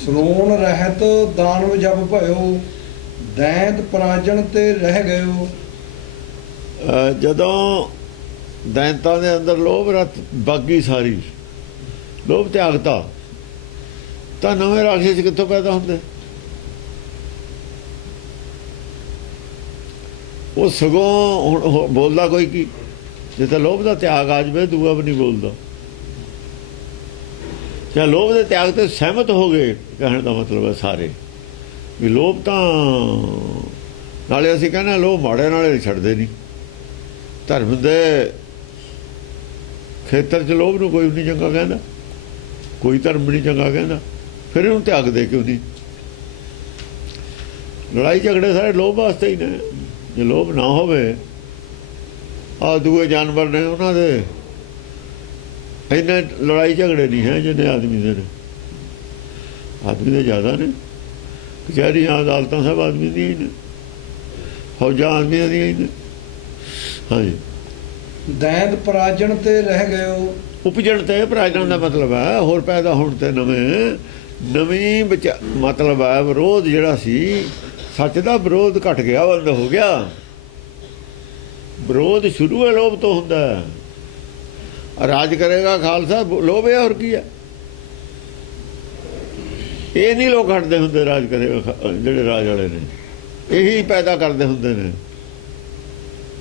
Salon ਰਹਿਤ ਦਾਨਵ ਜਬ ਭਇਓ, ਦੈਂਤ ਪਰਾਜਣ ਤੇ ਰਹਿ ਗਇਓ। ਜਦੋਂ ਦੈਂਤਾਂ ਦੇ ਅੰਦਰ ਲੋਭ ਰਤ ਬਾਗੀ ਸਾਰੀ ਲੋਭ ਤਿਆਗਤਾ ਤਾਂ ਨਵੇਂ ਰਾਖਸ਼ ਕਿੱਥੋਂ ਪੈਦਾ ਹੁੰਦੇ? ਉਹ ਸਗੋਂ ਹੁਣ ਬੋਲਦਾ ਕੋਈ ਕੀ, ਜੇ ਤਾਂ ਲੋਭ ਦਾ ਤਿਆਗ ਆ ਜਾਵੇ ਦੂਆ ਵੀ ਨਹੀਂ ਬੋਲਦਾ। ਜਾਂ ਲੋਭ ਦੇ ਤਿਆਗ ਤੇ ਸਹਿਮਤ ਹੋ ਗਏ, ਕਹਿਣ ਦਾ ਮਤਲਬ ਹੈ ਸਾਰੇ ਵੀ ਲੋਭ ਤਾਂ ਨਾਲੇ ਅਸੀਂ ਕਹਿੰਦੇ ਲੋਭ ਮਾੜੇ ਨਾਲੇ ਛੱਡਦੇ ਨਹੀਂ। ਧਰਮ ਦੇ ਖੇਤਰ 'ਚ ਲੋਭ ਨੂੰ ਕੋਈ ਨਹੀਂ ਚੰਗਾ ਕਹਿੰਦਾ, ਕੋਈ ਧਰਮ ਨਹੀਂ ਚੰਗਾ ਕਹਿੰਦਾ, ਫਿਰ ਇਹਨੂੰ ਤਿਆਗਦੇ ਕਿਉਂ ਨਹੀਂ? ਲੜਾਈ ਝਗੜੇ ਸਾਰੇ ਲੋਭ ਵਾਸਤੇ ਹੀ ਨੇ। ਜੇ ਲੋਭ ਨਾ ਹੋਵੇ, ਆਹ ਦੂਏ ਜਾਨਵਰ ਨੇ ਉਹਨਾਂ ਦੇ ਇੰਨੇ ਲੜਾਈ ਝਗੜੇ ਨਹੀਂ ਹੈ ਜਿੰਨੇ ਆਦਮੀ ਦੇ ਨੇ। ਆਦਮੀ ਦੇ ਜ਼ਿਆਦਾ ਨੇ, ਕਚਹਿਰੀਆਂ ਅਦਾਲਤਾਂ ਸਭ ਆਦਮੀ ਦੀਆਂ ਹੀ ਨੇ, ਫੌਜਾਂ ਆਦਮੀਆਂ ਦੀਆਂ ਹੀ ਨੇ। ਹਾਂਜੀ, ਦੈਂਤ ਪਰਾਜਣ ਤੇ ਰਹਿ ਗਇਓ। ਉਪਜਣ ਤੇ ਪਰਾਜਣ ਦਾ ਮਤਲਬ ਹੈ ਹੋਰ ਪੈਦਾ ਹੋਣ ਤੇ ਨਵੀਂ ਮਤਲਬ ਹੈ ਵਿਰੋਧ ਜਿਹੜਾ ਸੀ ਸੱਚ ਦਾ ਵਿਰੋਧ ਘਟ ਗਿਆ, ਬੰਦ ਹੋ ਗਿਆ। ਵਿਰੋਧ ਸ਼ੁਰੂ ਹੈ ਲੋਭ ਤੋਂ ਹੁੰਦਾ। ਰਾਜ ਕਰੇਗਾ ਖਾਲਸਾ, ਲੋਭ ਹੈ ਹੋਰ ਕੀ ਹੈ? ਇਹ ਨਹੀਂ ਲੋਕ ਹਟਦੇ ਹੁੰਦੇ ਰਾਜ ਕਰੇਗਾ, ਜਿਹੜੇ ਰਾਜ ਵਾਲੇ ਨੇ ਇਹੀ ਪੈਦਾ ਕਰਦੇ ਹੁੰਦੇ ਨੇ।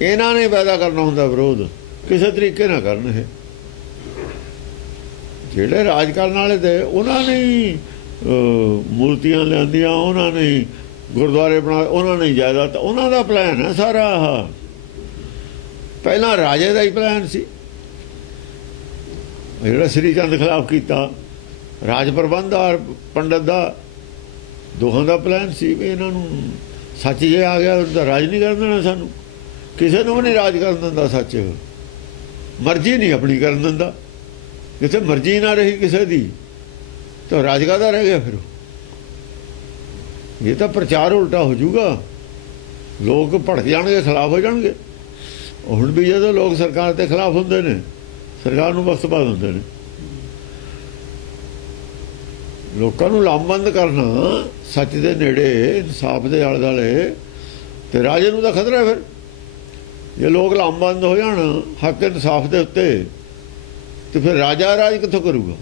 ਇਹਨਾਂ ਨੇ ਪੈਦਾ ਕਰਨਾ ਹੁੰਦਾ ਵਿਰੋਧ, ਕਿਸੇ ਤਰੀਕੇ ਨਾਲ ਕਰਨ। ਇਹ ਜਿਹੜੇ ਰਾਜ ਕਰਨ ਵਾਲੇ ਤੇ ਉਹਨਾਂ ਨੇ ਮੂਰਤੀਆਂ ਲਿਆਂਦੀਆਂ, ਉਹਨਾਂ ਨੇ ਗੁਰਦੁਆਰੇ ਬਣਾ, ਉਹਨਾਂ ਨੇ ਜਾਇਦਾਦ, ਉਹਨਾਂ ਦਾ ਪਲਾਨ ਹੈ ਸਾਰਾ। ਆਹ ਪਹਿਲਾਂ ਰਾਜੇ ਦਾ ਹੀ ਪਲਾਨ ਸੀ ਜਿਹੜਾ ਸ੍ਰੀ ਚੰਦ ਖਿਲਾਫ ਕੀਤਾ। ਰਾਜ ਪ੍ਰਬੰਧ ਔਰ ਪੰਡਤ ਦਾ ਦੋਹਾਂ ਦਾ ਪਲਾਨ ਸੀ ਵੀ ਇਹਨਾਂ ਨੂੰ ਸੱਚ ਜੇ ਆ ਗਿਆ ਤਾਂ ਰਾਜ ਨਹੀਂ ਕਰਨ ਦੇਣਾ। ਸਾਨੂੰ ਕਿਸੇ ਨੂੰ ਵੀ ਨਹੀਂ ਰਾਜ ਕਰਨ ਦਿੰਦਾ ਸੱਚ, ਮਰਜ਼ੀ ਨਹੀਂ ਆਪਣੀ ਕਰਨ ਦਿੰਦਾ। ਜਿੱਥੇ ਮਰਜ਼ੀ ਨਾ ਰਹੀ ਕਿਸੇ ਦੀ ਤਾਂ ਰਾਜ ਕਾਹਦਾ ਰਹਿ ਗਿਆ? ਫਿਰ ਇਹ ਤਾਂ ਪ੍ਰਚਾਰ ਉਲਟਾ ਹੋ ਜਾਊਗਾ, ਲੋਕ ਭੜਕ ਜਾਣਗੇ, ਖਿਲਾਫ ਹੋ ਜਾਣਗੇ। ਹੁਣ ਵੀ ਜਦੋਂ ਲੋਕ ਸਰਕਾਰ ਦੇ ਖਿਲਾਫ ਹੁੰਦੇ ਨੇ, ਸਰਕਾਰ ਨੂੰ ਵਕਤਬਾਦ ਹੁੰਦੇ ਨੇ। ਲੋਕਾਂ ਨੂੰ ਲਾਮਬੰਦ ਕਰਨਾ ਸੱਚ ਦੇ ਨੇੜੇ, ਇਨਸਾਫ ਦੇ ਆਲੇ ਦੁਆਲੇ, ਤੇ ਰਾਜੇ ਨੂੰ ਤਾਂ ਖਤਰਾ। ਫਿਰ ਜੇ ਲੋਕ ਲਾਮਬੰਦ ਹੋ ਜਾਣ ਹੱਕ ਇਨਸਾਫ ਦੇ ਉੱਤੇ, ਤੇ ਫਿਰ ਰਾਜਾ ਰਾਜ ਕਿੱਥੋਂ ਕਰੂਗਾ?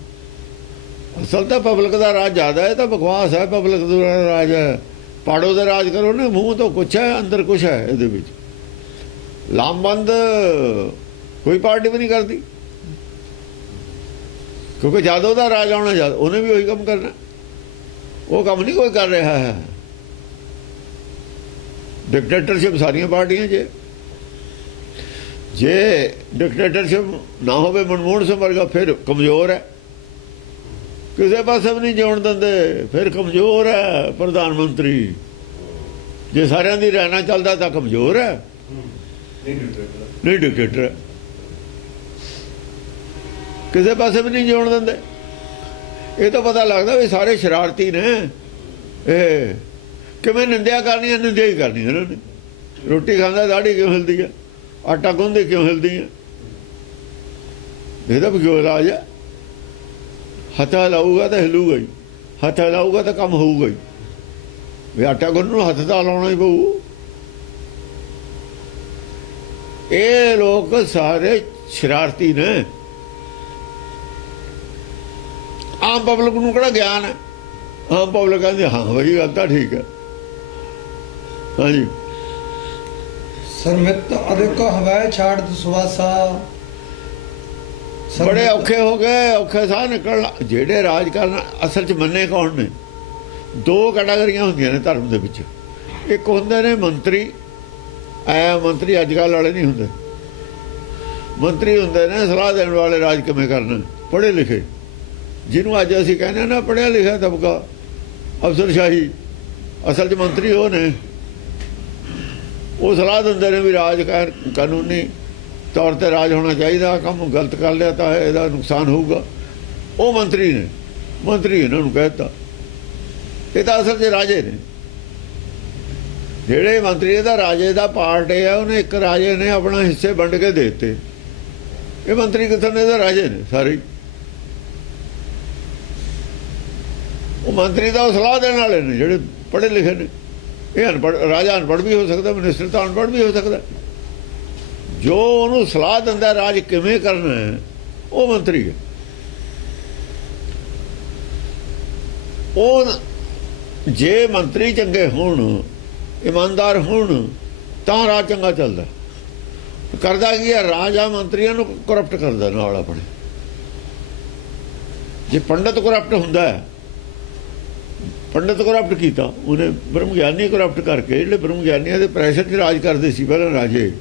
ਅਸਲ ਤਾਂ ਪਬਲਿਕ ਦਾ ਰਾਜ ਜ਼ਿਆਦਾ ਹੈ, ਤਾਂ ਬਕਵਾਸ ਹੈ। ਪਬਲਿਕ ਦਾ ਰਾਜ ਹੈ, ਪਾੜੋ ਦਾ ਰਾਜ ਕਰੋ ਨਾ, ਮੂੰਹ ਤੋਂ ਕੁਛ ਹੈ ਅੰਦਰ ਕੁਛ ਹੈ। ਇਹਦੇ ਵਿੱਚ ਲਾਮਬੰਦ ਕੋਈ ਪਾਰਟੀ ਵੀ ਨਹੀਂ ਕਰਦੀ, ਕਿਉਂਕਿ ਜਦ ਉਹਦਾ ਰਾਜ ਆਉਣਾ, ਜਦ ਉਹਨੇ ਵੀ ਉਹੀ ਕੰਮ ਕਰਨਾ। ਉਹ ਕੰਮ ਨਹੀਂ ਕੋਈ ਕਰ ਰਿਹਾ ਹੈ। ਡਿਕਟੇਟਰਸ਼ਿਪ ਸਾਰੀਆਂ ਪਾਰਟੀਆਂ 'ਚ। ਜੇ ਡਿਕਟੇਟਰਸ਼ਿਪ ਨਾ ਹੋਵੇ, ਮਨਮੋਹਨ ਸਿੰਘ ਵਰਗਾ, ਫਿਰ ਕਮਜ਼ੋਰ ਹੈ, ਕਿਸੇ ਪਾਸੇ ਵੀ ਨਹੀਂ ਜਿਉਣ ਦਿੰਦੇ, ਫਿਰ ਕਮਜ਼ੋਰ ਹੈ ਪ੍ਰਧਾਨ ਮੰਤਰੀ। ਜੇ ਸਾਰਿਆਂ ਦੀ ਰਹਿਣਾ ਚੱਲਦਾ ਤਾਂ ਕਮਜ਼ੋਰ ਹੈ, ਨਹੀਂ ਡਿਕਟੇਟਰ ਹੈ। ਕਿਸੇ ਪਾਸੇ ਵੀ ਨਹੀਂ ਜਿਉਣ ਦਿੰਦੇ। ਇਹ ਤਾਂ ਪਤਾ ਲੱਗਦਾ ਵੀ ਸਾਰੇ ਸ਼ਰਾਰਤੀ ਨੇ। ਇਹ ਕਿਵੇਂ ਨਿੰਦਿਆ ਕਰਨੀ ਹੈ? ਨਿੰਦਿਆ ਹੀ ਕਰਨੀ ਇਹਨਾਂ ਨੇ। ਰੋਟੀ ਖਾਂਦਾ ਦਾੜੀ ਕਿਉਂ ਹਿਲਦੀ ਹੈ? ਆਟਾ ਗੁੰਨਦੇ ਕਿਉਂ ਹਿਲਦੀ ਹੈ? ਇਹਦਾ ਵੀ ਕਿਉਂ ਇਲਾਜ ਹੈ? ਹੱਥ ਲਾਊਗਾ ਤਾਂ ਹਿਲੂਗਾ ਹੀ, ਹੱਥ ਲਾਊਗਾ ਤਾਂ ਕੰਮ ਹੋਊਗਾ ਹੀ। ਵੀ ਆਟਾ ਗੁੰਨਣ ਨੂੰ ਹੱਥ ਤਾਂ ਲਾਉਣਾ ਹੀ ਪਊ। ਇਹ ਲੋਕ ਸਾਰੇ ਸ਼ਰਾਰਤੀ ਨੇ। ਆਮ ਪਬਲਿਕ ਨੂੰ ਕਿਹੜਾ ਗਿਆਨ ਹੈ? ਆਮ ਪਬਲਿਕ ਕਹਿੰਦੀ ਹਾਂ ਬਈ ਗੱਲ ਤਾਂ ਠੀਕ ਹੈ। ਹਾਂਜੀ, ਸਰਮਿਤ ਅਦਿਕ ਹਵੈ ਛਾੜ ਦਸਵਾਸਾ। ਬੜੇ ਔਖੇ ਹੋ ਗਏ, ਔਖੇ ਸਾਹ ਨਿਕਲ। ਜਿਹੜੇ ਰਾਜ ਕਰਨ ਅਸਲ 'ਚ ਮੰਨੇ ਕੌਣ ਨੇ? ਦੋ ਕੈਟਾਗਰੀਆਂ ਹੁੰਦੀਆਂ ਨੇ ਧਰਮ ਦੇ ਵਿੱਚ। ਇੱਕ ਹੁੰਦੇ ਨੇ ਮੰਤਰੀ। ਮੰਤਰੀ ਅੱਜ ਕੱਲ੍ਹ ਵਾਲੇ ਨਹੀਂ ਹੁੰਦੇ। ਮੰਤਰੀ ਹੁੰਦੇ ਨੇ ਸਲਾਹ ਦੇਣ ਵਾਲੇ, ਰਾਜ ਕਿਵੇਂ ਕਰਨਾ, ਪੜ੍ਹੇ ਲਿਖੇ, ਜਿਹਨੂੰ ਅੱਜ ਅਸੀਂ ਕਹਿੰਦੇ ਨਾ ਪੜ੍ਹਿਆ ਲਿਖਿਆ ਤਬਕਾ, ਅਫਸਰਸ਼ਾਹੀ। ਅਸਲ 'ਚ ਮੰਤਰੀ ਉਹ ਨੇ, ਉਹ ਸਲਾਹ ਦਿੰਦੇ ਨੇ ਵੀ ਰਾਜ ਕਾਨੂੰਨੀ ਤੌਰ ਤੇ ਰਾਜ ਹੋਣਾ ਚਾਹੀਦਾ, ਕੰਮ ਗਲਤ ਕਰ ਲਿਆ ਤਾਂ ਇਹਦਾ ਨੁਕਸਾਨ ਹੋਊਗਾ। ਉਹ ਮੰਤਰੀ ਨੇ, ਮੰਤਰੀ ਇਹਨਾਂ ਨੂੰ ਕਹਿ ਦਿੱਤਾ। ਇਹ ਤਾਂ ਅਸਲ 'ਚ ਰਾਜੇ ਨੇ। ਜਿਹੜੇ ਮੰਤਰੀ ਦਾ ਰਾਜੇ ਦਾ ਪਾਰਟ ਹੈ, ਉਹਨੇ ਇੱਕ ਰਾਜੇ ਨੇ ਆਪਣਾ ਹਿੱਸੇ ਵੰਡ ਕੇ ਦੇ ਦਿੱਤੇ। ਇਹ ਮੰਤਰੀ ਕਿੱਥੇ ਨੇ? ਇਹਦੇ ਰਾਜੇ ਨੇ ਸਾਰੇ ਹੀ। ਉਹ ਮੰਤਰੀ ਤਾਂ ਸਲਾਹ ਦੇਣ ਵਾਲੇ ਨੇ ਜਿਹੜੇ ਪੜ੍ਹੇ ਲਿਖੇ ਨੇ। ਇਹ ਅਨਪੜ੍ਹ ਰਾਜਾ ਅਨਪੜ੍ਹ ਵੀ ਹੋ ਸਕਦਾ, ਮਿਨਿਸਟਰ ਤਾਂ ਅਨਪੜ੍ਹ ਵੀ ਹੋ ਸਕਦਾ। ਜੋ ਉਹਨੂੰ ਸਲਾਹ ਦਿੰਦਾ ਰਾਜ ਕਿਵੇਂ ਕਰਨਾ ਹੈ, ਉਹ ਮੰਤਰੀ ਹੈ। ਉਹ ਜੇ ਮੰਤਰੀ ਚੰਗੇ ਹੋਣ, ਇਮਾਨਦਾਰ ਹੋਣ, ਤਾਂ ਰਾਜ ਚੰਗਾ ਚੱਲਦਾ। ਕਰਦਾ ਕੀ ਹੈ? ਰਾਜਾ ਮੰਤਰੀਆਂ ਨੂੰ ਕਰਪਟ ਕਰਦਾ ਨਾਲ ਆਪਣੇ। ਜੇ ਪੰਡਤ ਕਰਪਟ ਹੁੰਦਾ ਹੈ, ਪੰਡਤ ਕਰਪਟ ਕੀਤਾ ਉਹਨੇ, ਬ੍ਰਹਮ ਗਿਆਨੀ ਕਰਪਟ ਕਰਕੇ, ਜਿਹੜੇ ਬ੍ਰਹਮ ਗਿਆਨੀਆਂ ਦੇ ਪ੍ਰੈਸ਼ਰ 'ਚ ਰਾਜ ਕਰਦੇ ਸੀ ਪਹਿਲਾਂ ਰਾਜੇ,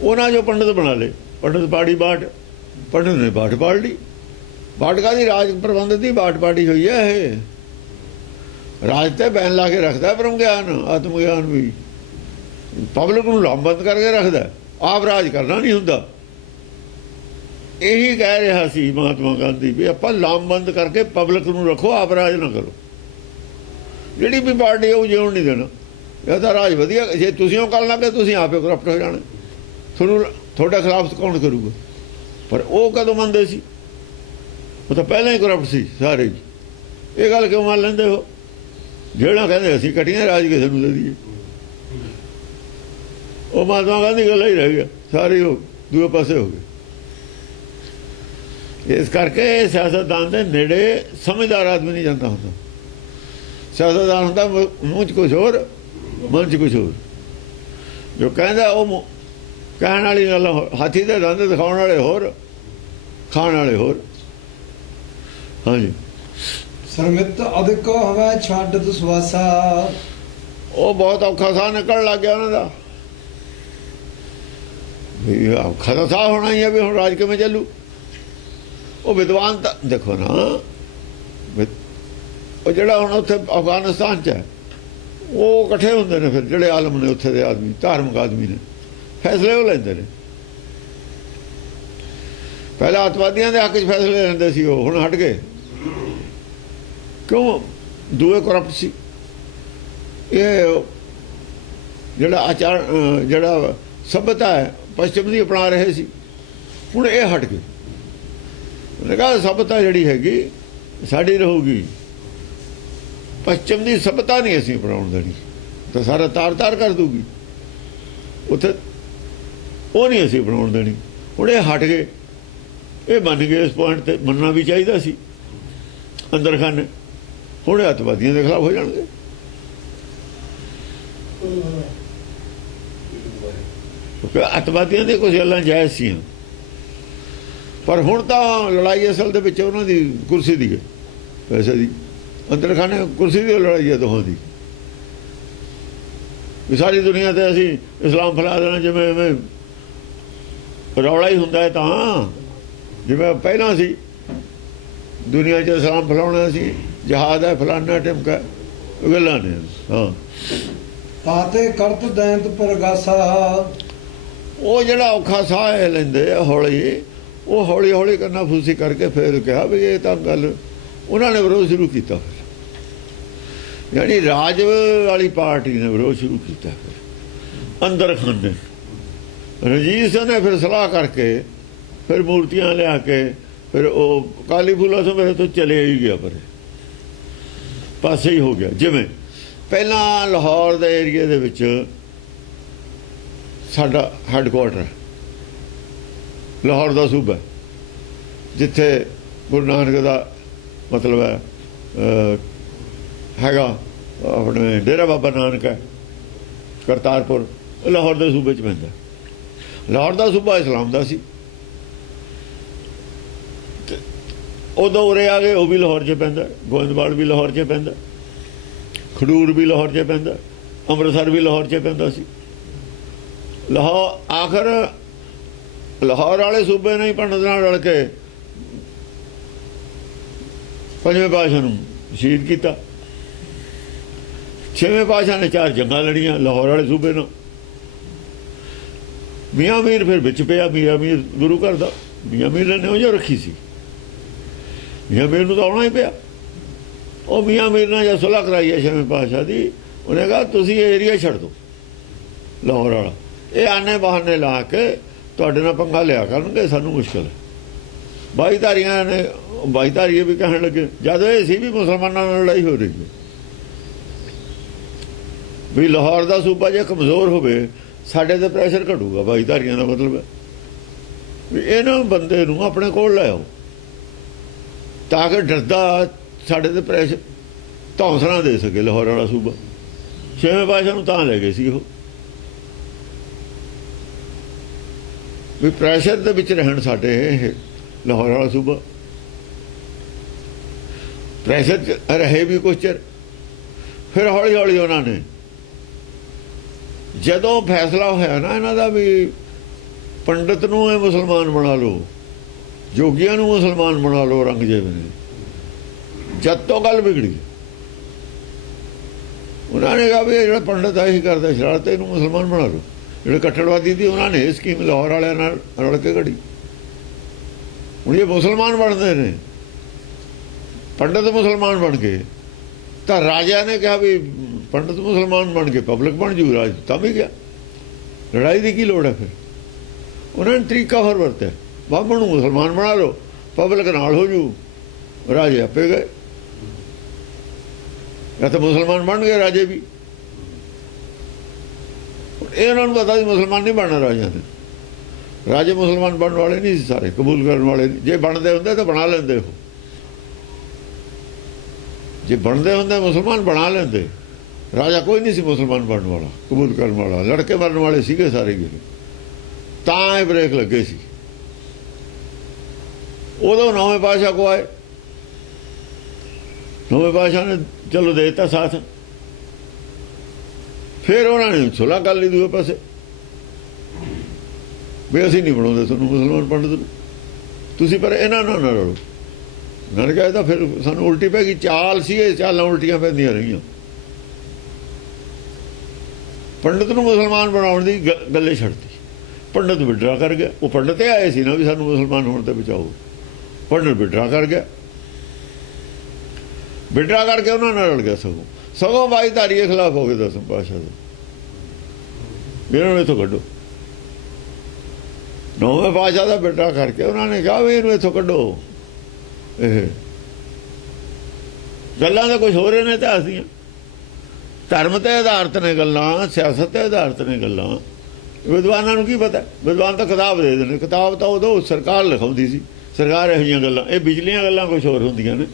ਉਹਨਾਂ ਜੋ ਪੰਡਤ ਬਣਾ ਲਏ। ਪੰਡਤ ਪਾੜੀ ਬਾਟ, ਪੰਡਤ ਨੇ ਬਾਟ ਪਾੜ ਲਈ। ਬਾਟ ਕਾਹਦੀ? ਰਾਜ ਪ੍ਰਬੰਧ ਦੀ ਬਾਟ ਪਾੜੀ ਹੋਈ ਹੈ। ਇਹ ਰਾਜ ਤੇ ਬੈਨ ਲਾ ਕੇ ਰੱਖਦਾ ਬ੍ਰਹਮ ਗਿਆਨ, ਆਤਮ ਗਿਆਨ ਵੀ। ਪਬਲਿਕ ਨੂੰ ਲਾਮਬੰਦ ਕਰਕੇ ਰੱਖਦਾ, ਆਪ ਰਾਜ ਕਰਨਾ ਨਹੀਂ ਹੁੰਦਾ। ਇਹੀ ਕਹਿ ਰਿਹਾ ਸੀ ਮਹਾਤਮਾ ਗਾਂਧੀ ਵੀ ਆਪਾਂ ਲਾਮਬੰਦ ਕਰਕੇ ਪਬਲਿਕ ਨੂੰ ਰੱਖੋ, ਆਪ ਰਾਜ ਨਾ ਕਰੋ। ਜਿਹੜੀ ਵੀ ਪਾਰਟੀ ਉਹ ਜਿਉਣ ਨਹੀਂ ਦੇਣਾ। ਇਹ ਤਾਂ ਰਾਜ ਵਧੀਆ, ਜੇ ਤੁਸੀਂ ਉਹ ਕਰਨ ਲੱਗੇ ਤੁਸੀਂ ਆਪੇ ਕਰਪਟ ਹੋ ਜਾਣਾ। ਤੁਹਾਨੂੰ ਤੁਹਾਡੇ ਖਿਲਾਫ ਕੌਣ ਕਰੂਗਾ? ਪਰ ਉਹ ਕਦੋਂ ਮੰਨਦੇ ਸੀ? ਉਹ ਤਾਂ ਪਹਿਲਾਂ ਹੀ ਕਰਪਟ ਸੀ ਸਾਰੇ ਹੀ। ਇਹ ਗੱਲ ਕਿਉਂ ਮੰਨ ਲੈਂਦੇ ਹੋ? ਜਿਹੜਾ ਕਹਿੰਦੇ ਅਸੀਂ ਇਕੱਠੀਆਂ ਰਾਜ ਕਿਸੇ ਨੂੰ ਦੇ ਦਈਏ, ਉਹ ਮਹਾਤਮਾ ਗਾਂਧੀ ਗੱਲ ਹੀ ਰਹਿ ਗਿਆ, ਸਾਰੇ ਉਹ ਦੂਏ ਪਾਸੇ ਹੋ ਗਏ। ਇਸ ਕਰਕੇ ਸਿਆਸਤਦਾਨ ਦੇ ਨੇੜੇ ਸਮਝਦਾਰ ਆਦਮੀ ਨਹੀਂ ਜਾਂਦਾ ਹੁੰਦਾ। ਸਿਆਸਤਦਾਨ ਹੁੰਦਾ ਮੂੰਹ 'ਚ ਕੁਛ ਹੋਰ, ਮਨ 'ਚ ਕੁਛ ਹੋਰ। ਜੋ ਕਹਿੰਦਾ ਉਹ ਕਹਿਣ ਵਾਲੀ ਗੱਲ, ਹਾਥੀ ਦੇ ਦੰਦ ਦਿਖਾਉਣ ਵਾਲੇ ਹੋਰ, ਖਾਣ ਵਾਲੇ ਹੋਰ। ਹਾਂਜੀ। ਸਰਮਿਤ ਅਧਿਕ ਹਵੈ ਛੱਡਤ ਸਵਾਸਾ। ਉਹ ਬਹੁਤ ਔਖਾ ਸਾਹ ਨਿਕਲਣ ਲੱਗ ਗਿਆ ਉਹਨਾਂ ਦਾ। ਵੀ ਔਖਾ ਤਾਂ ਸਾਹ ਹੋਣਾ ਹੀ ਹੈ ਵੀ ਹੁਣ ਰਾਜ ਕਿਵੇਂ ਚੱਲੂ। ਉਹ ਵਿਦਵਾਨ ਤਾਂ ਦੇਖੋ ਨਾ, ਉਹ ਜਿਹੜਾ ਹੁਣ ਉੱਥੇ ਅਫਗਾਨਿਸਤਾਨ 'ਚ ਹੈ, ਉਹ ਇਕੱਠੇ ਹੁੰਦੇ ਨੇ। ਫਿਰ ਜਿਹੜੇ ਆਲਮ ਨੇ ਉੱਥੇ ਦੇ ਆਦਮੀ, ਧਾਰਮਿਕ ਆਦਮੀ ਨੇ, ਫੈਸਲੇ ਉਹ ਲੈਂਦੇ ਨੇ। ਪਹਿਲਾਂ ਅੱਤਵਾਦੀਆਂ ਦੇ ਹੱਕ 'ਚ ਫੈਸਲੇ ਲੈਂਦੇ ਸੀ ਉਹ, ਹੁਣ ਹਟ ਗਏ। ਕਿਉਂ? ਦੂਏ ਕਰਪਟ ਸੀ। ਇਹ ਜਿਹੜਾ ਆਚਾਰ, ਜਿਹੜਾ ਸਭਿਅਤਾ ਹੈ ਪੱਛਮ ਦੀ ਅਪਣਾ ਰਹੇ ਸੀ, ਹੁਣ ਇਹ ਹਟ ਗਏ। ਉਹਨੇ ਕਿਹਾ ਸਭਿਅਤਾ ਜਿਹੜੀ ਹੈਗੀ ਸਾਡੀ ਰਹੂਗੀ, ਪੱਛਮ ਦੀ ਸਭਿਅਤਾ ਨਹੀਂ ਅਸੀਂ ਅਪਣਾਉਣ ਦੇਣੀ, ਤਾਂ ਸਾਰਾ ਤਾਰ ਕਰ ਦੂਗੀ ਉੱਥੇ, ਉਹ ਨਹੀਂ ਅਸੀਂ ਅਪਣਾਉਣ ਦੇਣੀ। ਹੁਣ ਇਹ ਹਟ ਗਏ, ਇਹ ਮੰਨ ਗਏ। ਇਸ ਪੁਆਇੰਟ ਤੇ ਮੰਨਣਾ ਵੀ ਚਾਹੀਦਾ ਸੀ ਅੰਦਰ ਖਾਨੇ। ਹੁਣ ਅੱਤਵਾਦੀਆਂ ਦੇ ਖਿਲਾਫ ਹੋ ਜਾਣਗੇ। ਅੱਤਵਾਦੀਆਂ ਦੇ ਕੁਝ ਗੱਲਾਂ ਜਾਇਜ਼ ਸੀ, ਪਰ ਹੁਣ ਤਾਂ ਲੜਾਈ ਅਸਲ ਦੇ ਵਿੱਚ ਉਹਨਾਂ ਦੀ ਕੁਰਸੀ ਦੀ ਹੈ, ਪੈਸੇ ਦੀ। ਅੰਦਰ ਖਾਨੇ ਕੁਰਸੀ ਦੀ ਲੜਾਈ ਹੈ ਦੋਹਾਂ ਦੀ। ਸਾਰੀ ਦੁਨੀਆ ਤੇ ਅਸੀਂ ਇਸਲਾਮ ਫੈਲਾ ਦੇਣਾ, ਜਿਵੇਂ ਰੌਲਾ ਹੀ ਹੁੰਦਾ ਹੈ। ਤਾਂ ਜਿਵੇਂ ਪਹਿਲਾਂ ਸੀ ਦੁਨੀਆ 'ਚ ਇਸਲਾਮ ਫੈਲਾਉਣਾ ਸੀ, ਜਹਾਦ ਹੈ, ਫਲਾਨਾ ਟਿਮਕਾ, ਗੱਲਾਂ ਨੇ। ਹਾਂ। ਤਾਤੇ ਕਰਤ ਦੈਂਤ ਪਰਗਾਸਾ। ਉਹ ਜਿਹੜਾ ਔਖਾ ਸਾਹ ਲੈਂਦੇ ਆ ਹੌਲੀ, ਉਹ ਹੌਲੀ ਹੌਲੀ ਕਰਨਾ ਫੂਸੀ ਕਰਕੇ ਫਿਰ ਕਿਹਾ ਵੀ ਇਹ ਤਾਂ ਗੱਲ, ਉਹਨਾਂ ਨੇ ਵਿਰੋਧ ਸ਼ੁਰੂ ਕੀਤਾ। ਫਿਰ ਯਾਨੀ ਰਾਜ ਵਾਲੀ ਪਾਰਟੀ ਨੇ ਵਿਰੋਧ ਸ਼ੁਰੂ ਕੀਤਾ। ਫਿਰ ਅੰਦਰ ਖਾਨੇ ਰਣਜੀਤ ਸਿੰਘ ਨੇ ਫਿਰ ਸਲਾਹ ਕਰਕੇ, ਫਿਰ ਮੂਰਤੀਆਂ ਲਿਆ ਕੇ, ਫਿਰ ਉਹ ਕਾਲੀ ਫੂਲਾ ਤੋਂ ਮੇਰੇ ਤੋਂ ਚਲੇ ਹੀ ਗਿਆ, ਪਰ ਪਾਸੇ ਹੀ ਹੋ ਗਿਆ। ਜਿਵੇਂ ਪਹਿਲਾਂ ਲਾਹੌਰ ਦੇ ਏਰੀਏ ਦੇ ਵਿੱਚ ਸਾਡਾ ਹੈੱਡਕੁਆਟਰ, ਲਾਹੌਰ ਦਾ ਸੂਬਾ, ਜਿੱਥੇ ਗੁਰੂ ਨਾਨਕ ਦਾ ਮਤਲਬ ਹੈ ਹੈਗਾ, ਆਪਣੇ ਡੇਰਾ ਬਾਬਾ ਨਾਨਕ ਹੈ, ਕਰਤਾਰਪੁਰ, ਲਾਹੌਰ ਦੇ ਸੂਬੇ 'ਚ ਪੈਂਦਾ। ਲਾਹੌਰ ਦਾ ਸੂਬਾ ਇਸਲਾਮ ਦਾ ਸੀ। ਉਦੋਂ ਉਰੇ ਆ ਗਏ, ਉਹ ਵੀ ਲਾਹੌਰ 'ਚ ਪੈਂਦਾ, ਗੋਇੰਦਵਾਲ ਵੀ ਲਾਹੌਰ 'ਚ ਪੈਂਦਾ, ਖਡੂਰ ਵੀ ਲਾਹੌਰ 'ਚ ਪੈਂਦਾ, ਅੰਮ੍ਰਿਤਸਰ ਵੀ ਲਾਹੌਰ 'ਚ ਪੈਂਦਾ ਸੀ। ਲਾਹੌਰ ਆਖਰ ਲਾਹੌਰ ਵਾਲੇ ਸੂਬੇ ਨੇ ਪੰਡਤ ਨਾਲ ਰਲ ਕੇ ਪੰਜਵੇਂ ਪਾਤਸ਼ਾਹ ਨੂੰ ਸ਼ਹੀਦ ਕੀਤਾ। ਛੇਵੇਂ ਪਾਤਸ਼ਾਹ ਨੇ 4 ਜੰਗਾਂ ਲੜੀਆਂ ਲਾਹੌਰ ਵਾਲੇ ਸੂਬੇ ਨਾਲ। ਮੀਆਂ ਮੀਰ ਫਿਰ ਵਿੱਚ ਪਿਆ। ਮੀਆਂ ਮੀਰ ਗੁਰੂ ਘਰ ਦਾ, ਮੀਆਂ ਮੀਰ ਨੇ ਉਹ ਜੋ ਰੱਖੀ ਸੀ, ਮੀਆਂ ਮੀਰ ਨੂੰ ਤਾਂ ਆਉਣਾ ਹੀ ਪਿਆ। ਉਹ ਮੀਆਂ ਮੀਰ ਨੇ ਜਦ ਸੁਲ੍ਹਾ ਕਰਾਈ ਹੈ ਛੇਵੇਂ ਪਾਤਸ਼ਾਹ ਦੀ, ਉਹਨੇ ਕਿਹਾ ਤੁਸੀਂ ਇਹ ਏਰੀਆ ਛੱਡ ਦਿਓ ਲਾਹੌਰ ਵਾਲਾ। ਇਹ ਆਨੇ ਬਹਾਨੇ ਲਾ ਕੇ ਤੁਹਾਡੇ ਨਾਲ ਪੰਗਾ ਲਿਆ ਕਰਨਗੇ, ਸਾਨੂੰ ਮੁਸ਼ਕਲ ਹੈ। ਬਾਈਧਾਰੀਆਂ ਨੇ, ਬਾਈਧਾਰੀਏ ਵੀ ਕਹਿਣ ਲੱਗੇ, ਜਦ ਇਹ ਸੀ ਵੀ ਮੁਸਲਮਾਨਾਂ ਨਾਲ ਲੜਾਈ ਹੋ ਰਹੀ ਹੈ ਵੀ ਲਾਹੌਰ ਦਾ ਸੂਬਾ ਜੇ ਕਮਜ਼ੋਰ ਹੋਵੇ ਸਾਡੇ ਤੇ ਪ੍ਰੈਸ਼ਰ ਘਟੂਗਾ। ਬਾਈਧਾਰੀਆਂ ਦਾ ਮਤਲਬ ਹੈ ਵੀ ਇਹਨਾਂ ਬੰਦੇ ਨੂੰ ਆਪਣੇ ਕੋਲ ਲੈ ਆਓ ਤਾਂ ਕਿ ਡਰਦਾ ਸਾਡੇ ਤੇ ਪ੍ਰੈਸ਼ਰ ਧੌਂਸਲਾ ਦੇ ਸਕੇ। ਲਾਹੌਰ ਵਾਲਾ ਸੂਬਾ ਛੇਵੇਂ ਪਾਤਸ਼ਾਹ ਨੂੰ ਤਾਂ ਲੈ ਗਏ ਸੀ ਉਹ ਵੀ ਪ੍ਰੈਸ਼ਰ ਦੇ ਵਿੱਚ ਰਹਿਣ ਸਾਡੇ ਇਹ ਲਾਹੌਰ ਵਾਲਾ ਸੂਬਾ। ਪ੍ਰੈਸ਼ਰ 'ਚ ਰਹੇ ਵੀ ਕੁਛ ਚਿਰ, ਫਿਰ ਹੌਲੀ ਹੌਲੀ ਉਹਨਾਂ ਨੇ ਜਦੋਂ ਫੈਸਲਾ ਹੋਇਆ ਨਾ ਇਹਨਾਂ ਦਾ ਵੀ ਪੰਡਤ ਨੂੰ ਇਹ ਮੁਸਲਮਾਨ ਬਣਾ ਲਓ, ਜੋਗੀਆਂ ਨੂੰ ਮੁਸਲਮਾਨ ਬਣਾ ਲਓ, ਔਰੰਗਜ਼ੇਬ ਨੇ, ਜਦ ਤੋਂ ਗੱਲ ਵਿਗੜੀ। ਉਹਨਾਂ ਨੇ ਕਿਹਾ ਵੀ ਜਿਹੜਾ ਪੰਡਤ ਆ ਇਹੀ ਕਰਦਾ ਸ਼ਰਾਰਤ, ਇਹਨੂੰ ਮੁਸਲਮਾਨ ਬਣਾ ਲਓ। ਜਿਹੜੇ ਕੱਟੜਵਾਦੀ ਸੀ ਉਹਨਾਂ ਨੇ ਇਹ ਸਕੀਮ ਲਾਹੌਰ ਵਾਲਿਆਂ ਨਾਲ ਰਲ ਕੇ ਘੜੀ। ਹੁਣ ਇਹ ਮੁਸਲਮਾਨ ਬਣਦੇ ਨੇ, ਪੰਡਤ ਮੁਸਲਮਾਨ ਬਣ ਗਏ, ਤਾਂ ਰਾਜਾ ਨੇ ਕਿਹਾ ਵੀ ਪੰਡਤ ਮੁਸਲਮਾਨ ਬਣ ਕੇ ਪਬਲਿਕ ਬਣ ਜੂ, ਰਾਜ ਤਾਂ ਵੀ ਗਿਆ। ਲੜਾਈ ਦੀ ਕੀ ਲੋੜ ਹੈ? ਫਿਰ ਉਹਨਾਂ ਨੇ ਤਰੀਕਾ ਹੋਰ ਵਰਤਿਆ, ਬਾਹਮਣ ਨੂੰ ਮੁਸਲਮਾਨ ਬਣਾ ਲਓ, ਪਬਲਿਕ ਨਾਲ ਹੋ ਜੂ, ਰਾਜੇ ਆਪੇ ਗਏ। ਜਾਂ ਤਾਂ ਮੁਸਲਮਾਨ ਬਣ ਗਏ ਰਾਜੇ ਵੀ। ਇਹ ਉਹਨਾਂ ਨੂੰ ਪਤਾ ਸੀ ਮੁਸਲਮਾਨ ਨਹੀਂ ਬਣਨਾ ਰਾਜਿਆਂ ਨੇ। ਰਾਜੇ ਮੁਸਲਮਾਨ ਬਣਨ ਵਾਲੇ ਨਹੀਂ ਸੀ, ਸਾਰੇ ਕਬੂਲ ਕਰਨ ਵਾਲੇ ਨਹੀਂ। ਜੇ ਬਣਦੇ ਹੁੰਦੇ ਤਾਂ ਬਣਾ ਲੈਂਦੇ ਉਹ, ਜੇ ਬਣਦੇ ਹੁੰਦੇ ਮੁਸਲਮਾਨ ਬਣਾ ਲੈਂਦੇ। ਰਾਜਾ ਕੋਈ ਨਹੀਂ ਸੀ ਮੁਸਲਮਾਨ ਬਣਨ ਵਾਲਾ, ਕਬੂਲ ਕਰਨ ਵਾਲਾ, ਲੜਕੇ ਮਰਨ ਵਾਲੇ ਸੀਗੇ ਸਾਰੇ ਗਿਰੇ, ਤਾਂ ਇਹ ਬ੍ਰੇਕ ਲੱਗੇ ਸੀ। ਉਦੋਂ ਨੌਵੇਂ ਪਾਤਸ਼ਾਹ ਕੋ ਆਏ, ਨੌਵੇਂ ਪਾਤਸ਼ਾਹ ਨੇ ਚਲੋ ਦੇ ਦਿੱਤਾ ਸਾਥ। ਫਿਰ ਉਹਨਾਂ ਨੇ ਸੁਲ੍ਹਾ ਕਰ ਲਈ ਦੂਏ ਪਾਸੇ ਵੀ ਅਸੀਂ ਨਹੀਂ ਬਣਾਉਂਦੇ ਤੁਹਾਨੂੰ ਮੁਸਲਮਾਨ ਪੰਡਤ ਨੂੰ, ਤੁਸੀਂ ਪਰ ਇਹਨਾਂ ਨਾਲ ਨਾ ਲੜੋ। ਨਰ ਗਿਆ ਤਾਂ ਫਿਰ ਸਾਨੂੰ ਉਲਟੀ ਪੈ ਗਈ। ਚਾਲ ਸੀ ਇਹ, ਚਾਲਾਂ ਉਲਟੀਆਂ ਪੈਂਦੀਆਂ ਰਹੀਆਂ। ਪੰਡਤ ਨੂੰ ਮੁਸਲਮਾਨ ਬਣਾਉਣ ਦੀ ਗੱਲੇ ਛੱਡਤੀ। ਪੰਡਤ ਵਿਡਰਾ ਕਰ ਗਿਆ। ਉਹ ਪੰਡਤ ਇਹ ਆਏ ਸੀ ਨਾ ਵੀ ਸਾਨੂੰ ਮੁਸਲਮਾਨ ਹੋਣ ਤੇ ਬਚਾਓ। ਪੰਡਤ ਵਿਡਰਾ ਕਰ ਗਿਆ, ਵਿਡਰਾ ਕਰਕੇ ਉਹਨਾਂ ਨਾਲ ਲੜ ਗਿਆ। ਸਗੋਂ ਬਾਈਧਾਰੀ ਦੇ ਖਿਲਾਫ ਹੋ ਗਏ ਦਸਮ ਪਾਤਸ਼ਾਹ ਦੇ, ਇਹਨਾਂ ਨੂੰ ਇੱਥੋਂ ਕੱਢੋ। ਨੌਵੇਂ ਪਾਤਸ਼ਾਹ ਦਾ ਵਿਡਰਾ ਕਰਕੇ ਉਹਨਾਂ ਨੇ ਕਿਹਾ ਵੀ ਇਹਨੂੰ ਇੱਥੋਂ ਕੱਢੋ। ਇਹ ਗੱਲਾਂ ਤਾਂ ਕੁਛ ਹੋ ਰਹੇ ਨੇ ਇਤਿਹਾਸ ਦੀਆਂ, ਧਰਮ ਤੇ ਆਧਾਰਿਤ ਨੇ ਗੱਲਾਂ, ਸਿਆਸਤ ਤੇ ਆਧਾਰਿਤ ਨੇ ਗੱਲਾਂ। ਵਿਦਵਾਨਾਂ ਨੂੰ ਕੀ ਪਤਾ? ਵਿਦਵਾਨ ਤਾਂ ਕਿਤਾਬ ਦੇ ਦਿੰਦੇ। ਕਿਤਾਬ ਤਾਂ ਉਦੋਂ ਸਰਕਾਰ ਲਿਖਾਉਂਦੀ ਸੀ। ਸਰਕਾਰ ਇਹੋ ਜਿਹੀਆਂ ਗੱਲਾਂ, ਇਹ ਬਿਜਲੀਆਂ ਗੱਲਾਂ ਕੁਛ ਹੋਰ ਹੁੰਦੀਆਂ ਨੇ।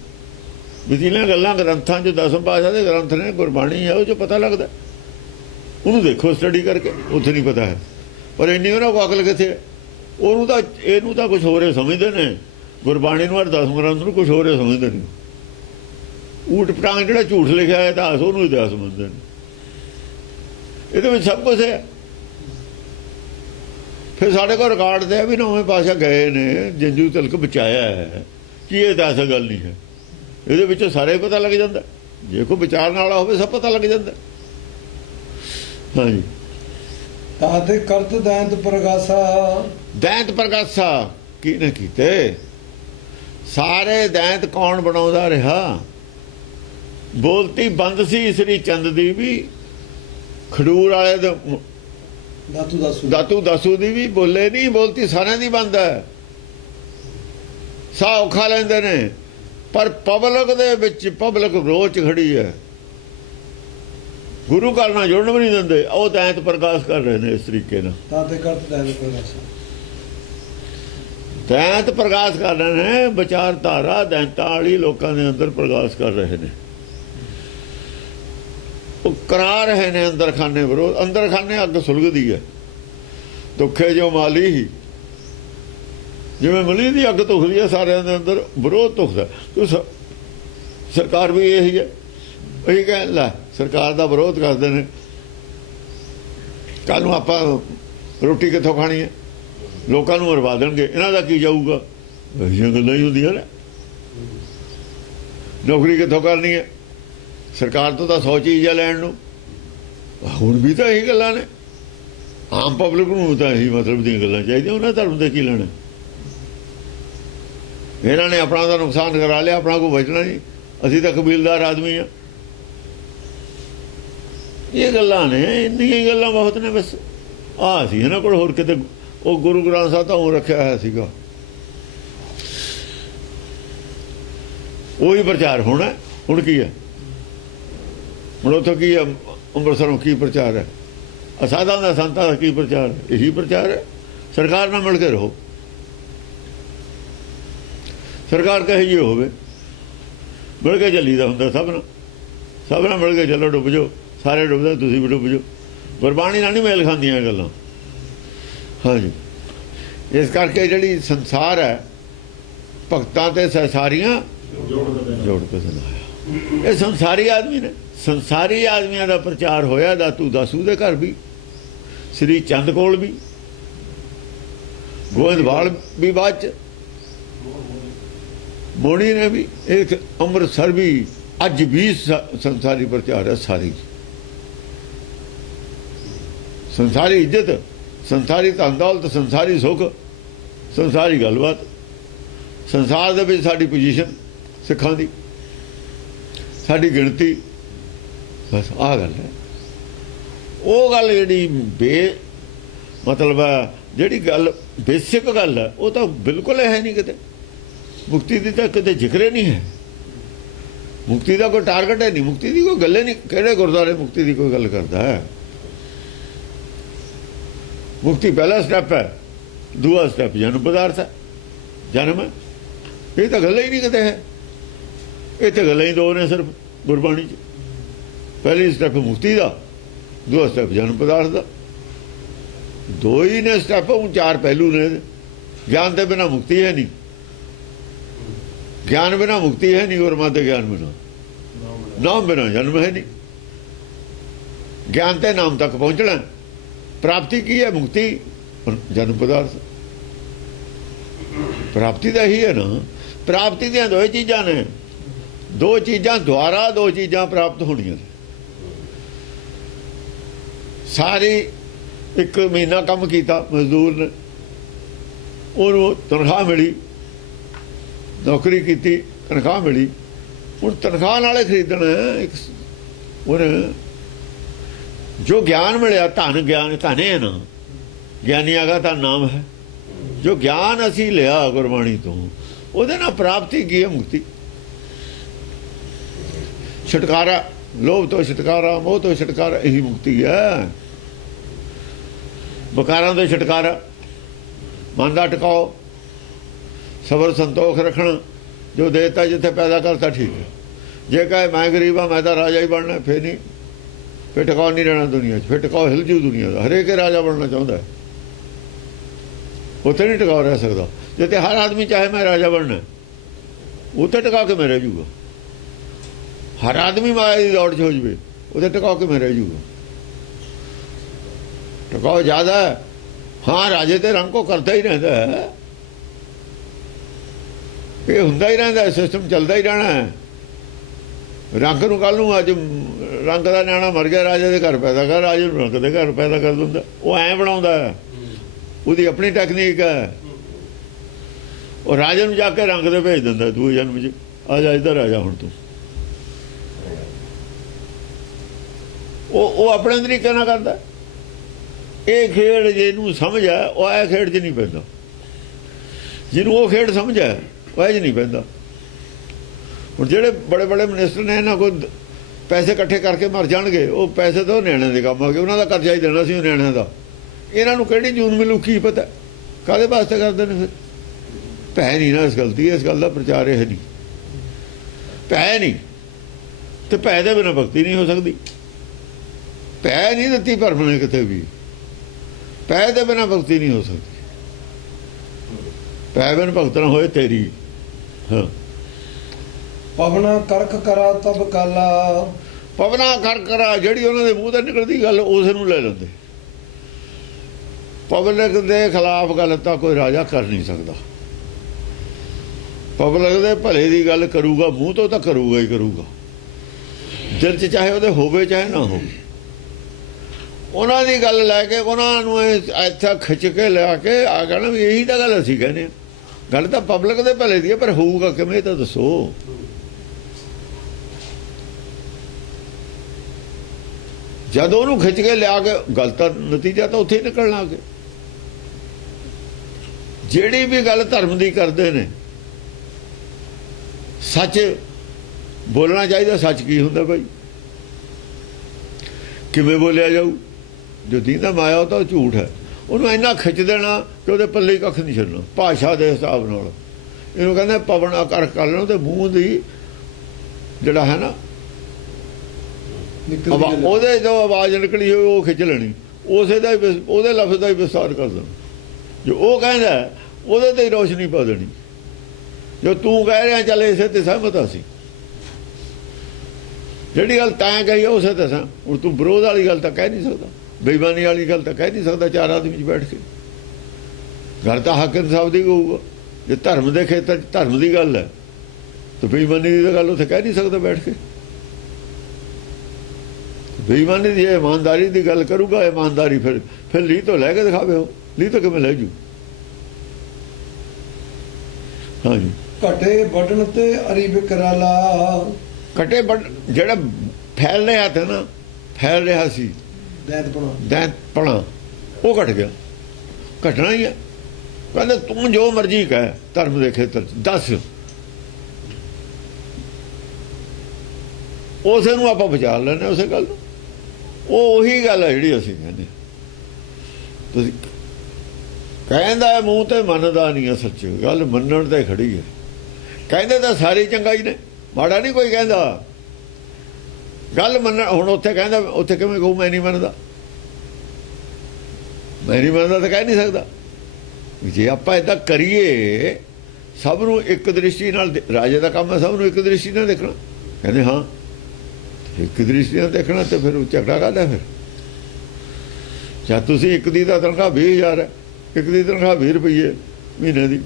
ਬਿਜਲੀਆਂ ਗੱਲਾਂ ਗ੍ਰੰਥਾਂ 'ਚ ਦਸਮ ਪਾਤਸ਼ਾਹ ਦੇ ਗ੍ਰੰਥ ਨੇ, ਗੁਰਬਾਣੀ ਹੈ, ਉਹ 'ਚ ਪਤਾ ਲੱਗਦਾ। ਉਹਨੂੰ ਦੇਖੋ ਸਟੱਡੀ ਕਰਕੇ, ਉੱਥੇ ਨਹੀਂ ਪਤਾ ਹੈ। ਪਰ ਇੰਨੀ ਉਹਨਾਂ ਕੋਲ ਅਕਲ ਕਿੱਥੇ ਹੈ? ਉਹਨੂੰ ਤਾਂ ਇਹਨੂੰ ਤਾਂ ਕੁਛ ਹੋਰ ਸਮਝਦੇ ਨੇ। ਗੁਰਬਾਣੀ ਨੂੰ ਔਰ ਦਸਮ ਗ੍ਰੰਥ ਨੂੰ ਕੁਛ ਹੋਰ ਸਮਝਦੇ ਨੇ। ਊਟ ਪਟਾਂਗ ਜਿਹੜਾ ਝੂਠ ਲਿਖਿਆ ਹੈ ਇਤਿਹਾਸ, ਉਹਨੂੰ ਇਤਿਹਾਸ ਸਮਝਦੇ ਨੇ। ਇਹਦੇ ਵਿੱਚ ਸਭ ਕੁਛ ਹੈ। ਫਿਰ ਸਾਡੇ ਕੋਲ ਰਿਕਾਰਡ ਤੇ ਹੈ ਵੀ ਨੌਵੇਂ ਪਾਤਸ਼ਾਹ ਗਏ ਨੇ, ਜੰਜੂ ਤਿਲਕ ਬਚਾਇਆ ਹੈ। ਕੀ ਇਹ ਤਾਂ ਅਸਲ ਗੱਲ ਨਹੀਂ ਹੈ? ਇਹਦੇ ਵਿੱਚੋਂ ਸਾਰੇ ਪਤਾ ਲੱਗ ਜਾਂਦਾ। ਜੇ ਕੋਈ ਵਿਚਾਰਨ ਵਾਲਾ ਹੋਵੇ ਸਭ ਪਤਾ ਲੱਗ ਜਾਂਦਾ। ਹਾਂਜੀ, ਤਾਂ ਤੇ ਕਰਤ ਦੈਂਤ ਪ੍ਰਗਾਸਾ। ਦੈਂਤ ਪ੍ਰਗਾਸਾ ਕਿਹਨੇ ਕੀਤੇ? ਸਾਰੇ ਦੈਂਤ ਕੌਣ ਬਣਾਉਂਦਾ ਰਿਹਾ? ਬੋਲਤੀ ਬੰਦ ਸੀ ਸ੍ਰੀ ਚੰਦ ਦੀ ਵੀ, ਖਡੂਰ ਵਾਲੇ ਦੇ ਦਾਤੂ ਦਾਸੂ ਦੀ ਵੀ ਬੋਲੇ ਨਹੀਂ। ਬੋਲਤੀ ਸਾਰਿਆਂ ਦੀ ਬੰਦ ਹੈ। ਸਾਹ ਔਖਾ ਲੈਂਦੇ ਨੇ, ਪਰ ਪਬਲਿਕ ਦੇ ਵਿੱਚ ਪਬਲਿਕ ਵਿਰੋਧ 'ਚ ਖੜੀ ਹੈ। ਗੁਰੂ ਘਰ ਨਾਲ ਜੁੜਨ ਵੀ ਨਹੀਂ ਦਿੰਦੇ। ਉਹ ਦੈਂਤ ਪ੍ਰਕਾਸ਼ ਕਰ ਰਹੇ ਨੇ ਇਸ ਤਰੀਕੇ ਨਾਲ। ਤਾਂ ਤੇ ਕਰਤ ਦੈਂਤ ਪ੍ਰਗਾਸਾ, ਦੈਂਤ ਪ੍ਰਕਾਸ਼ ਕਰ ਰਹੇ ਨੇ। ਵਿਚਾਰਧਾਰਾ ਦੈਂਤਾਂ ਵਾਲੀ ਲੋਕਾਂ ਦੇ ਅੰਦਰ ਪ੍ਰਕਾਸ਼ ਕਰ ਰਹੇ ਨੇ। ਉਹ ਕਰਾ ਰਹੇ ਨੇ ਅੰਦਰ ਖਾਨੇ ਵਿਰੋਧ। ਅੰਦਰ ਖਾਨੇ ਅੱਗ ਸੁਲਗਦੀ ਹੈ। ਦੁੱਖੇ ਜੋ ਮਾਲੀ ਹੀ, ਜਿਵੇਂ ਮਲੀ ਦੀ ਅੱਗ ਧੁਖਦੀ ਹੈ, ਸਾਰਿਆਂ ਦੇ ਅੰਦਰ ਵਿਰੋਧ ਧੁਖਦਾ। ਸਰਕਾਰ ਵੀ ਇਹੀ ਹੈ। ਇਹੀ ਕਹਿ ਲੈ, ਸਰਕਾਰ ਦਾ ਵਿਰੋਧ ਕਰਦੇ ਨੇ। ਕੱਲ ਨੂੰ ਆਪਾਂ ਰੋਟੀ ਕਿੱਥੋਂ ਖਾਣੀ ਹੈ? ਲੋਕਾਂ ਨੂੰ ਮਰਵਾ ਦੇਣਗੇ। ਇਹਨਾਂ ਦਾ ਕੀ ਜਾਊਗਾ? ਇਹ ਗੱਲਾਂ ਹੀ ਹੁੰਦੀਆਂ ਨੇ। ਨੌਕਰੀ ਕਿੱਥੋਂ ਕਰਨੀ ਹੈ? ਸਰਕਾਰ ਤੋਂ ਤਾਂ 100 ਚੀਜ਼ਾਂ ਲੈਣ ਨੂੰ। ਹੁਣ ਵੀ ਤਾਂ ਇਹੀ ਗੱਲਾਂ ਨੇ। ਆਮ ਪਬਲਿਕ ਨੂੰ ਤਾਂ ਇਹੀ ਮਤਲਬ ਦੀਆਂ ਗੱਲਾਂ ਚਾਹੀਦੀਆਂ। ਉਹਨਾਂ ਧਰਮ ਦੇ ਕੀ ਲੈਣਾ? ਇਹਨਾਂ ਨੇ ਆਪਣਾ ਤਾਂ ਨੁਕਸਾਨ ਕਰਾ ਲਿਆ, ਆਪਣਾ ਕੋਈ ਬਚਣਾ ਨਹੀਂ। ਅਸੀਂ ਤਾਂ ਕਬੀਲਦਾਰ ਆਦਮੀ ਆ। ਇਹ ਗੱਲਾਂ ਨੇ, ਇੰਨੀਆਂ ਗੱਲਾਂ ਬਹੁਤ ਨੇ। ਬਸ ਆਹ ਸੀ ਇਹਨਾਂ ਕੋਲ, ਹੋਰ ਕਿਤੇ ਉਹ ਗੁਰੂ ਗ੍ਰੰਥ ਸਾਹਿਬ ਤਾਂ ਉਹ ਰੱਖਿਆ ਹੋਇਆ ਸੀਗਾ, ਉਹੀ ਪ੍ਰਚਾਰ ਹੋਣਾ। ਹੁਣ ਕੀ ਹੈ, ਹੁਣ ਉੱਥੋਂ ਕੀ ਹੈ, ਅੰਮ੍ਰਿਤਸਰੋਂ ਕੀ ਪ੍ਰਚਾਰ ਹੈ, ਅਸਾਧਾਂ ਦਾ ਸੰਤਾਂ ਦਾ ਕੀ ਪ੍ਰਚਾਰ ਹੈ? ਇਹੀ ਪ੍ਰਚਾਰ ਹੈ। ਸਰਕਾਰ ਨਾਲ ਮਿਲ ਕੇ ਰਹੋ, ਸਰਕਾਰ ਕਹੇ ਜੀ ਹੋਵੇ, ਮਿਲ ਕੇ ਚੱਲੀਦਾ ਹੁੰਦਾ। ਸਭ ਨਾਲ ਮਿਲ ਕੇ ਚੱਲੋ, ਡੁੱਬ ਜਾਓ, ਸਾਰੇ ਡੁੱਬਦੇ, ਤੁਸੀਂ ਵੀ ਡੁੱਬ ਜਾਓ। ਗੁਰਬਾਣੀ ਨਾਲ ਨਹੀਂ ਮੇਲ ਖਾਂਦੀਆਂ ਇਹ ਗੱਲਾਂ। ਹਾਂਜੀ, ਇਸ ਕਰਕੇ ਜਿਹੜੀ ਸੰਸਾਰ ਹੈ ਭਗਤਾਂ ਤੇ ਸੰਸਾਰੀਆਂ ਜੋੜ ਕੇ ਸੁਣਾਇਆ। ਇਹ ਸੰਸਾਰੀ ਆਦਮੀ ਨੇ, ਸੰਸਾਰੀ ਆਦਮੀਆਂ ਦਾ ਪ੍ਰਚਾਰ ਹੋਇਆ। ਦਾਤੂ ਦਾਸੂ ਦੇ ਘਰ ਵੀ, ਸ੍ਰੀ ਚੰਦ ਕੋਲ ਵੀ, ਗੋਇੰਦਵਾਲ ਵੀ, ਬਾਅਦ ਚ ਮੋਣੀ ਨੇ ਵੀ, ਇੱਕ ਅੰਮ੍ਰਿਤਸਰ ਵੀ। ਅੱਜ ਵੀ ਸੰਸਾਰੀ ਪ੍ਰਚਾਰ ਹੈ। ਸਾਰੀ ਸੰਸਾਰੀ ਇੱਜ਼ਤ, ਸੰਸਾਰੀ ਧਨ ਦੌਲਤ, ਸੰਸਾਰੀ ਸੁੱਖ, ਸੰਸਾਰੀ ਗੱਲਬਾਤ, ਸੰਸਾਰ ਦੇ ਵਿੱਚ ਸਾਡੀ ਪੋਜੀਸ਼ਨ, ਸਿੱਖਾਂ ਦੀ ਸਾਡੀ ਗਿਣਤੀ, ਬਸ ਆਹ ਗੱਲ ਹੈ। ਉਹ ਗੱਲ ਜਿਹੜੀ ਮਤਲਬ ਹੈ, ਜਿਹੜੀ ਗੱਲ ਬੇਸਿਕ ਗੱਲ ਹੈ, ਉਹ ਤਾਂ ਬਿਲਕੁਲ ਹੈ ਨਹੀਂ ਕਿਤੇ। ਮੁਕਤੀ ਦੀ ਤਾਂ ਕਿਤੇ ਜ਼ਿਕਰ ਨਹੀਂ ਹੈ। ਮੁਕਤੀ ਦਾ ਕੋਈ ਟਾਰਗੇਟ ਹੈ ਨਹੀਂ, ਮੁਕਤੀ ਦੀ ਕੋਈ ਗੱਲ ਨਹੀਂ। ਕਿਹੜੇ ਗੁਰਦੁਆਰੇ ਮੁਕਤੀ ਦੀ ਕੋਈ ਗੱਲ ਕਰਦਾ ਹੈ? ਮੁਕਤੀ ਪਹਿਲਾ ਸਟੈਪ ਹੈ, ਦੂਆ ਸਟੈਪ ਜਨਮ ਪਦਾਰਥ ਹੈ, ਜਨਮ ਹੈ। ਇਹ ਤਾਂ ਗੱਲ ਹੀ ਨਹੀਂ ਕਿਤੇ ਹੈ। ਇਹ ਤਾਂ ਗੱਲਾਂ ਹੀ ਦੋ ਨੇ ਸਿਰਫ ਗੁਰਬਾਣੀ 'ਚ। ਪਹਿਲੀ ਸਟੈਪ ਮੁਕਤੀ ਦਾ, ਦੂਆ ਸਟੈਪ ਜਨਮ ਪਦਾਰਥ ਦਾ। ਦੋ ਹੀ ਨੇ ਸਟੈਪ, ਉਹ ਚਾਰ ਪਹਿਲੂ ਨੇ। ਗਿਆਨ ਦੇ ਬਿਨਾਂ ਮੁਕਤੀ ਹੈ ਨਹੀਂ, ਗਿਆਨ ਬਿਨਾਂ ਮੁਕਤੀ ਹੈ ਨਹੀਂ, ਗੁਰਮਤਿ ਦੇ ਗਿਆਨ ਬਿਨਾਂ, ਨਾਮ ਬਿਨਾਂ ਜਨਮ ਹੈ ਨਹੀਂ। ਗਿਆਨ ਤੇ ਨਾਮ ਤੱਕ ਪਹੁੰਚਣਾ, ਪ੍ਰਾਪਤੀ ਕੀ ਹੈ? ਮੁਕਤੀ, ਜਨਮ ਪਦਾਰਥ। ਪ੍ਰਾਪਤੀ ਦਾ ਹੀ ਹੈ ਨਾ। ਪ੍ਰਾਪਤੀ ਦੀਆਂ ਦੋ ਚੀਜ਼ਾਂ ਨੇ, ਦੋ ਚੀਜ਼ਾਂ ਦੁਆਰਾ ਦੋ ਚੀਜ਼ਾਂ ਪ੍ਰਾਪਤ ਹੋਣੀਆਂ ਨੇ। ਸਾਰੀ ਇੱਕ ਮਹੀਨਾ ਕੰਮ ਕੀਤਾ ਮਜ਼ਦੂਰ ਨੇ, ਉਹਨੂੰ ਤਨਖਾਹ ਮਿਲੀ, ਨੌਕਰੀ ਕੀਤੀ, ਤਨਖਾਹ ਮਿਲੀ। ਹੁਣ ਤਨਖਾਹ ਨਾਲੇ ਖਰੀਦਣਾ ਇੱਕ ਉਹਨੇ ਜੋ ਗਿਆਨ ਮਿਲਿਆ, ਧਨ ਗਿਆਨ ਧਨੇ ਹੈ ਨਾ, ਗਿਆਨੀਆਂ ਦਾ ਤਾਂ ਨਾਮ ਹੈ। ਜੋ ਗਿਆਨ ਅਸੀਂ ਲਿਆ ਗੁਰਬਾਣੀ ਤੋਂ, ਉਹਦੇ ਨਾਲ ਪ੍ਰਾਪਤੀ ਕੀ ਹੈ? ਮੁਕਤੀ, ਛੁਟਕਾਰਾ, ਲੋਭ ਤੋਂ ਛੁਟਕਾਰਾ, ਮੋਹ ਤੋਂ ਛੁਟਕਾਰਾ, ਇਹੀ ਮੁਕਤੀ ਹੈ। ਵਿਕਾਰਾਂ ਤੋਂ ਛੁਟਕਾਰਾ, ਮਨ ਦਾ ਟਿਕਾਓ, ਸਬਰ ਸੰਤੋਖ ਰੱਖਣਾ। ਜੋ ਦੇਤਾ ਜਿੱਥੇ ਪੈਦਾ ਕਰਤਾ ਠੀਕ ਹੈ। ਜੇ ਕਹੇ ਮੈਂ ਗਰੀਬ ਹਾਂ, ਮੈਂ ਤਾਂ ਰਾਜਾ ਹੀ ਬਣਨਾ, ਫਿਰ ਨਹੀਂ, ਫਿਰ ਟਿਕਾਓ ਨਹੀਂ ਰਹਿਣਾ ਦੁਨੀਆ 'ਚ। ਫਿਰ ਟਿਕਾਓ ਹਿਲ ਜੂ ਦੁਨੀਆ ਦਾ। ਹਰੇਕ ਰਾਜਾ ਬਣਨਾ ਚਾਹੁੰਦਾ ਹੈ, ਉੱਥੇ ਨਹੀਂ ਟਿਕਾਓ ਰਹਿ ਸਕਦਾ। ਜਿੱਥੇ ਹਰ ਆਦਮੀ ਚਾਹੇ ਮੈਂ ਰਾਜਾ ਬਣਨਾ, ਉੱਥੇ ਟਿਕਾ ਕੇ ਮੈਂ ਰਹਿ ਜੂਗਾ। ਹਰ ਆਦਮੀ ਮਾਇਆ ਦੀ ਦੌੜ 'ਚ ਹੋ ਜਾਵੇ, ਉੱਥੇ ਟਿਕਾ ਕੇ ਮੈਂ ਰਹਿ ਜੂਗਾ। ਟਿਕਾਓ ਜ਼ਿਆਦਾ ਹੈ। ਹਾਂ, ਰਾਜੇ ਤੇ ਰੰਗ ਕੋ ਕਰਦਾ ਹੀ ਰਹਿੰਦਾ ਹੈ, ਇਹ ਹੁੰਦਾ ਹੀ ਰਹਿੰਦਾ, ਸਿਸਟਮ ਚੱਲਦਾ ਹੀ ਰਹਿਣਾ ਹੈ। ਰੰਗ ਨੂੰ ਕੱਲ ਨੂੰ, ਅੱਜ ਰੰਗ ਦਾ ਨਿਆਣਾ ਮਰ ਗਿਆ, ਰਾਜੇ ਦੇ ਘਰ ਪੈਦਾ ਕਰ, ਰਾਜੇ ਨੂੰ ਰੰਗ ਦੇ ਘਰ ਪੈਦਾ ਕਰ ਦਿੰਦਾ। ਉਹ ਐਂ ਬਣਾਉਂਦਾ ਹੈ, ਉਹਦੀ ਆਪਣੀ ਟੈਕਨੀਕ ਹੈ। ਉਹ ਰਾਜੇ ਨੂੰ ਜਾ ਕੇ ਰੰਗ ਦੇ ਭੇਜ ਦਿੰਦਾ ਦੂਏ ਜਨਮ 'ਚ, ਆ ਜਾ ਇੱਧਰ ਆ ਜਾ ਹੁਣ ਤੂੰ। ਉਹ ਆਪਣੇ ਤਰੀਕੇ ਨਾਲ ਕਰਦਾ। ਇਹ ਖੇਡ ਜਿਹਨੂੰ ਸਮਝ ਹੈ, ਉਹ ਇਹ ਖੇਡ 'ਚ ਨਹੀਂ ਪੈਂਦਾ। ਜਿਹਨੂੰ ਉਹ ਖੇਡ ਸਮਝ ਹੈ, ਉਹ ਇਹ 'ਚ ਨਹੀਂ ਪੈਂਦਾ। ਹੁਣ ਜਿਹੜੇ ਬੜੇ ਬੜੇ ਮਿਨਿਸਟਰ ਨੇ, ਇਹਨਾਂ ਕੋਲ ਪੈਸੇ ਇਕੱਠੇ ਕਰਕੇ ਮਰ ਜਾਣਗੇ। ਉਹ ਪੈਸੇ ਤਾਂ ਨਿਆਣਿਆਂ ਦੇ ਕੰਮ ਆ ਗਏ, ਉਹਨਾਂ ਦਾ ਕਰਜ਼ਾ ਹੀ ਦੇਣਾ ਸੀ ਉਹ ਨਿਆਣਿਆਂ ਦਾ। ਇਹਨਾਂ ਨੂੰ ਕਿਹੜੀ ਜੂਨ ਮਿਲੂ ਕੀ ਪਤਾ, ਕਾਹਦੇ ਵਾਸਤੇ ਕਰਦੇ ਨੇ? ਫਿਰ ਭੈ ਨਹੀਂ ਨਾ ਇਸ ਗੱਲ ਦੀ, ਇਸ ਗੱਲ ਦਾ ਪ੍ਰਚਾਰ ਇਹ ਨਹੀਂ। ਭੈ ਨਹੀਂ, ਤੇ ਭੈ ਦੇ ਬਿਨਾਂ ਭਗਤੀ ਨਹੀਂ ਹੋ ਸਕਦੀ। ਭੈ ਨਹੀਂ ਦਿੱਤੀ ਭਰਮ ਨੇ ਕਿਤੇ ਵੀ, ਭੈ ਦੇ ਬਿਨਾਂ ਭਗਤੀ ਨਹੀਂ ਹੋ ਸਕਦੀ। ਭੈ ਬਿਨ ਭਗਤ ਨਾ ਹੋਏ ਤੇਰੀ। ਹਾਂ, ਪਵਨਾ ਕਰਕ ਕਰਾ ਤਬ ਕਾਲਾ। ਪਵਨਾ ਕਰ ਕਰਾ, ਜਿਹੜੀ ਉਹਨਾਂ ਦੇ ਮੂੰਹ ਤੇ ਨਿਕਲਦੀ ਗੱਲ, ਉਸ ਨੂੰ ਲੈ ਲੈਂਦੇ। ਪਬਲਿਕ ਦੇ ਖਿਲਾਫ ਗੱਲ ਤਾਂ ਕੋਈ ਰਾਜਾ ਕਰ ਨਹੀਂ ਸਕਦਾ। ਪਬਲਿਕ ਦੇ ਭਲੇ ਦੀ ਗੱਲ ਕਰੂਗਾ, ਮੂੰਹ ਤੋਂ ਤਾਂ ਕਰੂਗਾ ਹੀ ਕਰੂਗਾ। ਦਿਲ 'ਚ ਚਾਹੇ ਉਹਦੇ ਹੋਵੇ ਚਾਹੇ ਨਾ ਹੋਵੇ, ਉਹਨਾਂ ਦੀ ਗੱਲ ਲੈ ਕੇ, ਉਹਨਾਂ ਨੂੰ ਇੱਥੇ ਖਿੱਚ ਕੇ ਲਿਆ ਕੇ ਆ ਕਹਿਣਾ ਵੀ ਇਹੀ ਤਾਂ ਗੱਲ ਅਸੀਂ ਕਹਿੰਦੇ ਹਾਂ। ਗੱਲ ਤਾਂ ਪਬਲਿਕ ਦੇ ਭਲੇ ਦੀ ਹੈ, ਪਰ ਹੋਊਗਾ ਕਿਵੇਂ ਤਾਂ ਦੱਸੋ। ਜਦ ਉਹਨੂੰ ਖਿੱਚ ਕੇ ਲਿਆ ਕੇ, ਗੱਲ ਤਾਂ ਨਤੀਜਾ ਤਾਂ ਉੱਥੇ ਹੀ ਨਿਕਲਣਾ। ਅੱਗੇ ਜਿਹੜੀ ਵੀ ਗੱਲ ਧਰਮ ਦੀ ਕਰਦੇ ਨੇ ਸੱਚ ਬੋਲਣਾ ਚਾਹੀਦਾ। ਸੱਚ ਕੀ ਹੁੰਦਾ ਭਾਈ, ਕਿਵੇਂ ਬੋਲਿਆ ਜਾਊ? ਜੋ ਦੀਂਦਾ ਮਾਇਆ ਉਹ ਤਾਂ ਝੂਠ ਹੈ। ਉਹਨੂੰ ਇੰਨਾ ਖਿੱਚ ਦੇਣਾ ਕਿ ਉਹਦੇ ਪੱਲੇ ਕੱਖ ਨਹੀਂ ਛੱਡਣਾ। ਭਾਸ਼ਾ ਦੇ ਹਿਸਾਬ ਨਾਲ ਇਹਨੂੰ ਕਹਿੰਦੇ ਪਵਨ ਆਕਾਰ ਕਰ ਲੈਣਾ, ਤੇ ਮੂੰਹ ਦੀ ਜਿਹੜਾ ਹੈ ਨਾ ਉਹਦੇ ਜੋ ਆਵਾਜ਼ ਨਿਕਲੀ ਹੋਈ ਉਹ ਖਿੱਚ ਲੈਣੀ, ਉਸੇ ਦਾ ਉਹਦੇ ਲਫ਼ਜ਼ ਦਾ ਹੀ ਵਿਸਤਾਰ ਕਰ ਦੇਣਾ। ਜੋ ਉਹ ਕਹਿੰਦਾ ਉਹਦੇ ਤੇ ਹੀ ਰੋਸ਼ਨੀ ਪਾ ਦੇਣੀ। ਜੋ ਤੂੰ ਕਹਿ ਰਿਹਾ ਚੱਲ ਇਸੇ ਤੇ ਸਹਿਮਤ ਅਸੀਂ, ਜਿਹੜੀ ਗੱਲ ਤੈਂ ਕਹੀ ਉਸੇ ਤੇ ਸਾਂ। ਹੁਣ ਤੂੰ ਵਿਰੋਧ ਵਾਲੀ ਗੱਲ ਤਾਂ ਕਹਿ ਨਹੀਂ ਸਕਦਾ, ਬੇਈਮਾਨੀ ਵਾਲੀ ਗੱਲ ਤਾਂ ਕਹਿ ਨਹੀਂ ਸਕਦਾ। ਚਾਰ ਆਦਮੀ 'ਚ ਬੈਠ ਕੇ ਗੱਲ ਤਾਂ ਹੱਕ ਇਨਸਾਫ ਦੀ ਹੋਊਗਾ। ਜੇ ਧਰਮ ਦੇ ਖੇਤਰ 'ਚ ਧਰਮ ਦੀ ਗੱਲ ਹੈ ਤਾਂ ਬੇਈਮਾਨੀ ਦੀ ਤਾਂ ਗੱਲ ਉੱਥੇ ਕਹਿ ਨਹੀਂ ਸਕਦਾ ਬੈਠ ਕੇ। ਬੇਈਮਾਨੀ ਦੀ ਇਮਾਨਦਾਰੀ ਦੀ ਗੱਲ ਕਰੂਗਾ, ਇਮਾਨਦਾਰੀ ਫਿਰ ਲੀਹ ਤੋਂ ਲੈ ਕੇ ਦਿਖਾਵੇ। ਉਹ ਲੀਹ ਤੋਂ ਕਿਵੇਂ ਲੈ ਜੂ? ਹਾਂਜੀ, ਘਟੇ ਵੱਢਣ ਤੇ ਅਰੀ ਵਿਕਰਾਲਾ। ਘਟੇ ਜਿਹੜਾ ਫੈਲ ਰਿਹਾ था ਨਾ, ਫੈਲ ਰਿਹਾ ਸੀ ਦੈਂਤਪਣਾ, ਉਹ ਘਟ ਗਿਆ। ਘਟਣਾ ਹੀ ਹੈ। ਕਹਿੰਦੇ ਤੂੰ ਜੋ ਮਰਜ਼ੀ ਕਹਿ ਧਰਮ ਦੇ ਖੇਤਰ 'ਚ ਦੱਸ, ਉਸੇ ਨੂੰ ਆਪਾਂ ਬਚਾ ਲੈਂਦੇ ਉਸੇ ਗੱਲ ਨੂੰ। ਉਹ ਉਹੀ ਗੱਲ ਹੈ ਜਿਹੜੀ ਅਸੀਂ ਕਹਿੰਦੇ। ਤੁਸੀਂ ਕਹਿੰਦਾ ਮੂੰਹ ਤੇ ਮੰਨਦਾ ਨਹੀਂ ਹੈ, ਸੱਚ ਗੱਲ ਮੰਨਣ ਤੇ ਖੜੀ ਹੈ। ਕਹਿੰਦੇ ਤਾਂ ਸਾਰੇ ਚੰਗਾ ਹੀ ਨੇ, ਮਾੜਾ ਨਹੀਂ ਕੋਈ ਕਹਿੰਦਾ। ਗੱਲ ਮੰਨ, ਹੁਣ ਉੱਥੇ ਕਹਿੰਦਾ, ਉੱਥੇ ਕਿਵੇਂ ਕਹੂੰ ਮੈਂ ਨਹੀਂ ਮੰਨਦਾ? ਮੈਂ ਨਹੀਂ ਮੰਨਦਾ ਤਾਂ ਕਹਿ ਨਹੀਂ ਸਕਦਾ। ਜੇ ਆਪਾਂ ਏਦਾਂ ਕਰੀਏ, ਸਭ ਨੂੰ ਇੱਕ ਦ੍ਰਿਸ਼ਟੀ ਨਾਲ, ਰਾਜੇ ਦਾ ਕੰਮ ਹੈ ਸਭ ਨੂੰ ਇੱਕ ਦ੍ਰਿਸ਼ਟੀ ਨਾਲ ਦੇਖਣਾ। ਕਹਿੰਦੇ ਹਾਂ ਇੱਕ ਦ੍ਰਿਸ਼ਟੀ ਨਾਲ ਦੇਖਣਾ, ਤੇ ਫਿਰ ਉਹ ਝਗੜਾ ਕਰਦਾ। ਫਿਰ ਜਦ ਤੁਸੀਂ ਇੱਕ ਦੀ ਦਾ ਤਨਖਾਹ 20,000 ਹੈ, ਇੱਕ ਦੀ ਤਨਖਾਹ 20 ਰੁਪਈਏ ਮਹੀਨੇ ਦੀ,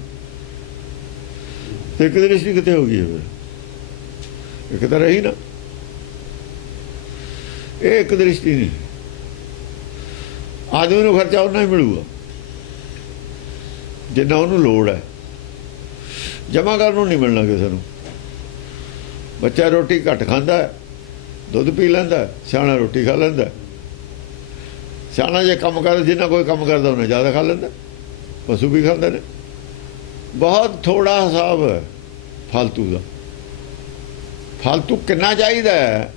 ਤੇ ਇੱਕ ਦ੍ਰਿਸ਼ਟੀ ਕਿੱਥੇ ਹੋ ਗਈ? ਫਿਰ ਇੱਕ ਤਾਂ ਰਹੀ ਨਾ। ਇਹ ਇੱਕ ਦ੍ਰਿਸ਼ਟੀ ਨਹੀਂ। ਆਦਮੀ ਨੂੰ ਖਰਚਾ ਉਹਨਾਂ ਹੀ ਮਿਲੂਗਾ ਜਿੰਨਾ ਉਹਨੂੰ ਲੋੜ ਹੈ। ਜਮ੍ਹਾਂ ਕਰਨ ਨੂੰ ਨਹੀਂ ਮਿਲਣਾ ਕਿਸੇ ਨੂੰ। ਬੱਚਾ ਰੋਟੀ ਘੱਟ ਖਾਂਦਾ, ਦੁੱਧ ਪੀ ਲੈਂਦਾ, ਸਿਆਣਾ ਰੋਟੀ ਖਾ ਲੈਂਦਾ। ਸਿਆਣਾ ਜੇ ਕੰਮ ਕਰਦਾ, ਜਿੰਨਾ ਕੋਈ ਕੰਮ ਕਰਦਾ ਉਹਨੇ ਜ਼ਿਆਦਾ ਖਾ ਲੈਂਦਾ। ਪਸ਼ੂ ਵੀ ਖਾਂਦੇ ਨੇ। ਬਹੁਤ ਥੋੜਾ ਹਿਸਾਬ ਹੈ ਫਾਲਤੂ ਦਾ। ਫਾਲਤੂ ਕਿੰਨਾ ਚਾਹੀਦਾ ਹੈ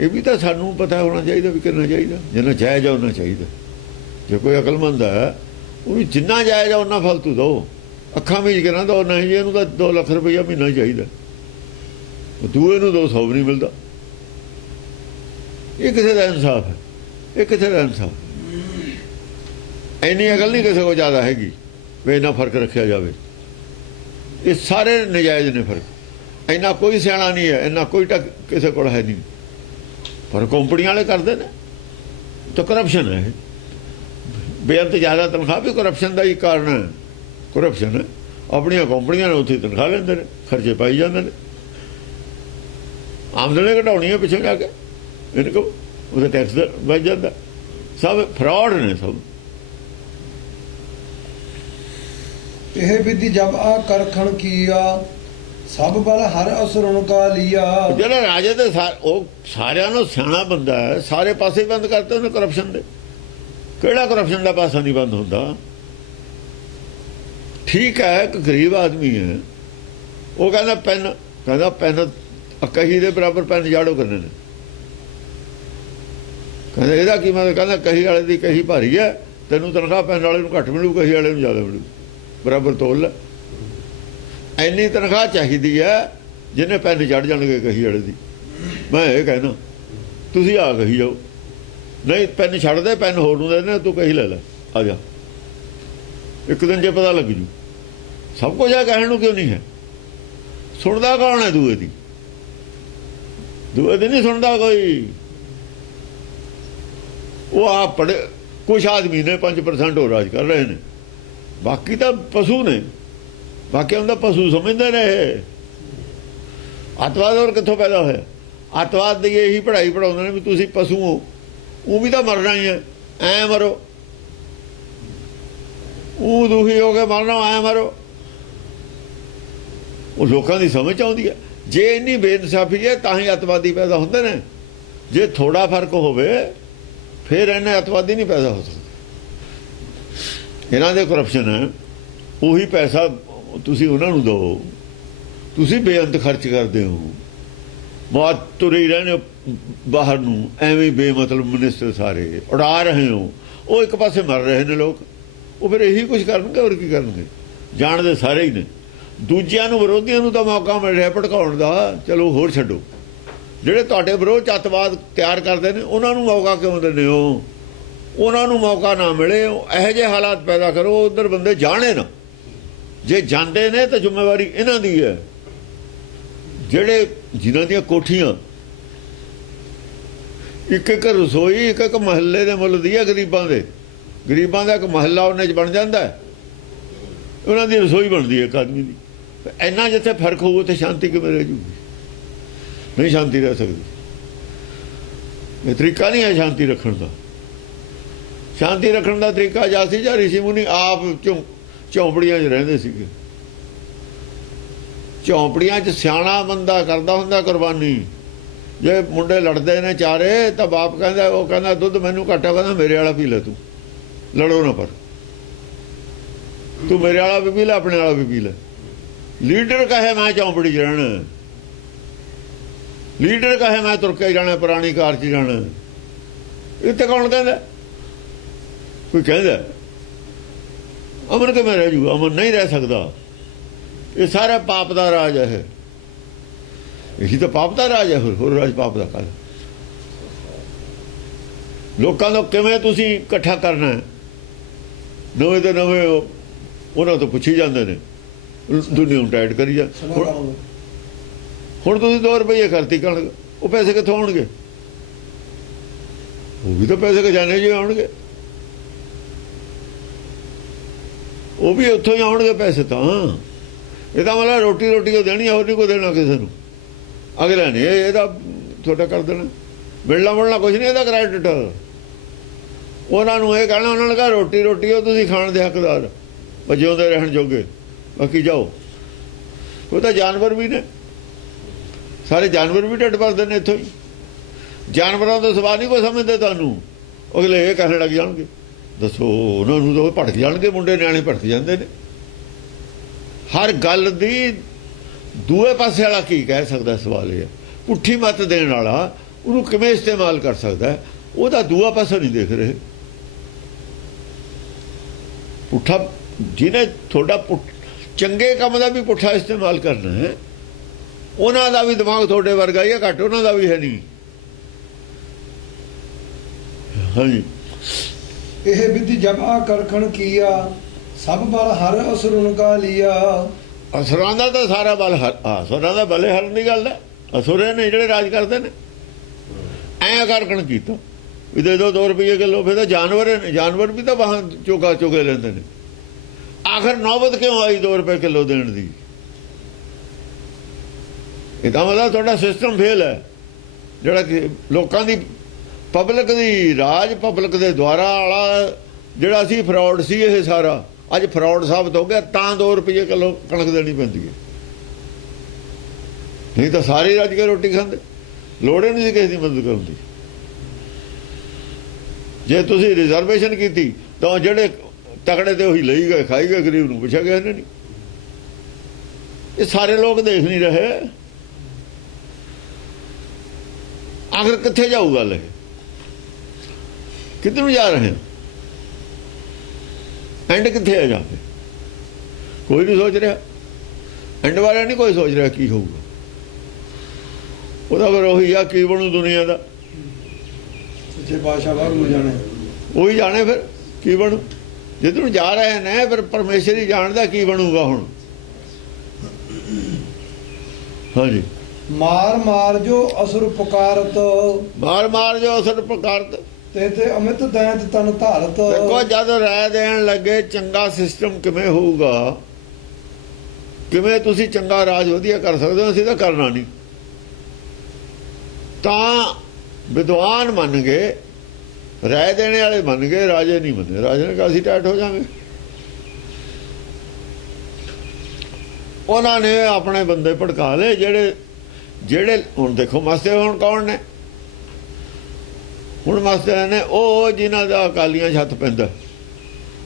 ਇਹ ਵੀ ਤਾਂ ਸਾਨੂੰ ਪਤਾ ਹੋਣਾ ਚਾਹੀਦਾ ਵੀ ਕਿੰਨਾ ਚਾਹੀਦਾ। ਜਿੰਨਾ ਜਾਇਜ਼ ਆ ਉਹਨਾਂ ਚਾਹੀਦਾ। ਜੇ ਕੋਈ ਅਕਲਮੰਦ ਹੈ ਉਹ ਵੀ ਜਿੰਨਾ ਜਾਇਜ਼ ਆ ਉਹਨਾਂ ਫਾਲਤੂ ਦਿਓ। ਅੱਖਾਂ ਵਿੱਚ ਕਿੰਨਾ ਦੋ ਨਹੀਂ ਜੀ, ਇਹਨੂੰ ਤਾਂ 2 ਲੱਖ ਰੁਪਈਆ ਮਹੀਨਾ ਚਾਹੀਦਾ, ਦੂਏ ਨੂੰ 200 ਵੀ ਨਹੀਂ ਮਿਲਦਾ। ਇਹ ਕਿਸੇ ਦਾ ਇਨਸਾਫ ਹੈ? ਇਹ ਕਿਸੇ ਦਾ ਇਨਸਾਫ? ਇੰਨੀ ਅਕਲ ਨਹੀਂ ਕਿਸੇ ਕੋਲ ਜ਼ਿਆਦਾ ਹੈਗੀ ਵੀ ਇੰਨਾ ਫਰਕ ਰੱਖਿਆ ਜਾਵੇ। ਇਹ ਸਾਰੇ ਨਜਾਇਜ਼ ਨੇ ਫਰਕ। ਇੰਨਾ ਕੋਈ ਸਿਆਣਾ ਨਹੀਂ ਹੈ, ਇੰਨਾ ਕੋਈ ਟੱਕ ਕਿਸੇ ਕੋਲ ਹੈ ਨਹੀਂ। ਪਰ ਕੰਪਨੀਆਂ ਵਾਲੇ ਕਰਦੇ ਨੇ ਤਾਂ ਕਰਪਸ਼ਨ ਹੈ। ਬੇਅੰਤ ਜ਼ਿਆਦਾ ਤਨਖਾਹ ਵੀ ਕਰਪਸ਼ਨ ਦਾ ਹੀ ਕਾਰਨ ਹੈ। ਕਰਪਸ਼ਨ ਹੈ। ਆਪਣੀਆਂ ਕੰਪਨੀਆਂ ਨੇ ਉੱਥੇ ਤਨਖਾਹ ਲੈਂਦੇ ਨੇ, ਖਰਚੇ ਪਾਈ ਜਾਂਦੇ ਨੇ। ਆਮਦਨੀ ਘਟਾਉਣੀ ਹੈ ਪਿੱਛੇ ਜਾ ਕੇ, ਇਨਕਮ ਉਹਦਾ ਟੈਕਸ ਵੱਧ ਜਾਂਦਾ। ਸਭ ਫਰਾਡ ਨੇ ਸਭ। ਇਹ ਵਿਧੀ ਜਬ ਆ ਕਰਖਣ ਕੀਆ, ਸਭ ਬਲ ਹਰ ਅਸੁਰਨ ਕਾ ਲੀਆ। ਜਿਹੜਾ ਰਾਜੇ ਦੇ ਉਹ ਸਾਰਿਆਂ ਨੂੰ ਸਿਆਣਾ ਬੰਦਾ ਹੈ, ਸਾਰੇ ਪਾਸੇ ਬੰਦ ਕਰਤੇ ਉਹਨੇ ਕਰਪਸ਼ਨ ਦੇ। ਕਿਹੜਾ ਕਰਪਸ਼ਨ ਦਾ ਪਾਸਾ ਨਹੀਂ ਬੰਦ ਹੁੰਦਾ? ਠੀਕ ਹੈ, ਇੱਕ ਗਰੀਬ ਆਦਮੀ ਹੈ, ਉਹ ਕਹਿੰਦਾ ਪੈਨ ਕਹੀ ਦੇ ਬਰਾਬਰ ਪੈਨ ਜਾੜੋ ਕਰਨੇ ਨੇ। ਕਹਿੰਦਾ ਇਹਦਾ ਕੀ ਮਤਲਬ? ਕਹਿੰਦਾ ਕਹੀ ਵਾਲੇ ਦੀ ਕਹੀ ਭਾਰੀ ਹੈ, ਤੈਨੂੰ ਤਨਖਾਹ ਪੈਨ ਵਾਲੇ ਨੂੰ ਘੱਟ ਮਿਲੂ, ਕਹੀ ਵਾਲੇ ਨੂੰ ਜ਼ਿਆਦਾ ਮਿਲੂ, ਬਰਾਬਰ ਤੋਲ ਲੈ। ਇੰਨੀ ਤਨਖਾਹ ਚਾਹੀਦੀ ਹੈ ਜਿਹਨੇ ਪੈਨ ਚੜ੍ਹ ਜਾਣਗੇ ਕਹੀ ਵਾਲੇ ਦੀ। ਮੈਂ ਇਹ ਕਹਿਣਾ ਤੁਸੀਂ ਆ ਕਹੀ ਜਾਓ, ਨਹੀਂ ਪੈਨ ਛੱਡ ਦੇ, ਪੈਨ ਹੋਰ ਨੂੰ ਦੇ ਦੇ, ਤੂੰ ਕਹੀ ਲੈ ਲੈ, ਆ ਜਾ। ਇੱਕ ਦਿਨ ਜੇ ਪਤਾ ਲੱਗ ਜੂ। ਸਭ ਕੁਝ ਆ ਕਹਿਣ ਨੂੰ ਕਿਉਂ ਨਹੀਂ ਹੈ? ਸੁਣਦਾ ਕੌਣ ਹੈ ਦੂਏ ਦੀ? ਦੂਏ ਦੀ ਨਹੀਂ ਸੁਣਦਾ ਕੋਈ। ਉਹ ਆਪ ਪੜ੍ਹੇ ਕੁਛ ਆਦਮੀ ਨੇ 5% ਹੋਰ ਰਾਜ ਕਰ ਰਹੇ ਨੇ, ਬਾਕੀ ਤਾਂ ਪਸ਼ੂ ਨੇ। ਬਾਕੀ ਹੁੰਦਾ ਪਸ਼ੂ ਸਮਝਦੇ ਰਹੇ। ਅੱਤਵਾਦ ਹੋਰ ਕਿੱਥੋਂ ਪੈਦਾ ਹੋਇਆ? ਅੱਤਵਾਦ ਦੀ ਇਹੀ ਪੜ੍ਹਾਈ ਪੜ੍ਹਾਉਂਦੇ ਨੇ ਵੀ ਤੁਸੀਂ ਪਸ਼ੂ ਹੋ, ਉਹ ਵੀ ਤਾਂ ਮਰਨਾ ਹੀ ਹੈ, ਐਂ ਮਰੋ। ਉਹ ਦੁਖੀ ਹੋ ਕੇ ਮਰਨਾ, ਐਂ ਮਰੋ। ਉਹ ਲੋਕਾਂ ਦੀ ਸਮਝ ਆਉਂਦੀ ਹੈ। ਜੇ ਇੰਨੀ ਬੇਇਨਸਾਫੀ ਹੈ ਤਾਂ ਹੀ ਅੱਤਵਾਦੀ ਪੈਦਾ ਹੁੰਦੇ ਨੇ। ਜੇ ਥੋੜਾ ਫਰਕ ਹੋਵੇ ਫਿਰ ਇਹਨੇ ਅੱਤਵਾਦੀ ਨਹੀਂ ਪੈਦਾ ਹੋ ਸਕਦਾ। ਇਹਨਾਂ ਦੇ ਕਰਪਸ਼ਨ ਹੈ, ਉਹੀ ਪੈਸਾ ਤੁਸੀਂ ਉਹਨਾਂ ਨੂੰ ਦਿਓ। ਤੁਸੀਂ ਬੇਅੰਤ ਖਰਚ ਕਰਦੇ ਹੋ, ਬਹੁਤ ਤੁਰੇ ਰਹਿੰਦੇ ਹੋ ਬਾਹਰ ਨੂੰ, ਐਵੇਂ ਬੇਮਤਲਬ ਮਿਨਿਸਟਰ ਸਾਰੇ ਉਡਾ ਰਹੇ ਹੋ। ਉਹ ਇੱਕ ਪਾਸੇ ਮਰ ਰਹੇ ਨੇ ਲੋਕ, ਉਹ ਫਿਰ ਇਹੀ ਕੁਝ ਕਰਨਗੇ, ਹੋਰ ਕੀ ਕਰਨਗੇ? ਜਾਣਦੇ ਸਾਰੇ ਹੀ ਨੇ। ਦੂਜਿਆਂ ਨੂੰ, ਵਿਰੋਧੀਆਂ ਨੂੰ ਤਾਂ ਮੌਕਾ ਮਿਲ ਰਿਹਾ ਭੜਕਾਉਣ ਦਾ, ਚਲੋ ਹੋਰ ਛੱਡੋ। ਜਿਹੜੇ ਤੁਹਾਡੇ ਵਿਰੋਧ 'ਚ ਅੱਤਵਾਦ ਤਿਆਰ ਕਰਦੇ ਨੇ ਉਹਨਾਂ ਨੂੰ ਮੌਕਾ ਕਿਉਂ ਦਿੰਦੇ ਹੋ? ਉਹਨਾਂ ਨੂੰ ਮੌਕਾ ਨਾ ਮਿਲੇ, ਇਹੋ ਜਿਹੇ ਹਾਲਾਤ ਪੈਦਾ ਕਰੋ ਉੱਧਰ ਬੰਦੇ ਜਾਣੇ ਨਾ। ਜੇ ਜਾਂਦੇ ਨੇ ਤਾਂ ਜ਼ਿੰਮੇਵਾਰੀ ਇਹਨਾਂ ਦੀ ਹੈ। ਜਿਹੜੇ ਜਿਨ੍ਹਾਂ ਦੀਆਂ ਕੋਠੀਆਂ ਇੱਕ ਇੱਕ ਰਸੋਈ ਇੱਕ ਇੱਕ ਮਹੱਲੇ ਦੇ ਮੁੱਲ ਦੀ ਹੈ, ਗਰੀਬਾਂ ਦਾ ਇੱਕ ਮਹੱਲਾ ਉਹਨੇ 'ਚ ਬਣ ਜਾਂਦਾ, ਉਹਨਾਂ ਦੀ ਰਸੋਈ ਬਣਦੀ ਹੈ ਇੱਕ ਆਦਮੀ ਦੀ। ਇੰਨਾ ਜਿੱਥੇ ਫਰਕ ਹੋਊ ਉੱਥੇ ਸ਼ਾਂਤੀ ਕਿਵੇਂ ਰਹਿ ਜੂਗੀ? ਨਹੀਂ ਸ਼ਾਂਤੀ ਰਹਿ ਸਕਦੀ। ਇਹ ਤਰੀਕਾ ਨਹੀਂ ਹੈ ਸ਼ਾਂਤੀ ਰੱਖਣ ਦਾ। ਸ਼ਾਂਤੀ ਰੱਖਣ ਦਾ ਤਰੀਕਾ ਜਾਂ ਸੀ ਜਾਂ ਰਿਸ਼ੀ ਮੁਨੀ ਆਪ ਝੌਂਪੜੀਆਂ 'ਚ ਰਹਿੰਦੇ ਸੀਗੇ। ਝੌਂਪੜੀਆਂ 'ਚ ਸਿਆਣਾ ਬੰਦਾ ਕਰਦਾ ਹੁੰਦਾ ਕੁਰਬਾਨੀ। ਜੇ ਮੁੰਡੇ ਲੜਦੇ ਨੇ ਚਾਰੇ ਤਾਂ ਬਾਪ ਕਹਿੰਦਾ, ਉਹ ਕਹਿੰਦਾ ਦੁੱਧ ਮੈਨੂੰ ਘੱਟ ਆ, ਕਹਿੰਦਾ ਮੇਰੇ ਵਾਲਾ ਪੀ ਲੈ, ਤੂੰ ਲੜੋ ਨਾ, ਪਰ ਤੂੰ ਮੇਰੇ ਵਾਲਾ ਵੀ ਪੀ ਲੈ, ਆਪਣੇ ਵਾਲਾ ਵੀ ਪੀ ਲੈ। ਲੀਡਰ ਕਹੇ ਮੈਂ ਝੌਂਪੜੀ 'ਚ ਰਹਿਣਾ, ਲੀਡਰ ਕਹੇ ਮੈਂ ਤੁਰ ਕੇ ਜਾਣਾ, ਪੁਰਾਣੀ ਕਾਰ 'ਚ ਜਾਣਾ, ਇੱਥੇ ਕੌਣ ਕਹਿੰਦਾ? ਕੋਈ ਕਹਿੰਦਾ ਅਮਨ ਕਿਵੇਂ ਰਹਿ ਜੂਗਾ? ਅਮਨ ਨਹੀਂ ਰਹਿ ਸਕਦਾ। ਇਹ ਸਾਰਾ ਪਾਪ ਦਾ ਰਾਜ ਹੈ। ਇਹੀ ਤਾਂ ਪਾਪ ਦਾ ਰਾਜ ਹੈ, ਹੋਰ ਰਾਜ ਪਾਪ ਦਾ ਕਾਹਦਾ? ਲੋਕਾਂ ਨੂੰ ਕਿਵੇਂ ਤੁਸੀਂ ਇਕੱਠਾ ਕਰਨਾ? ਨਵੇਂ ਤੋਂ ਨਵੇਂ ਉਹਨਾਂ ਤੋਂ ਪੁੱਛੀ ਜਾਂਦੇ ਨੇ, ਦੁਨੀਆ ਨੂੰ ਟਾਈਟ ਕਰੀ ਜਾ। ਹੁਣ ਤੁਸੀਂ 2 ਰੁਪਏ ਕਰਤੀ ਕਣਕ, ਉਹ ਪੈਸੇ ਕਿੱਥੋਂ ਆਉਣਗੇ? ਉਹ ਵੀ ਤਾਂ ਪੈਸੇ ਖਜ਼ਾਨੇ 'ਚ ਆਉਣਗੇ, ਉਹ ਵੀ ਉੱਥੋਂ ਹੀ ਆਉਣਗੇ ਪੈਸੇ ਤਾਂ। ਇਹਦਾ ਮਤਲਬ ਰੋਟੀ ਉਹ ਦੇਣੀ, ਹੋਰ ਨਹੀਂ ਕੋਈ ਦੇਣਾ ਕਿਸੇ ਨੂੰ। ਅਗਲਾ ਨੇ ਇਹਦਾ ਤੁਹਾਡਾ ਕਰ ਦੇਣਾ, ਮਿਲਣਾ ਕੁਛ ਨਹੀਂ ਇਹਦਾ ਕ੍ਰੈਡਿਟ। ਉਹਨਾਂ ਨੂੰ ਇਹ ਕਹਿਣਾ, ਉਹਨਾਂ ਨੇ ਕਿਹਾ ਰੋਟੀ ਉਹ ਤੁਸੀਂ ਖਾਣ ਦੇ ਹੱਕਦਾਰ, ਜਿਉਂਦੇ ਰਹਿਣ ਜੋਗੇ, ਬਾਕੀ ਜਾਓ। ਉਹ ਤਾਂ ਜਾਨਵਰ ਵੀ ਨੇ, ਸਾਰੇ ਜਾਨਵਰ ਵੀ ਢਿੱਡ ਭਰਦੇ ਨੇ ਇੱਥੋਂ ਹੀ। ਜਾਨਵਰਾਂ ਦਾ ਸੁਭਾਅ ਨਹੀਂ ਕੋਈ ਸਮਝਦੇ ਤੁਹਾਨੂੰ। ਅਗਲੇ ਇਹ ਕਹਿਣ ਲੱਗ ਜਾਣਗੇ, ਦੱਸੋ ਉਹਨਾਂ ਨੂੰ ਤਾਂ ਭੜਕ ਜਾਣਗੇ, ਮੁੰਡੇ ਨਿਆਣੇ ਭੜਕ ਜਾਂਦੇ ਨੇ। ਹਰ ਗੱਲ ਦੀ ਦੂਏ ਪਾਸੇ ਵਾਲਾ ਕੀ ਕਹਿ ਸਕਦਾ? ਸਵਾਲ ਇਹ ਹੈ। ਪੁੱਠੀ ਮੱਤ ਦੇਣ ਵਾਲਾ ਉਹਨੂੰ ਕਿਵੇਂ ਇਸਤੇਮਾਲ ਕਰ ਸਕਦਾ? ਉਹਦਾ ਦੂਆ ਪਾਸਾ ਨਹੀਂ ਦੇਖ ਰਹੇ। ਪੁੱਠਾ ਜਿਹਨੇ ਤੁਹਾਡਾ ਚੰਗੇ ਕੰਮ ਦਾ ਵੀ ਪੁੱਠਾ ਇਸਤੇਮਾਲ ਕਰਨਾ ਹੈ, ਉਹਨਾਂ ਦਾ ਵੀ ਦਿਮਾਗ ਤੁਹਾਡੇ ਵਰਗਾ ਹੀ ਹੈ, ਘੱਟ ਉਹਨਾਂ ਦਾ ਵੀ ਹੈ ਨਹੀਂ। ਹਾਂਜੀ, ਇਹ ਵਿਧि ਜਬ ਆ ਕਰਖਣ ਕੀਆ, ਸਭ ਬਲ ਹਰ ਅਸੁਰਨ ਕਾ ਲੀਆ। ਅਸੁਰਾਂ ਦਾ ਤਾਂ ਸਾਰਾ ਬਲ ਅਸੁਰਾਂ ਦਾ ਬਲੇ ਹਰਨ ਦੀ ਗੱਲ ਹੈ। ਅਸੁਰੇ ਨੇ ਜਿਹੜੇ ਰਾਜ ਕਰਦੇ ਨੇ, ਐਂ ਕਰਖਣ ਕੀਤਾ ਵੀ ਦੇ 2 ਰੁਪਏ ਕਿਲੋ। ਫਿਰ ਤਾਂ ਜਾਨਵਰ ਵੀ ਤਾਂ ਵਾਹਨ ਚੋਗੇ ਲੈਂਦੇ ਨੇ। ਆਖਰ ਨੌਬਤ ਕਿਉਂ ਆਈ 2 ਰੁਪਏ ਕਿਲੋ ਦੇਣ ਦੀ? ਇਹਦਾ ਮਤਲਬ ਤੁਹਾਡਾ ਸਿਸਟਮ ਫੇਲ ਹੈ, ਜਿਹੜਾ ਕਿ ਲੋਕਾਂ ਦੀ, ਪਬਲਿਕ ਦੀ, ਰਾਜ ਪਬਲਿਕ ਦੇ ਦੁਆਰਾ ਵਾਲਾ ਜਿਹੜਾ ਸੀ ਫਰਾਡ ਸੀ, ਇਹ ਸਾਰਾ ਅੱਜ ਫਰਾਡ ਸਾਬਤ ਹੋ ਗਿਆ। ਤਾਂ 2 ਰੁਪਏ ਕਿਲੋ ਕਣਕ ਦੇਣੀ ਪੈਂਦੀ ਹੈ, ਨਹੀਂ ਤਾਂ ਸਾਰੇ ਰੱਜ ਕੇ ਰੋਟੀ ਖਾਂਦੇ। ਲੋੜ ਨਹੀਂ ਸੀ ਕਿਸੇ ਦੀ ਮਦਦ ਕਰਨ ਦੀ। ਜੇ ਤੁਸੀਂ ਰਿਜ਼ਰਵੇਸ਼ਨ ਕੀਤੀ ਤਾਂ ਜਿਹੜੇ ਤਕੜੇ ਤੇ ਉਹੀ ਲਈ ਗਏ, ਖਾਈ ਗਏ, ਗਰੀਬ ਨੂੰ ਪੁੱਛਿਆ ਗਿਆ ਇਹਨਾਂ ਨਹੀਂ। ਇਹ ਸਾਰੇ ਲੋਕ ਦੇਖ ਨਹੀਂ ਰਹੇ। ਆਖਰ ਕਿੱਥੇ ਜਾਊ ਗੱਲ? ਇਹ ਕਿੱਧਰ ਨੂੰ ਜਾ ਰਹੇ? ਐਂਡ ਕਿੱਥੇ ਆ? ਜਾ ਕੇ ਕੋਈ ਨਹੀਂ ਸੋਚ ਰਿਹਾ, ਐਂਡ ਵਾਲਾ ਨਹੀਂ ਕੋਈ ਸੋਚ ਰਿਹਾ ਕੀ ਹੋਊਗਾ। ਉਹਦਾ ਫਿਰ ਉਹੀ ਆ, ਕੀ ਬਣੂ ਦੁਨੀਆ ਦਾ? ਸੱਚੇ ਪਾਤਸ਼ਾਹ ਬਾਹਰ ਨੂੰ ਜਾਣੇ, ਉਹੀ ਜਾਣੇ ਫਿਰ ਕੀ ਬਣੂ। ਜਿੱਧਰ ਨੂੰ ਜਾ ਰਹੇ ਨੇ ਫਿਰ ਪਰਮੇਸ਼ਰ ਹੀ ਜਾਣਦਾ ਕੀ ਬਣੂਗਾ ਹੁਣ। ਹਾਂਜੀ, ਮਾਰ ਜੋ ਅਸੁਰ ਪੁਕਾਰਤ, ਮਾਰ ਜੋ ਅਸੁਰ ਪੁਕਾਰਤ, ਤੇ ਅਮਿਤ ਦੈਂਤ ਤਨ ਧਾਰਤ। ਦੇਖੋ ਜਦ ਰਾਇ ਦੇਣ ਲੱਗੇ ਚੰਗਾ ਸਿਸਟਮ ਕਿਵੇਂ ਹੋਊਗਾ, ਕਿਵੇਂ ਤੁਸੀਂ ਚੰਗਾ ਰਾਜ ਵਧੀਆ ਕਰ ਸਕਦੇ ਹੋ? ਅਸੀਂ ਤਾਂ ਕਰਨਾ ਨਹੀਂ। ਤਾਂ ਵਿਦਵਾਨ ਮੰਨ ਗਏ, ਰਾਇ ਦੇਣੇ ਵਾਲੇ ਮੰਨ ਗਏ, ਰਾਜੇ ਨਹੀਂ ਮੰਨੇ। ਰਾਜੇ ਨੇ ਕਿਹਾ ਅਸੀਂ ਟੈਟ ਹੋ ਜਾਵਾਂਗੇ। ਉਹਨਾਂ ਨੇ ਆਪਣੇ ਬੰਦੇ ਭੜਕਾ ਲਏ, ਜਿਹੜੇ ਹੁਣ ਦੇਖੋ ਮਸਤੇ ਹੁਣ ਕੌਣ ਨੇ? ਹੁਣ ਮਸਤੇ ਨੇ ਉਹ ਜਿਨ੍ਹਾਂ ਦਾ ਅਕਾਲੀਆਂ ਛੱਤ ਪੈਂਦਾ,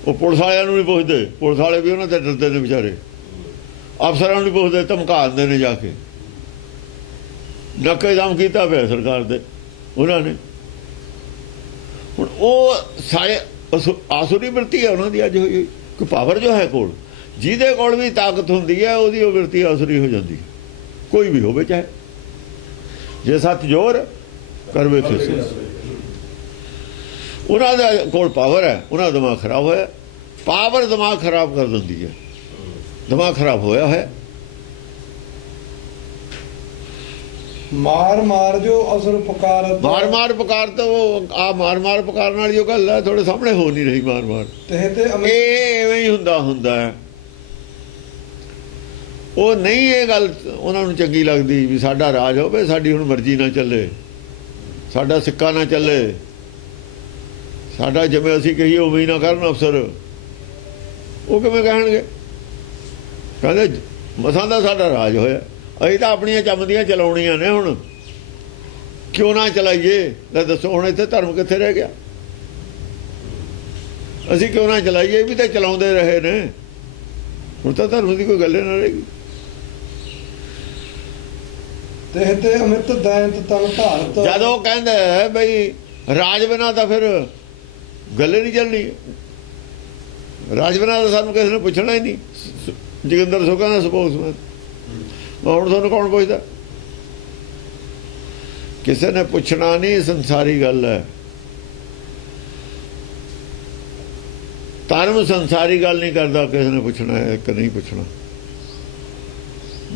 ਉਹ ਪੁਲਿਸ ਵਾਲਿਆਂ ਨੂੰ ਨਹੀਂ ਪੁੱਛਦੇ, ਪੁਲਿਸ ਵਾਲੇ ਵੀ ਉਹਨਾਂ ਤੇ ਡਰਦੇ ਨੇ ਵਿਚਾਰੇ। ਅਫਸਰਾਂ ਨੂੰ ਨਹੀਂ ਪੁੱਛਦੇ, ਧਮਕਾ ਦਿੰਦੇ ਨੇ ਜਾ ਕੇ। ਨੱਕੇ ਦਮ ਕੀਤਾ ਪਿਆ ਸਰਕਾਰ ਦੇ ਉਹਨਾਂ ਨੇ। ਹੁਣ ਉਹ ਸਾਰੇ ਆਸੁਰੀ ਬਿਰਤੀ ਹੈ ਉਹਨਾਂ ਦੀ ਅੱਜ ਹੋਈ। ਕੋਈ ਪਾਵਰ ਜੋ ਹੈ ਕੋਲ, ਜਿਹਦੇ ਕੋਲ ਵੀ ਤਾਕਤ ਹੁੰਦੀ ਹੈ ਉਹਦੀ ਉਹ ਬਿਰਤੀ ਆਸੁਰੀ ਹੋ ਜਾਂਦੀ ਹੈ, ਕੋਈ ਵੀ ਹੋਵੇ ਚਾਹੇ। ਜੇ ਸੱਤ ਜ਼ੋਰ ਕਰਵੇ ਕਿਸੇ, ਉਹਨਾਂ ਦਾ ਕੋਲ ਪਾਵਰ ਹੈ, ਉਹਨਾਂ ਦਾ ਦਿਮਾਗ ਖਰਾਬ ਹੋਇਆ। ਪਾਵਰ ਦਿਮਾਗ ਖਰਾਬ ਕਰ ਦਿੰਦੀ ਹੈ, ਦਿਮਾਗ ਖਰਾਬ ਹੋਇਆ ਹੈ। ਮਾਰ ਮਾਰ ਜੋ ਅਸਰ ਪੁਕਾਰ, ਮਾਰ ਮਾਰ ਪੁਕਾਰ ਤਾਂ ਉਹ ਆ ਮਾਰ ਮਾਰ ਪੁਕਾਰਨ ਵਾਲੀ ਉਹ ਗੱਲ ਹੈ, ਤੁਹਾਡੇ ਸਾਹਮਣੇ ਹੋ ਨਹੀਂ ਰਹੀ ਮਾਰ ਮਾਰ। ਤੇ ਇਹ ਐਵੇਂ ਹੀ ਹੁੰਦਾ ਹੈ। ਉਹ ਨਹੀਂ ਇਹ ਗੱਲ ਉਹਨਾਂ ਨੂੰ ਚੰਗੀ ਲੱਗਦੀ ਵੀ ਸਾਡਾ ਰਾਜ ਹੋਵੇ, ਸਾਡੀ ਹੁਣ ਮਰਜ਼ੀ ਨਾ ਚੱਲੇ, ਸਾਡਾ ਸਿੱਕਾ ਨਾ ਚੱਲੇ, ਸਾਡਾ ਜਿਵੇਂ ਅਸੀਂ ਕਹੀਏ ਉਵੇਂ ਹੀ ਨਾ ਕਰਨ ਅਫਸਰ। ਉਹ ਕਿਵੇਂ ਕਹਿਣਗੇ? ਕਹਿੰਦੇ ਮਸਾਂ ਦਾ ਸਾਡਾ ਰਾਜ ਹੋਇਆ, ਅਸੀਂ ਤਾਂ ਆਪਣੀਆਂ ਚੰਮਦੀਆਂ ਚਲਾਉਣੀਆਂ ਨੇ, ਹੁਣ ਕਿਉਂ ਨਾ ਚਲਾਈਏ? ਲੈ ਦੱਸੋ, ਹੁਣ ਇੱਥੇ ਧਰਮ ਕਿੱਥੇ ਰਹਿ ਗਿਆ? ਅਸੀਂ ਕਿਉਂ ਨਾ ਚਲਾਈਏ? ਵੀ ਤਾਂ ਚਲਾਉਂਦੇ ਰਹੇ ਨੇ, ਹੁਣ ਤਾਂ ਧਰਮ ਦੀ ਕੋਈ ਗੱਲ ਨਾ ਰਹੇਗੀ। ਤੇ ਅਮਿਤ ਦੈਂਤ ਤਨ ਧਾਰਤ, ਜਦੋਂ ਕਹਿੰਦੇ ਬਈ ਰਾਜ ਬਿਨਾਂ ਤਾਂ ਫਿਰ ਗੱਲ ਨਹੀਂ ਚੱਲਣੀ। ਰਾਜ ਬਿਨਾਂ ਤਾਂ ਸਾਨੂੰ ਕਿਸੇ ਨੇ ਪੁੱਛਣਾ ਹੀ ਨਹੀਂ। ਜੋਗਿੰਦਰ ਸੁਖਾ ਦਾ ਸਪੋਕਸਮੈਨ, ਹੁਣ ਤੁਹਾਨੂੰ ਕੌਣ ਪੁੱਛਦਾ? ਕਿਸੇ ਨੇ ਪੁੱਛਣਾ ਨਹੀਂ, ਸੰਸਾਰੀ ਗੱਲ ਹੈ। ਧਰਮ ਸੰਸਾਰੀ ਗੱਲ ਨਹੀਂ ਕਰਦਾ, ਕਿਸੇ ਨੇ ਪੁੱਛਣਾ ਹੈ ਕਿ ਨਹੀਂ ਪੁੱਛਣਾ।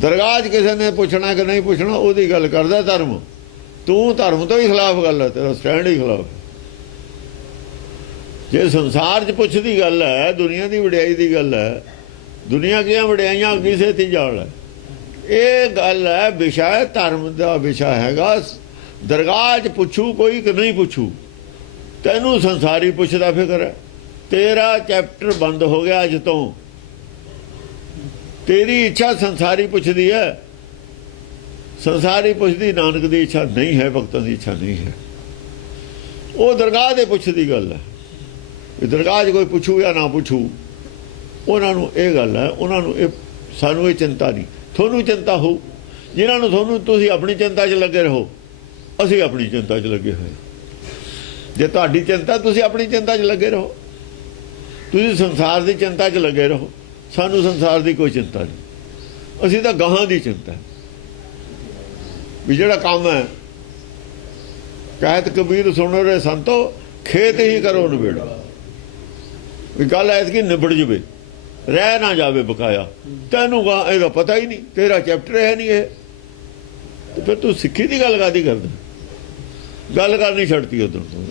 ਦਰਗਾਹ 'ਚ ਕਿਸੇ ਨੇ ਪੁੱਛਣਾ ਕਿ ਨਹੀਂ ਪੁੱਛਣਾ, ਉਹਦੀ ਗੱਲ ਕਰਦਾ ਧਰਮ। ਤੂੰ ਧਰਮ ਤੋਂ ਹੀ ਖਿਲਾਫ ਗੱਲ ਹੈ, ਤੇਰਾ ਸਟੈਂਡ ਹੀ ਖਿਲਾਫ। ਜੇ ਸੰਸਾਰ 'ਚ ਪੁੱਛਦੀ ਗੱਲ ਹੈ, ਦੁਨੀਆ ਦੀ ਵਡਿਆਈ ਦੀ ਗੱਲ ਹੈ, ਦੁਨੀਆ ਦੀਆਂ ਵਡਿਆਈਆਂ ਕਿਸੇ ਤੇ ਜਾਲ ਹੈ। ਇਹ ਗੱਲ ਹੈ, ਵਿਸ਼ਾ ਹੈ ਧਰਮ ਦਾ, ਵਿਸ਼ਾ ਹੈਗਾ। ਦਰਗਾਹ 'ਚ ਪੁੱਛੂ ਕੋਈ ਕਿ ਨਹੀਂ ਪੁੱਛੂ, ਤੈਨੂੰ ਸੰਸਾਰੀ ਪੁੱਛਦਾ ਫਿਕਰ ਹੈ। ਤੇਰਾ ਚੈਪਟਰ ਬੰਦ ਹੋ ਗਿਆ ਅੱਜ ਤੋਂ। ਤੇਰੀ ਇੱਛਾ ਸੰਸਾਰੀ ਪੁੱਛਦੀ ਹੈ, ਸੰਸਾਰੀ ਪੁੱਛਦੀ ਨਾਨਕ ਦੀ ਇੱਛਾ ਨਹੀਂ ਹੈ, ਭਗਤਾਂ ਦੀ ਇੱਛਾ ਨਹੀਂ ਹੈ। ਉਹ ਦਰਗਾਹ ਦੇ ਪੁੱਛਦੀ ਗੱਲ ਹੈ। ਦਰਗਾਹ 'ਚ ਕੋਈ ਪੁੱਛੂ ਜਾਂ ਨਾ ਪੁੱਛੂ, ਉਹਨਾਂ ਨੂੰ ਇਹ ਗੱਲ ਹੈ, ਉਹਨਾਂ ਨੂੰ ਇਹ, ਸਾਨੂੰ ਇਹ ਚਿੰਤਾ ਨਹੀਂ। ਤੁਹਾਨੂੰ ਚਿੰਤਾ ਹੋਊ ਜਿਹਨਾਂ ਨੂੰ, ਤੁਹਾਨੂੰ ਤੁਸੀਂ ਆਪਣੀ ਚਿੰਤਾ 'ਚ ਲੱਗੇ ਰਹੋ, ਅਸੀਂ ਆਪਣੀ ਚਿੰਤਾ 'ਚ ਲੱਗੇ ਹੋਏ। ਜੇ ਤੁਹਾਡੀ ਚਿੰਤਾ, ਤੁਸੀਂ ਆਪਣੀ ਚਿੰਤਾ 'ਚ ਲੱਗੇ ਰਹੋ, ਤੁਸੀਂ ਸੰਸਾਰ ਦੀ ਚਿੰਤਾ 'ਚ ਲੱਗੇ ਰਹੋ। ਸਾਨੂੰ ਸੰਸਾਰ ਦੀ ਕੋਈ ਚਿੰਤਾ ਨਹੀਂ, ਅਸੀਂ ਤਾਂ ਗਾਹਾਂ ਦੀ ਚਿੰਤਾ ਵੀ ਜਿਹੜਾ ਕੰਮ ਹੈ। ਕਹਿਤ ਕਬੀਰ ਸੁਣੋ ਰੇ ਸੰਤੋ, ਖੇਤ ਹੀ ਕਰੋ ਨਿਬੇੜਾ। ਵੀ ਗੱਲ ਐਤਕੀ ਨਿਬੜ ਜਵੇ, ਰਹਿ ਨਾ ਜਾਵੇ ਬਕਾਇਆ। ਤੈਨੂੰ ਇਹਦਾ ਪਤਾ ਹੀ ਨਹੀਂ, ਤੇਰਾ ਚੈਪਟਰ ਹੈ ਨਹੀਂ ਇਹ, ਤੇ ਫਿਰ ਤੂੰ ਸਿੱਖੀ ਦੀ ਗੱਲ ਕਾਹਦੀ ਕਰਦਾ? ਗੱਲ ਕਰਨੀ ਛੱਡਤੀ ਉਧਰ ਤੋਂ।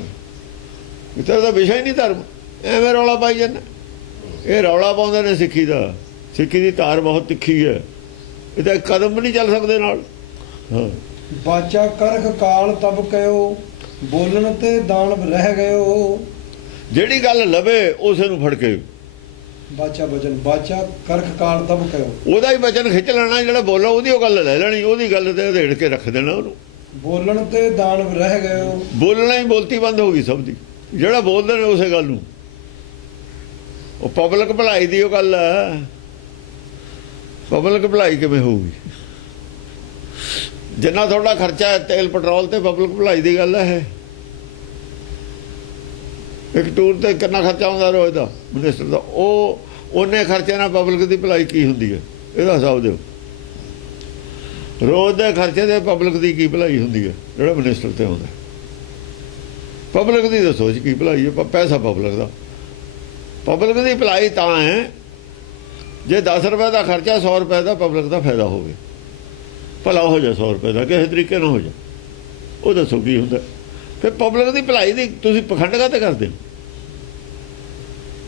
ਤੇਰਾ ਤਾਂ ਵਿਸ਼ਾ ਹੀ ਨਹੀਂ ਧਰਮ, ਐਵੇਂ ਰੌਲਾ ਪਾਈ ਜਾਂਦਾ। ਇਹ ਰੌਲਾ ਪਾਉਂਦੇ ਨੇ ਸਿੱਖੀ ਦਾ। ਸਿੱਖੀ ਦੀ ਧਾਰ ਬਹੁਤ ਤਿੱਖੀ ਹੈ, ਇਹ ਤਾਂ ਕਦਮ ਵੀ ਨਹੀਂ ਚੱਲ ਸਕਦੇ ਨਾਲ। ਹਾਂ, ਬਾਚਾ ਕਰਖ ਕਾਲ ਤਬ ਕਹਿਓ, ਬੋਲਣ ਤੇ ਦਾਨ ਰਹਿ ਗਇਓ। ਜਿਹੜੀ ਗੱਲ ਲਵੇ ਉਸੇ ਨੂੰ ਫੜ ਕੇ ਬਾਚਾ ਬਚਨ, ਬਾਚਾ ਕਰਖ ਕਾਲ ਤਬ ਕਹਿਓ, ਉਹਦਾ ਹੀ ਬਚਨ ਖਿੱਚ ਲੈਣਾ। ਜਿਹੜਾ ਬੋਲੋ ਉਹਦੀ ਉਹ ਗੱਲ ਲੈ ਲੈਣੀ, ਉਹਦੀ ਗੱਲ ਤੇ ਅਧੇੜ ਕੇ ਰੱਖ ਦੇਣਾ ਉਹਨੂੰ। ਬੋਲਣ ਤੇ ਦਾਨ ਰਹਿ ਗਇਓ, ਬੋਲਣਾ ਹੀ ਬੋਲਤੀ ਬੰਦ ਹੋ ਗਈ ਸਭ ਦੀ। ਜਿਹੜਾ ਬੋਲਦੇ ਨੇ ਉਸੇ ਗੱਲ ਨੂੰ, ਉਹ ਪਬਲਿਕ ਭਲਾਈ ਦੀ ਉਹ ਗੱਲ ਹੈ। ਪਬਲਿਕ ਭਲਾਈ ਕਿਵੇਂ ਹੋਊਗੀ? ਜਿੰਨਾ ਤੁਹਾਡਾ ਖਰਚਾ ਹੈ ਤੇਲ ਪੈਟਰੋਲ ਤੇ, ਪਬਲਿਕ ਭਲਾਈ ਦੀ ਗੱਲ ਹੈ। ਇੱਕ ਟੂਰ ਤੇ ਕਿੰਨਾ ਖਰਚਾ ਹੁੰਦਾ ਰੋਜ਼ ਦਾ ਮਿਨਿਸਟਰ ਦਾ? ਉਹ ਉਹਨੇ ਖਰਚੇ ਨਾਲ ਪਬਲਿਕ ਦੀ ਭਲਾਈ ਕੀ ਹੁੰਦੀ ਹੈ, ਇਹਦਾ ਹਿਸਾਬ ਦਿਓ। ਰੋਜ਼ ਦੇ ਖਰਚੇ ਦੇ ਪਬਲਿਕ ਦੀ ਕੀ ਭਲਾਈ ਹੁੰਦੀ ਹੈ ਜਿਹੜਾ ਮਿਨਿਸਟਰ ਤੇ ਆਉਂਦਾ? ਪਬਲਿਕ ਦੀ ਦੱਸੋ ਜੀ ਕੀ ਭਲਾਈ ਹੈ? ਪੈਸਾ ਪਬਲਿਕ ਦਾ। ਪਬਲਿਕ ਦੀ ਭਲਾਈ ਤਾਂ ਹੈ ਜੇ 10 ਰੁਪਏ ਦਾ ਖਰਚਾ 100 ਰੁਪਏ ਦਾ ਪਬਲਿਕ ਦਾ ਫਾਇਦਾ ਹੋਵੇ, ਭਲਾ ਹੋ ਜਾ 100 ਰੁਪਏ ਦਾ ਕਿਸੇ ਤਰੀਕੇ ਨਾਲ ਹੋ ਜਾ। ਉਹ ਦੱਸੋ ਕੀ ਹੁੰਦਾ? ਫਿਰ ਪਬਲਿਕ ਦੀ ਭਲਾਈ ਦੀ ਤੁਸੀਂ ਪਖੰਡ ਕਾਹਤੇ ਕਰਦੇ ਹੋ?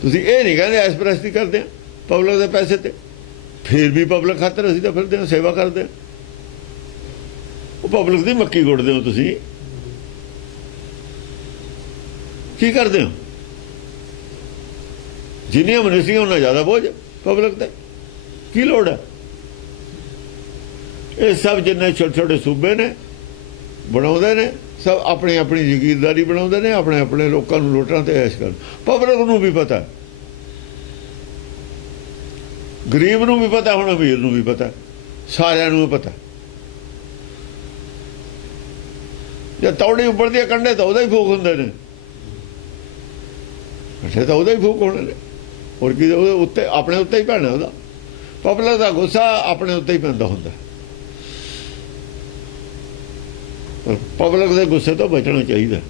ਤੁਸੀਂ ਇਹ ਨਹੀਂ ਕਹਿੰਦੇ ਐਸਪ੍ਰੈਸਤੀ ਕਰਦੇ ਆ ਪਬਲਿਕ ਦੇ ਪੈਸੇ ਤੇ, ਫਿਰ ਵੀ ਪਬਲਿਕ ਖਾਤਰ ਅਸੀਂ ਤਾਂ ਫਿਰਦੇ ਹਾਂ, ਸੇਵਾ ਕਰਦੇ ਹਾਂ। ਉਹ ਪਬਲਿਕ ਦੀ ਮੱਕੀ ਗੁੱਟਦੇ ਹੋ ਤੁਸੀਂ, ਕੀ ਕਰਦੇ ਹੋ? ਜਿੰਨੀਆਂ ਮਿਨਿਸਟਰੀਆਂ ਉਹਨਾਂ ਜ਼ਿਆਦਾ ਬੋਝ ਪਬਲਿਕ ਤੇ, ਕੀ ਲੋੜ ਹੈ? ਇਹ ਸਭ ਜਿੰਨੇ ਛੋਟੇ ਛੋਟੇ ਸੂਬੇ ਨੇ ਬਣਾਉਂਦੇ ਨੇ, ਸਭ ਆਪਣੀ ਆਪਣੀ ਜ਼ਗੀਰਦਾਰੀ ਬਣਾਉਂਦੇ ਨੇ, ਆਪਣੇ ਆਪਣੇ ਲੋਕਾਂ ਨੂੰ ਲੁੱਟਣ ਤੇ ਐਸ਼ ਕਰਨ। ਪਬਲਿਕ ਨੂੰ ਵੀ ਪਤਾ ਗਰੀਬ ਨੂੰ ਵੀ ਪਤਾ, ਹੁਣ ਅਮੀਰ ਨੂੰ ਵੀ ਪਤਾ, ਸਾਰਿਆਂ ਨੂੰ ਪਤਾ। ਜੇ ਤੌੜੀ ਉੱਪਰਦੀ ਹੈ ਕੰਢੇ ਤਾਂ ਉਹਦਾ ਹੀ ਫੂਕ ਹੁੰਦੇ ਨੇ, ਅੱਛਾ ਤਾਂ ਉਹਦਾ ਹੀ ਫੂਕ ਹੋਣੇ ਨੇ। ਹੋਰ ਕੀ, ਉਹਦੇ ਉੱਤੇ ਆਪਣੇ ਉੱਤੇ ਹੀ ਪੈਣਾ ਉਹਦਾ। ਪਬਲਿਕ ਦਾ ਗੁੱਸਾ ਆਪਣੇ ਉੱਤੇ ਹੀ ਪੈਂਦਾ ਹੁੰਦਾ। ਪਰ ਪਬਲਿਕ ਦੇ ਗੁੱਸੇ ਤੋਂ ਬਚਣਾ ਚਾਹੀਦਾ।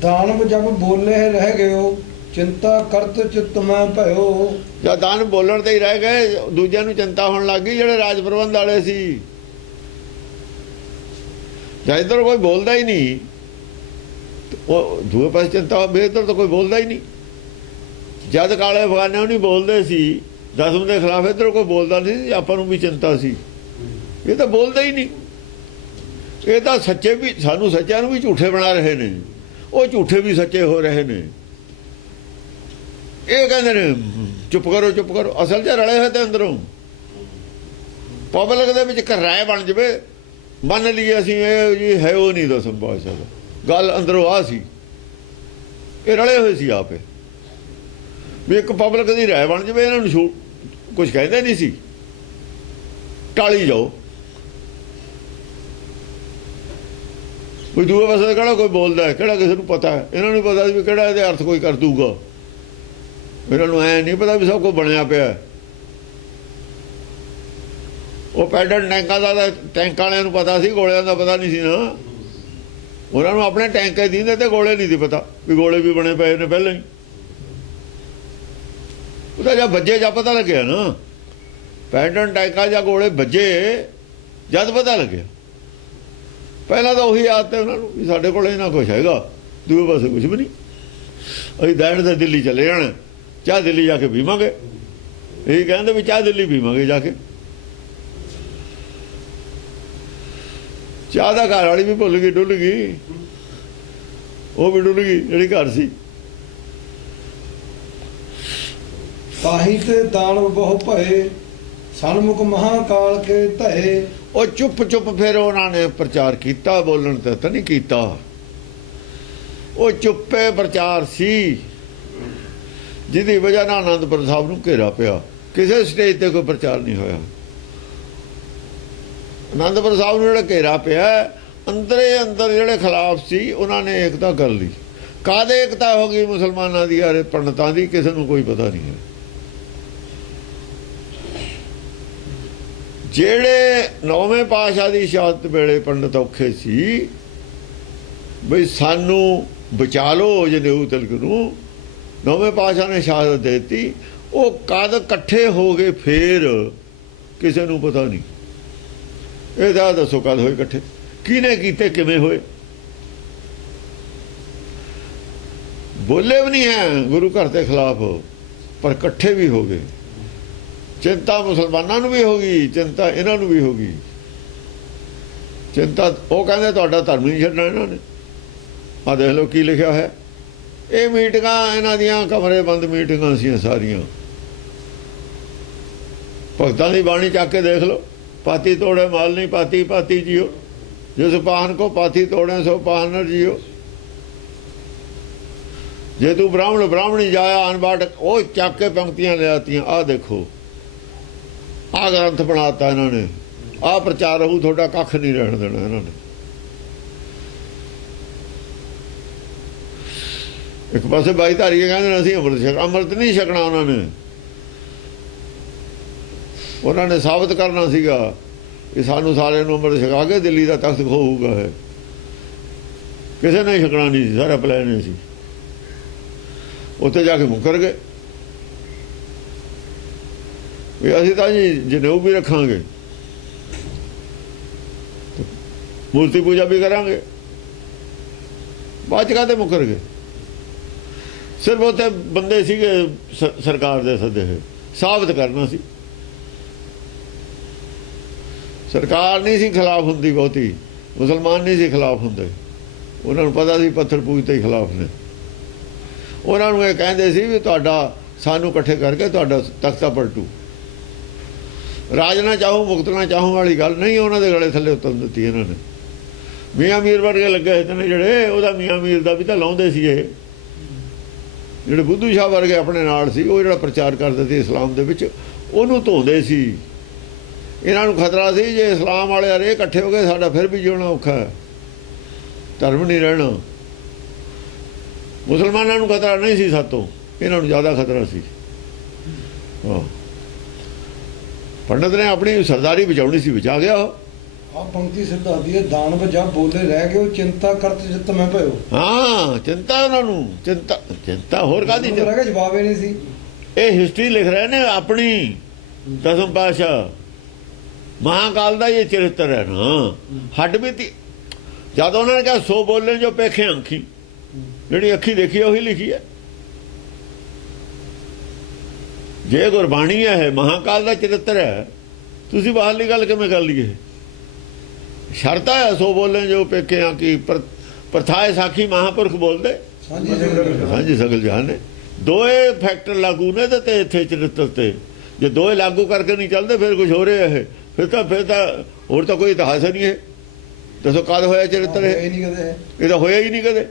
ਦਾਨਵ ਜਬ ਬੋਲੇ ਰਹਿ ਗਇਓ, ਚਿੰਤਾ ਕਰਤ ਚਿਤ ਮੈਂ ਭਇਓ। ਜਦ ਦਾਨਵ ਬੋਲਣ ਤੇ ਹੀ ਰਹਿ ਗਏ, ਦੂਜਿਆਂ ਨੂੰ ਚਿੰਤਾ ਹੋਣ ਲੱਗ ਗਈ ਜਿਹੜੇ ਰਾਜ ਪ੍ਰਬੰਧ ਵਾਲੇ ਸੀ। ਜਾਂ ਇੱਧਰ ਕੋਈ ਬੋਲਦਾ ਹੀ ਨਹੀਂ, ਉਹ ਦੂਏ ਪਾਸੇ ਚਿੰਤਾ, ਇੱਧਰ ਤਾਂ ਕੋਈ ਬੋਲਦਾ ਹੀ ਨਹੀਂ। ਜਦ ਕਾਲੇ ਅਫਗਾਨਾਂ ਨਹੀਂ ਬੋਲਦੇ ਸੀ ਦਸਮ ਦੇ ਖਿਲਾਫ, ਇੱਧਰ ਕੋਈ ਬੋਲਦਾ ਨਹੀਂ ਸੀ, ਆਪਾਂ ਨੂੰ ਵੀ ਚਿੰਤਾ ਸੀ। ਇਹ ਤਾਂ ਬੋਲਦਾ ਹੀ ਨਹੀਂ। ਇਹ ਤਾਂ ਸੱਚੇ ਵੀ, ਸਾਨੂੰ ਸੱਚਿਆਂ ਨੂੰ ਵੀ ਝੂਠੇ ਬਣਾ ਰਹੇ ਨੇ, ਉਹ ਝੂਠੇ ਵੀ ਸੱਚੇ ਹੋ ਰਹੇ ਨੇ। ਇਹ ਕਹਿੰਦੇ ਨੇ ਚੁੱਪ ਕਰੋ ਚੁੱਪ ਕਰੋ, ਅਸਲ 'ਚ ਰਲੇ ਹੋਏ ਤੇ ਅੰਦਰੋਂ ਪਬਲਿਕ ਦੇ ਵਿੱਚ ਘਰਾਏ ਬਣ ਜਵੇ। ਮੰਨ ਲਈਏ ਅਸੀਂ ਇਹ ਜੀ ਹੈ ਉਹ ਨਹੀਂ ਦਸਮ ਪਾਤਸ਼ਾਹ ਦਾ, ਗੱਲ ਅੰਦਰੋਂ ਆ ਸੀ, ਇਹ ਰਲੇ ਹੋਏ ਸੀ ਆਪੇ ਵੀ ਇੱਕ ਪਬਲਿਕ ਦੀ ਰਾਏ ਬਣ ਜਵੇ। ਇਹਨਾਂ ਨੂੰ ਕੁਝ ਕਹਿੰਦੇ ਨਹੀਂ ਸੀ, ਟਾਲੀ ਜਾਓ। ਕੋਈ ਦੂਏ ਪਾਸੇ ਕਿਹੜਾ ਕੋਈ ਬੋਲਦਾ ਹੈ, ਕਿਹੜਾ ਕਿਸੇ ਨੂੰ ਪਤਾ ਹੈ। ਇਹਨਾਂ ਨੂੰ ਪਤਾ ਵੀ ਕਿਹੜਾ ਇਹਦੇ ਅਰਥ ਕੋਈ ਕਰ ਦੂਗਾ। ਇਹਨਾਂ ਨੂੰ ਐ ਨਹੀਂ ਪਤਾ ਵੀ ਸਭ ਕੁਝ ਬਣਿਆ ਪਿਆ। ਉਹ ਪੈਡਲ ਟੈਂਕਾਂ ਦਾ, ਟੈਂਕਾਂ ਵਾਲਿਆਂ ਨੂੰ ਪਤਾ ਸੀ, ਗੋਲਿਆਂ ਦਾ ਪਤਾ ਨਹੀਂ ਸੀ ਨਾ। ਉਹਨਾਂ ਨੂੰ ਆਪਣੇ ਟੈਂਕੇ ਦਿੰਦੇ ਤੇ ਗੋਲੇ ਨਹੀਂ ਸੀ ਪਤਾ ਵੀ ਗੋਲੇ ਵੀ ਬਣੇ ਪਏ ਨੇ ਪਹਿਲਾਂ ਹੀ। ਉਹਦਾ ਜਦ ਵੱਜੇ ਜਾਂ ਪਤਾ ਲੱਗਿਆ ਨਾ, ਪੈਡਲ ਟੈਂਕਾਂ ਜਾਂ ਗੋਲੇ ਵੱਜੇ ਜਦ ਪਤਾ ਲੱਗਿਆ। ਪਹਿਲਾਂ ਤਾਂ ਉਹੀ ਆਦਤ ਹੈ ਉਹਨਾਂ ਨੂੰ ਵੀ ਸਾਡੇ ਕੋਲ ਇਹਨਾਂ ਕੁਛ ਹੈਗਾ, ਦੂਏ ਪਾਸੇ ਕੁਛ ਵੀ ਨਹੀਂ। ਅਸੀਂ ਦੈਣ ਦੇ ਦਿੱਲੀ ਚਲੇ ਜਾਣਾ, ਚਾਹ ਦਿੱਲੀ ਜਾ ਕੇ ਪੀਵਾਂਗੇ। ਇਹ ਕਹਿੰਦੇ ਵੀ ਚਾਹ ਦਿੱਲੀ ਪੀਵਾਂਗੇ ਜਾ ਕੇ। ਚਾਹ ਦਾ ਘਰ ਵਾਲੀ ਵੀ ਭੁੱਲ ਗਈ, ਡੁੱਲ ਗਈ, ਉਹ ਵੀ ਡੁੱਲ ਗਈ ਜਿਹੜੀ ਘਰ ਸੀ। ਤਾਹੀ ਤੇ ਦਾਨਵ ਬਹੁ ਭਏ, ਸਨਮੁਖ ਮਹਾਕਾਲ ਕੇ ਧਏ। ਉਹ ਚੁੱਪ ਚੁੱਪ ਫਿਰ ਉਹਨਾਂ ਨੇ ਪ੍ਰਚਾਰ ਕੀਤਾ, ਬੋਲਣ ਤੇ ਤਾਂ ਨਹੀਂ ਕੀਤਾ। ਉਹ ਚੁੱਪੇ ਪ੍ਰਚਾਰ ਸੀ, ਜਿਹਦੀ ਵਜ੍ਹਾ ਨਾਲ ਆਨੰਦਪੁਰ ਸਾਹਿਬ ਨੂੰ ਘੇਰਾ ਪਿਆ। ਕਿਸੇ ਸਟੇਜ ਤੇ ਕੋਈ ਪ੍ਰਚਾਰ ਨਹੀਂ ਹੋਇਆ। ਆਨੰਦਪੁਰ ਸਾਹਿਬ ਨੂੰ ਜਿਹੜਾ ਘੇਰਾ ਪਿਆ, ਅੰਦਰੇ ਅੰਦਰ ਜਿਹੜੇ ਖਿਲਾਫ ਸੀ ਉਹਨਾਂ ਨੇ ਏਕਤਾ ਕਰ ਲਈ। ਕਾਹਦੇ ਏਕਤਾ ਹੋ ਗਈ ਮੁਸਲਮਾਨਾਂ ਦੀ, ਯਾਰ ਪੰਡਤਾਂ ਦੀ, ਕਿਸੇ ਨੂੰ ਕੋਈ ਪਤਾ ਨਹੀਂ ਹੈ। ਜਿਹੜੇ ਨੌਵੇਂ ਪਾਤਸ਼ਾਹ ਦੀ ਸ਼ਹਾਦਤ ਵੇਲੇ ਪੰਡਤ ਔਖੇ ਸੀ ਬਈ ਸਾਨੂੰ ਬਚਾ ਲਓ ਜਨੇਊ ਤਿਲਕ ਨੂੰ, ਨੌਵੇਂ ਪਾਤਸ਼ਾਹ ਨੇ ਸ਼ਹਾਦਤ ਦੇ ਦਿੱਤੀ। ਉਹ ਕਦ ਇਕੱਠੇ ਹੋ ਗਏ ਫੇਰ ਕਿਸੇ ਨੂੰ ਪਤਾ ਨਹੀਂ। ਇਹਦਾ ਦੱਸੋ ਕਦ ਹੋਏ ਇਕੱਠੇ, ਕਿਹਨੇ ਕੀਤੇ, ਕਿਵੇਂ ਹੋਏ। ਬੋਲੇ ਵੀ ਨਹੀਂ ਹੈ ਗੁਰੂ ਘਰ ਦੇ ਖਿਲਾਫ, ਪਰ ਇਕੱਠੇ ਵੀ ਹੋ ਗਏ। ਚਿੰਤਾ ਮੁਸਲਮਾਨਾਂ ਨੂੰ ਵੀ ਹੋ ਗਈ, ਚਿੰਤਾ ਇਹਨਾਂ ਨੂੰ ਵੀ ਹੋ ਗਈ। ਚਿੰਤਾ ਉਹ ਕਹਿੰਦੇ ਤੁਹਾਡਾ ਧਰਮ ਨਹੀਂ ਛੱਡਣਾ ਇਹਨਾਂ ਨੇ। ਆਹ ਦੇਖ ਲਓ ਕੀ ਲਿਖਿਆ ਹੈ। ਇਹ ਮੀਟਿੰਗਾਂ ਇਹਨਾਂ ਦੀਆਂ ਕਮਰੇ ਬੰਦ ਮੀਟਿੰਗਾਂ ਸੀ ਸਾਰੀਆਂ। ਭਗਤਾਂ ਦੀ ਬਾਣੀ ਚੱਕ ਕੇ ਦੇਖ ਲਓ। ਪਾਤੀ ਤੋੜੇ ਮਾਲ ਨਹੀਂ ਪਾਤੀ ਪਾਤੀ ਜੀਓ, ਜਿਸ ਪਾਹਨ ਕੋ ਪਾਤੀ ਤੋੜੇ ਸੋ ਪਾਹਨਰ ਜੀਓ। ਜੇ ਤੂੰ ਬ੍ਰਾਹਮਣ ਬ੍ਰਾਹਮਣੀ ਜਾਇਆ ਅਨਬਾਟ, ਉਹ ਚੱਕ ਕੇ ਪੰਕਤੀਆਂ ਲਿਆਤੀਆਂ। ਆਹ ਦੇਖੋ, ਆਹ ਗ੍ਰੰਥ ਬਣਾਤਾ ਇਹਨਾਂ ਨੇ। ਆਹ ਪ੍ਰਚਾਰ ਰਹੂ, ਤੁਹਾਡਾ ਕੱਖ ਨਹੀਂ ਰਹਿਣ ਦੇਣਾ ਇਹਨਾਂ ਨੇ। ਇੱਕ ਪਾਸੇ ਬਾਈ ਧਾਰੀਏ ਕਹਿੰਦੇ ਨੇ ਅਸੀਂ ਅੰਮ੍ਰਿਤ ਨਹੀਂ ਛਕਣਾ। ਉਹਨਾਂ ਨੇ ਸਾਬਤ ਕਰਨਾ ਸੀਗਾ ਕਿ ਸਾਨੂੰ ਸਾਰਿਆਂ ਨੂੰ ਅੰਮ੍ਰਿਤ ਛਕਾ ਕੇ ਦਿੱਲੀ ਦਾ ਤਖਤ ਖੋਹੂਗਾ। ਹੈ ਕਿਸੇ ਨੇ ਛਕਣਾ ਨਹੀਂ ਸੀ, ਸਾਰਾ ਪਲਾਨ ਸੀ। ਉੱਥੇ ਜਾ ਕੇ ਮੁੱਕਰ ਗਏ ਵੀ ਅਸੀਂ ਤਾਂ ਜੀ ਜਨੇਊ ਵੀ ਰੱਖਾਂਗੇ, ਮੂਰਤੀ ਪੂਜਾ ਵੀ ਕਰਾਂਗੇ। ਬਾਅਦ ਚ ਕਾਹਤੇ ਮੁੱਕਰ ਗਏ? ਸਿਰਫ ਉੱਥੇ ਬੰਦੇ ਸੀਗੇ ਸਰਕਾਰ ਦੇ ਸੱਦੇ ਹੋਏ, ਸਾਬਤ ਕਰਨਾ ਸੀ। ਸਰਕਾਰ ਨਹੀਂ ਸੀ ਖਿਲਾਫ ਹੁੰਦੀ, ਬਹੁਤੀ ਮੁਸਲਮਾਨ ਨਹੀਂ ਸੀ ਖਿਲਾਫ ਹੁੰਦੇ। ਉਹਨਾਂ ਨੂੰ ਪਤਾ ਸੀ ਪੱਥਰ ਪੂਜਤੇ ਹੀ ਖਿਲਾਫ ਨੇ। ਉਹਨਾਂ ਨੂੰ ਇਹ ਕਹਿੰਦੇ ਸੀ ਵੀ ਤੁਹਾਡਾ ਸਾਨੂੰ ਇਕੱਠੇ ਕਰਕੇ ਤੁਹਾਡਾ ਤਖਤਾ ਪਲਟੂ। ਰਾਜ ਨਾ ਚਾਹੋ ਮੁਕਤ ਨਾ ਚਾਹੋ ਵਾਲੀ ਗੱਲ ਨਹੀਂ ਉਹਨਾਂ ਦੇ ਗਲੇ ਥੱਲੇ ਉਤਰ ਦਿੱਤੀ ਇਹਨਾਂ ਨੇ। ਮੀਆਂ ਮੀਰ ਵਰਗੇ ਲੱਗੇ ਹੋਏ ਨੇ ਜਿਹੜੇ, ਉਹਦਾ ਮੀਆਂ ਮੀਰ ਦਾ ਵੀ ਤਾਂ ਲਾਉਂਦੇ ਸੀ ਇਹ। ਜਿਹੜੇ ਬੁੱਧੂ ਸ਼ਾਹ ਵਰਗੇ ਆਪਣੇ ਨਾਲ ਸੀ, ਉਹ ਜਿਹੜਾ ਪ੍ਰਚਾਰ ਕਰਦੇ ਸੀ ਇਸਲਾਮ ਦੇ ਵਿੱਚ, ਉਹਨੂੰ ਧੋਂਦੇ ਸੀ। ਇਹਨਾਂ ਨੂੰ ਖਤਰਾ ਸੀ ਜੇ ਇਸਲਾਮ ਵਾਲੇ ਅਰੇ ਇਕੱਠੇ ਹੋ ਗਏ ਸਾਡਾ ਫਿਰ ਵੀ ਜਿਉਣਾ ਔਖਾ ਹੈ, ਧਰਮ ਨਹੀਂ ਰਹਿਣਾ। ਮੁਸਲਮਾਨਾਂ ਨੂੰ ਖਤਰਾ ਨਹੀਂ ਸੀ ਸਾਤੋਂ, ਇਹਨਾਂ ਨੂੰ ਜ਼ਿਆਦਾ ਖਤਰਾ ਸੀ। ਹਾਂ, ਪੰਡਤ ਨੇ ਆਪਣੀ ਸਰਦਾਰੀ ਬਚਾਉਣੀ ਸੀ, ਬਚਾ ਗਿਆ ਉਹ। ਆ ਪੰਕਤੀ ਸਿੱਧਾਦੀ ਹੈ, ਦਾਨਵ ਜਬ ਬੋਲੇ ਰਹਿ ਗਏ, ਉਹ ਚਿੰਤਾ ਕਰਤ ਜਿਤ ਮੈਂ ਭਇਓ। ਹਾਂ, ਚਿੰਤਾ ਉਹਨਾਂ ਨੂੰ, ਚਿੰਤਾ ਹੋਰ ਕਾਹਦੀ? ਰਹਿ ਗਿਆ, ਜਵਾਬ ਹੀ ਨਹੀਂ ਸੀ। ਇਹ ਹਿਸਟਰੀ ਲਿਖ ਰਹੇ ਨੇ ਆਪਣੀ, ਦਸਮ ਪਾਤਸ਼ਾਹ ਮਹਾਕਾਲ ਦਾ ਇਹ ਚਰਿੱਤਰ ਹੈ ਨਾ। ਹੱਡ ਬੀਤੀ ਜਦ ਉਹਨਾਂ ਨੇ ਕਿਹਾ ਸੋ ਬੋਲੇ ਜੋ ਪੇਖੇ ਅੱਖੀ, ਜਿਹੜੀ ਅੱਖੀ ਦੇਖੀ ਉਹੀ ਲਿਖੀ ਹੈ। ਜੇ ਗੁਰਬਾਣੀ ਹੈ, ਮਹਾਕਾਲ ਦਾ ਚਰਿੱਤਰ ਹੈ, ਤੁਸੀਂ ਬਾਹਰਲੀ ਗੱਲ ਕਿਵੇਂ ਕਰ ਲਈਏ? ਸ਼ਰਤ ਹੈ ਸੋ ਬੋਲੇ ਜੋ ਪੇਖੇ ਅੱਖੀ, ਪ੍ਰਥਾਏ ਸਾਖੀ ਮਹਾਂਪੁਰਖ ਬੋਲਦੇ ਹਾਂਜੀ ਸਗਲ ਜਹਾਨ ਨੇ। ਦੋਏ ਫੈਕਟਰ ਲਾਗੂ ਨੇ ਤੇ ਇੱਥੇ ਚਰਿੱਤਰ ਤੇ। ਜੇ ਦੋਏ ਲਾਗੂ ਕਰਕੇ ਨਹੀਂ ਚੱਲਦੇ ਫਿਰ ਕੁਝ ਹੋ ਰਿਹਾ ਹੈ, ਫਿਰ ਤਾਂ ਹੋਰ ਤਾਂ ਕੋਈ ਇਤਿਹਾਸ ਨਹੀਂ ਹੈ। ਦੱਸੋ ਕਦ ਹੋਇਆ ਚਰਿੱਤਰ? ਇਹ ਤਾਂ ਹੋਇਆ ਹੀ ਨਹੀਂ ਕਦੇ,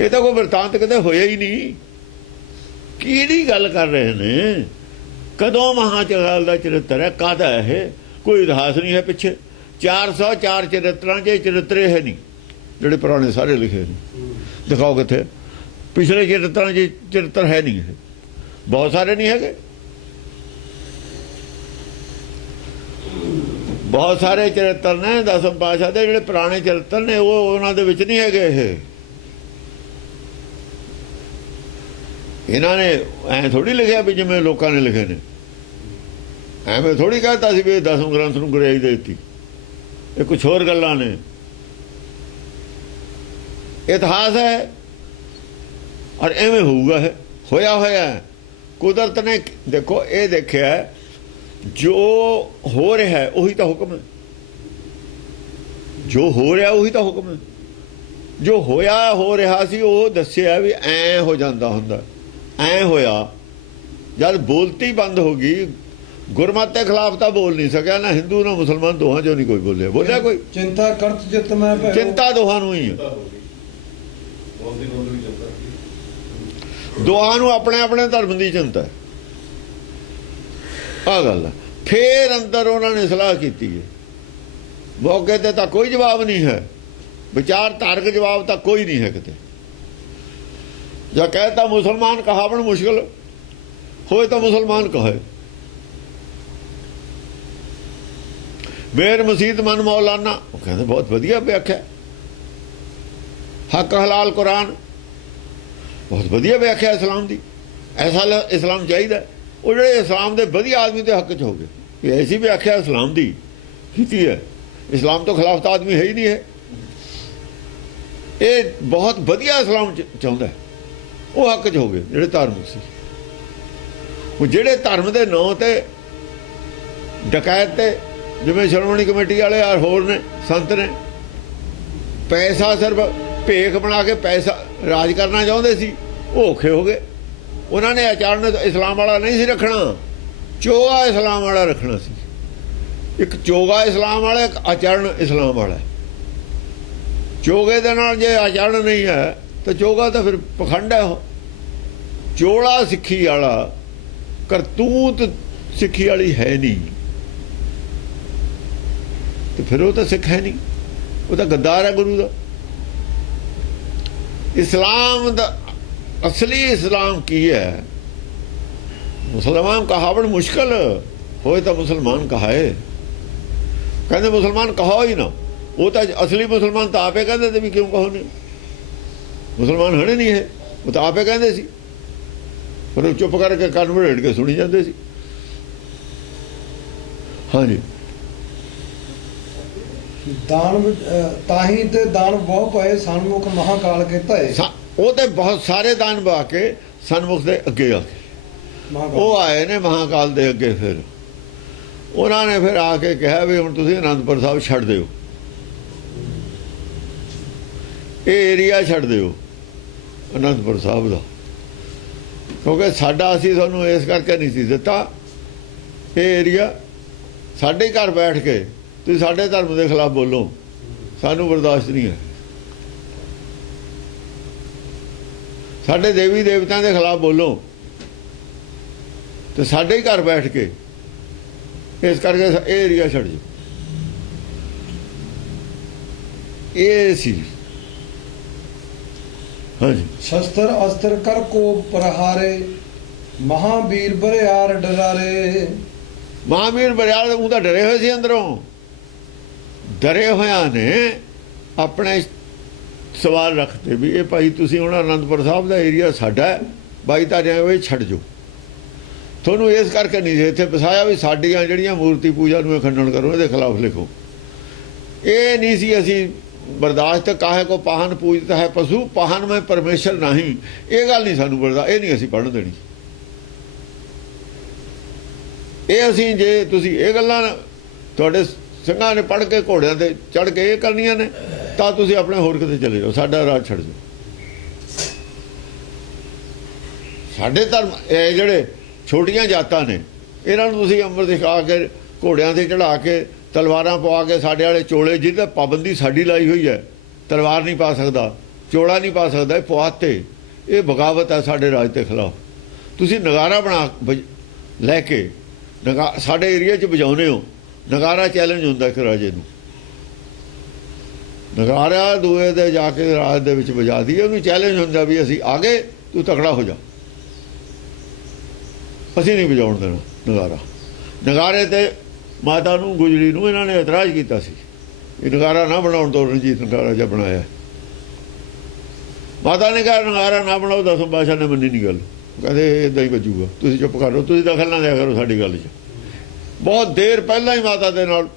ਇਹ ਤਾਂ ਕੋਈ ਵਰਤਾਂਤ ਕਦੇ ਹੋਇਆ ਹੀ ਨਹੀਂ। ਕਿਹੜੀ ਗੱਲ ਕਰ ਰਹੇ ਨੇ? ਕਦੋਂ ਮਹਾਕਾਲ ਦਾ ਚਰਿੱਤਰ ਹੈ? ਕਾਹਦਾ ਇਹ? ਕੋਈ ਇਤਿਹਾਸ ਨਹੀਂ ਹੈ ਪਿੱਛੇ। 404 ਚਰਿੱਤਰਾਂ 'ਚ ਚਰਿੱਤਰੇ ਹੈ ਨਹੀਂ ਜਿਹੜੇ ਪੁਰਾਣੇ ਸਾਰੇ ਲਿਖੇ ਨੇ। ਦਿਖਾਓ ਕਿੱਥੇ? ਪਿਛਲੇ ਚਰਿੱਤਰਾਂ 'ਚ ਚਰਿੱਤਰ ਹੈ ਨਹੀਂ, ਇਹ ਬਹੁਤ ਸਾਰੇ ਨਹੀਂ ਹੈਗੇ। ਬਹੁਤ ਸਾਰੇ ਚਰਿੱਤਰ ਨੇ ਦਸਮ ਪਾਤਸ਼ਾਹ ਦੇ, ਜਿਹੜੇ ਪੁਰਾਣੇ ਚਰਿੱਤਰ ਨੇ ਉਹ ਉਹਨਾਂ ਦੇ ਵਿੱਚ ਨਹੀਂ ਹੈਗੇ। ਇਹਨਾਂ ਨੇ ਐਂ ਥੋੜੀ ਲਿਖਿਆ ਵੀ ਜਿਵੇਂ ਲੋਕਾਂ ਨੇ ਲਿਖੇ ਨੇ, ਐਵੇਂ ਥੋੜੀ ਕਹਤਾ ਸੀ ਵੀ ਦਸਮ ਗ੍ਰੰਥ ਨੂੰ ਗੁਰਿਆਈ ਦੇ ਦਿੱਤੀ। ਇਹ ਕੁਛ ਹੋਰ ਗੱਲਾਂ ਨੇ, ਇਤਿਹਾਸ ਹੈ ਔਰ ਐਵੇਂ ਹੋਊਗਾ। ਇਹ ਹੋਇਆ ਹੋਇਆ ਕੁਦਰਤ ਨੇ। ਦੇਖੋ ਇਹ ਦੇਖਿਆ ਜੋ ਹੋ ਰਿਹਾ ਉਹੀ ਤਾਂ ਹੁਕਮ ਹੈ, ਜੋ ਹੋ ਰਿਹਾ ਉਹੀ ਤਾਂ ਹੁਕਮ ਹੈ। ਜੋ ਹੋਇਆ ਹੋ ਰਿਹਾ ਸੀ ਉਹ ਦੱਸਿਆ ਵੀ ਐ ਹੋ ਜਾਂਦਾ ਹੁੰਦਾ, ਐ ਹੋਇਆ। ਜਦ ਬੋਲਤੀ ਬੰਦ ਹੋ ਗਈ, ਗੁਰਮਤਿ ਦੇ ਖਿਲਾਫ ਤਾਂ ਬੋਲ ਨਹੀਂ ਸਕਿਆ ਨਾ ਹਿੰਦੂ ਨਾ ਮੁਸਲਮਾਨ, ਦੋਹਾਂ ਚੋਂ ਨਹੀਂ ਕੋਈ ਬੋਲਿਆ ਕੋਈ। ਚਿੰਤਾ ਕਰਤ ਜਿਤ ਮੈਂ ਭਇਓ, ਚਿੰਤਾ ਦੋਹਾਂ ਨੂੰ ਹੀ ਹੈ। ਦੋਹਾਂ ਨੂੰ ਆਪਣੇ ਆਪਣੇ ਧਰਮ ਦੀ ਚਿੰਤਾ ਹੈ, ਆਹ ਗੱਲ ਹੈ। ਫੇਰ ਅੰਦਰ ਉਹਨਾਂ ਨੇ ਸਲਾਹ ਕੀਤੀ ਹੈ, ਮੌਕੇ ਤੇ ਤਾਂ ਕੋਈ ਜਵਾਬ ਨਹੀਂ ਹੈ, ਵਿਚਾਰ ਧਾਰਕ ਜਵਾਬ ਤਾਂ ਕੋਈ ਨਹੀਂ ਹੈ ਕਿਤੇ। ਜਾਂ ਕਹਿਤਾ ਮੁਸਲਮਾਨ ਕਹਾਵਣ ਮੁਸ਼ਕਿਲ ਹੋਏ ਤਾਂ ਮੁਸਲਮਾਨ ਕਹੇ। ਮੇਰ ਮਸੀਤ ਮਨ ਮੌਲਾਨਾ, ਉਹ ਕਹਿੰਦੇ ਬਹੁਤ ਵਧੀਆ ਵਿਆਖਿਆ। ਹੱਕ ਹਲਾਲ ਕੁਰਾਨ, ਬਹੁਤ ਵਧੀਆ ਵਿਆਖਿਆ ਇਸਲਾਮ ਦੀ। ਐਸਾ ਇਸਲਾਮ ਚਾਹੀਦਾ। ਉਹ ਜਿਹੜੇ ਇਸਲਾਮ ਦੇ ਵਧੀਆ ਆਦਮੀ ਦੇ ਹੱਕ 'ਚ ਹੋ ਗਏ, ਇਹ ਐਸੀ ਵਿਆਖਿਆ ਇਸਲਾਮ ਦੀ ਕੀਤੀ ਹੈ। ਇਸਲਾਮ ਤੋਂ ਖਿਲਾਫ ਤਾਂ ਆਦਮੀ ਹੈ ਹੀ ਨਹੀਂ ਹੈ। ਇਹ ਬਹੁਤ ਵਧੀਆ ਇਸਲਾਮ ਚਾਹੁੰਦਾ, ਉਹ ਹੱਕ 'ਚ ਹੋ ਗਏ ਜਿਹੜੇ ਧਾਰਮਿਕ ਸੀ। ਉਹ ਜਿਹੜੇ ਧਰਮ ਦੇ ਨਾਂ ਤੇ ਡਕੈਤ ਤੇ, ਜਿਵੇਂ ਸ਼੍ਰੋਮਣੀ ਕਮੇਟੀ ਵਾਲੇ ਆ ਹੋਰ ਨੇ ਸੰਤ ਨੇ, ਪੈਸਾ ਸਿਰਫ ਭੇਖ ਬਣਾ ਕੇ ਪੈਸਾ ਰਾਜ ਕਰਨਾ ਚਾਹੁੰਦੇ ਸੀ, ਉਹ ਔਖੇ ਹੋ ਗਏ। ਉਹਨਾਂ ਨੇ ਆਚਰਣ ਇਸਲਾਮ ਵਾਲਾ ਨਹੀਂ ਸੀ ਰੱਖਣਾ, ਚੋਗਾ ਇਸਲਾਮ ਵਾਲਾ ਰੱਖਣਾ ਸੀ। ਇੱਕ ਚੋਗਾ ਇਸਲਾਮ ਵਾਲਾ, ਇੱਕ ਆਚਰਣ ਇਸਲਾਮ ਵਾਲਾ। ਚੋਗੇ ਦੇ ਨਾਲ ਜੇ ਆਚਰਣ ਨਹੀਂ ਹੈ ਤਾਂ ਚੋਗਾ ਤਾਂ ਫਿਰ ਪਖੰਡ ਹੈ। ਉਹ ਚੋਲਾ ਸਿੱਖੀ ਵਾਲਾ, ਕਰਤੂਤ ਸਿੱਖੀ ਵਾਲੀ ਹੈ ਨਹੀਂ, ਤੇ ਫਿਰ ਉਹ ਤਾਂ ਸਿੱਖ ਹੈ ਨਹੀਂ, ਉਹ ਤਾਂ ਗੱਦਾਰ ਹੈ ਗੁਰੂ ਦਾ। ਇਸਲਾਮ ਦਾ ਅਸਲੀ ਇਸਲਾਮ ਕੀ ਹੈ? ਮੁਸਲਮਾਨ ਕਹਾਵਣ ਮੁਸ਼ਕਲ ਹੋਏ ਤਾਂ ਮੁਸਲਮਾਨ ਕਹਾਏ। ਕਹਿੰਦੇ ਮੁਸਲਮਾਨ ਕਹੋ ਹੀ ਨਾ, ਉਹ ਤਾਂ ਅਸਲੀ ਮੁਸਲਮਾਨ ਤਾਂ ਆਪੇ ਕਹਿੰਦੇ ਤੇ ਵੀ ਕਿਉਂ ਕਹੋ ਨਹੀਂ, ਮੁਸਲਮਾਨ ਹਣੇ ਨਹੀਂ ਹੈ, ਉਹ ਤਾਂ ਆਪੇ ਕਹਿੰਦੇ ਸੀ, ਪਰ ਉਹ ਚੁੱਪ ਕਰਕੇ ਕੰਨ ਵੜੇੜ ਕੇ ਸੁਣੀ ਜਾਂਦੇ ਸੀ। ਹਾਂਜੀ, ਦਾਨ ਤਾਹੀ ਤੇ ਦਾਨ ਬਹੁ ਪਏ ਸਨਮੁਖ ਮਹਾਕਾਲ ਕੇ ਧਏ। ਉਹ ਤੇ ਬਹੁਤ ਸਾਰੇ ਦਾਨ ਬਾ ਕੇ ਸਨਮੁਖ ਦੇ ਅੱਗੇ ਆ ਕੇ ਉਹ ਆਏ ਨੇ ਮਹਾਕਾਲ ਦੇ ਅੱਗੇ। ਫਿਰ ਉਹਨਾਂ ਨੇ ਫਿਰ ਆ ਕੇ ਕਿਹਾ ਵੀ ਹੁਣ ਤੁਸੀਂ ਅਨੰਦਪੁਰ ਸਾਹਿਬ ਛੱਡ ਦਿਓ, ਇਹ ਏਰੀਆ ਛੱਡ ਦਿਓ ਅਨੰਦਪੁਰ ਸਾਹਿਬ ਦਾ, ਕਿਉਂਕਿ ਸਾਡਾ ਅਸੀਂ ਤੁਹਾਨੂੰ ਇਸ ਕਰਕੇ ਨਹੀਂ ਸੀ ਦਿੱਤਾ। ਇਹ ਏਰੀਆ ਸਾਡੇ ਘਰ ਬੈਠ ਕੇ ਤੁਸੀਂ ਸਾਡੇ ਧਰਮ ਦੇ ਖਿਲਾਫ ਬੋਲੋ, ਸਾਨੂੰ ਬਰਦਾਸ਼ਤ ਨਹੀਂ ਹੈ। ਸਾਡੇ ਦੇਵੀ ਦੇਵਤਿਆਂ ਦੇ ਖਿਲਾਫ ਬੋਲੋ ਤੇ ਸਾਡੇ ਹੀ ਘਰ ਬੈਠ ਕੇ, ਇਸ ਕਰਕੇ ਇਹ ਏਰੀਆ ਛੱਡ ਜਾਓ। ਇਹ ਸੀ ਹਾਂਜੀ। ਸ਼ਸਤਰ ਅਸਤਰ ਕਰ ਕੋ ਪ੍ਰਹਾਰੇ, ਮਹਾਵੀਰ ਬਰਿਆਰ ਡਰਾਰੇ। ਮਹਾਂਵੀਰ ਬਰਿਆਰ ਉਹ ਤਾਂ ਡਰੇ ਹੋਏ ਸੀ ਅੰਦਰੋਂ, ਡਰੇ ਹੋਇਆਂ ਨੇ ਆਪਣੇ ਸਵਾਲ ਰੱਖਦੇ ਵੀ ਇਹ ਭਾਈ ਤੁਸੀਂ ਹੁਣ ਅਨੰਦਪੁਰ ਸਾਹਿਬ ਦਾ ਏਰੀਆ ਸਾਡਾ ਹੈ, ਬਾਈ ਤਾਰਿਆਂ ਉਹ ਛੱਡ ਜਾਓ। ਤੁਹਾਨੂੰ ਇਸ ਕਰਕੇ ਨਹੀਂ ਇੱਥੇ ਵਸਾਇਆ ਵੀ ਸਾਡੀਆਂ ਜਿਹੜੀਆਂ ਮੂਰਤੀ ਪੂਜਾ ਨੂੰ ਖੰਡਨ ਕਰੋ, ਇਹਦੇ ਖਿਲਾਫ ਲਿਖੋ। ਇਹ ਨਹੀਂ ਸੀ ਅਸੀਂ ਬਰਦਾਸ਼ਤ। ਕਾਹੇ ਕੋ ਪਾਹਨ ਪੂਜਤਾ ਹੈ ਪਸ਼ੂ, ਪਾਹਨ ਮੈਂ ਪਰਮੇਸ਼ਰ ਨਹੀਂ। ਇਹ ਗੱਲ ਨਹੀਂ ਸਾਨੂੰ ਬਰਦਾਸ਼ਤ, ਇਹ ਨਹੀਂ ਅਸੀਂ ਪੜ੍ਹਨ ਦੇਣੀ। ਇਹ ਅਸੀਂ ਜੇ ਤੁਸੀਂ ਇਹ ਗੱਲਾਂ ਤੁਹਾਡੇ ਸਿੰਘਾਂ ਨੇ ਪੜ੍ਹ ਕੇ ਘੋੜਿਆਂ ਤੇ ਚੜ੍ਹ ਕੇ ਇਹ ਕਰਨੀਆਂ ਨੇ ਤਾਂ ਤੁਸੀਂ ਆਪਣੇ ਹੋਰ ਕਿਤੇ ਚਲੇ ਜਾਓ, ਸਾਡਾ ਰਾਜ ਛੱਡ ਜਾਓ। ਸਾਡੇ ਧਰਮ ਇਹ ਜਿਹੜੇ ਛੋਟੀਆਂ ਜਾਤਾਂ ਨੇ ਇਹਨਾਂ ਨੂੰ ਤੁਸੀਂ ਅੰਮ੍ਰਿਤ ਦਿਖਾ ਕੇ ਘੋੜਿਆਂ ਤੇ ਚੜ੍ਹਾ ਕੇ ਤਲਵਾਰਾਂ ਪਵਾ ਕੇ, ਸਾਡੇ ਵਾਲੇ ਚੋਲੇ ਜਿਹਦੇ ਪਾਬੰਦੀ ਸਾਡੀ ਲਾਈ ਹੋਈ ਹੈ, ਤਲਵਾਰ ਨਹੀਂ ਪਾ ਸਕਦਾ, ਚੋਲਾ ਨਹੀਂ ਪਾ ਸਕਦਾ, ਇਹ ਪਵਾਤੇ। ਇਹ ਬਗਾਵਤ ਹੈ ਸਾਡੇ ਰਾਜ ਦੇ ਖਿਲਾਫ। ਤੁਸੀਂ ਨਗਾਰਾ ਬਣਾ ਲੈ ਕੇ ਸਾਡੇ ਏਰੀਆ 'ਚ ਵਜਾਉਂਦੇ ਹੋ। ਨਗਾਰਾ ਚੈਲੰਜ ਹੁੰਦਾ ਇੱਕ ਰਾਜੇ ਨੂੰ, ਨਗਾਰਾ ਦੂਏ ਦੇ ਜਾ ਕੇ ਰਾਜ ਦੇ ਵਿੱਚ ਵਜਾ ਦਈਏ, ਉਹਨੂੰ ਚੈਲੰਜ ਹੁੰਦਾ ਵੀ ਅਸੀਂ ਆ ਗਏ, ਤੂੰ ਤਕੜਾ ਹੋ ਜਾ। ਅਸੀਂ ਨਹੀਂ ਵਜਾਉਣ ਦੇਣਾ ਨਗਾਰਾ। ਨਗਾਰੇ ਤੇ ਮਾਤਾ ਨੂੰ, ਗੁਜਰੀ ਨੂੰ ਇਹਨਾਂ ਨੇ ਇਤਰਾਜ਼ ਕੀਤਾ ਸੀ, ਇਹ ਨਗਾਰਾ ਨਾ ਬਣਾਉਣ ਤੋਂ। ਰਣਜੀਤ ਨਗਾਰਾ ਜਿਹਾ ਬਣਾਇਆ। ਮਾਤਾ ਨੇ ਕਿਹਾ ਨਗਾਰਾ ਨਾ ਬਣਾਓ। ਦਸਮ ਪਾਤਸ਼ਾਹ ਨੇ ਮੰਨੀ ਨਹੀਂ ਗੱਲ, ਕਹਿੰਦੇ ਇੱਦਾਂ ਹੀ ਵੱਜੂਗਾ, ਤੁਸੀਂ ਚੁੱਪ ਕਰੋ, ਤੁਸੀਂ ਦਖਲ ਨਾ ਦਿਆ ਕਰੋ ਸਾਡੀ ਗੱਲ 'ਚ। ਬਹੁਤ ਦੇਰ ਪਹਿਲਾਂ ਹੀ ਮਾਤਾ ਦੇ ਨਾਲ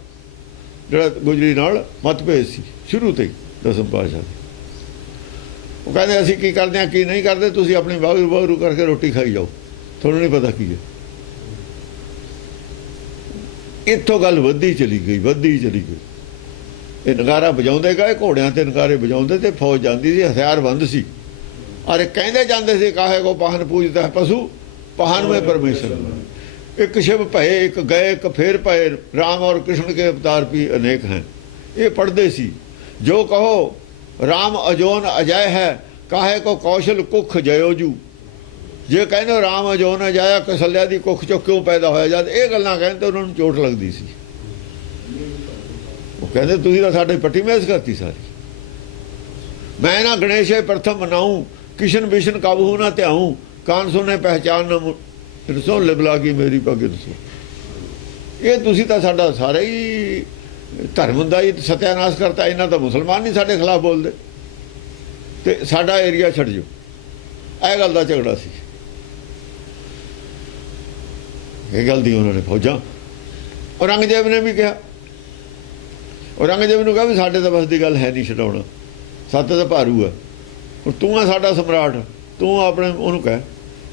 ਜਿਹੜਾ ਗੁਜਰੀ ਨਾਲ ਮਤਭੇਦ ਸੀ ਸ਼ੁਰੂ ਤੋਂ ਹੀ ਦਸਮ ਪਾਤਸ਼ਾਹ ਦੇ। ਉਹ ਕਹਿੰਦੇ ਅਸੀਂ ਕੀ ਕਰਦੇ ਹਾਂ ਕੀ ਨਹੀਂ ਕਰਦੇ, ਤੁਸੀਂ ਆਪਣੀ ਵਾਹਿਗੁਰੂ ਵਾਹਿਗੁਰੂ ਕਰਕੇ ਰੋਟੀ ਖਾਈ ਜਾਓ, ਤੁਹਾਨੂੰ ਨਹੀਂ ਪਤਾ ਕੀ ਹੈ। ਇੱਥੋਂ ਗੱਲ ਵੱਧਦੀ ਚਲੀ ਗਈ, ਵੱਧਦੀ ਚਲੀ ਗਈ। ਇਹ ਨਗਾਰਾ ਵਜਾਉਂਦੇ ਗਏ, ਘੋੜਿਆਂ ਤੇ ਨਗਾਰੇ ਵਜਾਉਂਦੇ ਤੇ ਫੌਜ ਜਾਂਦੀ ਸੀ, ਹਥਿਆਰਬੰਦ ਸੀ। ਅਰੇ ਕਹਿੰਦੇ ਜਾਂਦੇ ਸੀ ਕਾਹੇ ਕੋ ਪਾਹਨ ਪੂਜਦਾ ਹੈ ਪਸ਼ੂ, ਪਾਹਨ में परमेश्वर। एक शिव भये एक गए एक फेर भये, राम और कृष्ण के अवतार भी अनेक हैं। ये पढ़ते सी। जो कहो राम अजोन अजय है, काहे को कौशल कुख जयोजू। जे कहने राम अजोन अजाया, कसल्या दी कुख चो क्यों पैदा होया। जद ये गल्लां कहते उन्होंने चोट लगती सी। वो कहते तुसीं तां साडी पट्टी मैस करती सारी। मैं ना गणेश प्रथम मनाऊं, किशन बिशन काबू ना त्याऊं, कान सुने पहचान न रसो लिबला की मेरी पग रसो। ये तुसी तां साडा सारा ही धर्म दा ही सत्यानाश करता। इन्हां तां मुसलमान नहीं साडे खिलाफ बोलदे ते साडा एरिया छड्ड जाओ। ਇਹ ਗੱਲ ਦਾ ਝਗੜਾ ਸੀ। ਇਹ ਗੱਲ ਦੀ ਉਹਨਾਂ ਨੇ ਫੌਜਾਂ ਔਰੰਗਜ਼ੇਬ ਨੇ ਵੀ ਕਿਹਾ। ਔਰੰਗਜ਼ੇਬ ਨੂੰ ਕਿਹਾ ਵੀ ਸਾਡੇ ਤਾਂ ਬਸ ਦੀ ਗੱਲ ਹੈ ਨਹੀਂ ਛਡਾਉਣਾ, ਸੱਤ ਤਾਂ ਭਾਰੂ ਆ, ਹੁਣ ਤੂੰ ਆ ਸਾਡਾ ਸਮਰਾਟ, ਤੂੰ ਆਪਣੇ ਉਹਨੂੰ ਕਹਿ।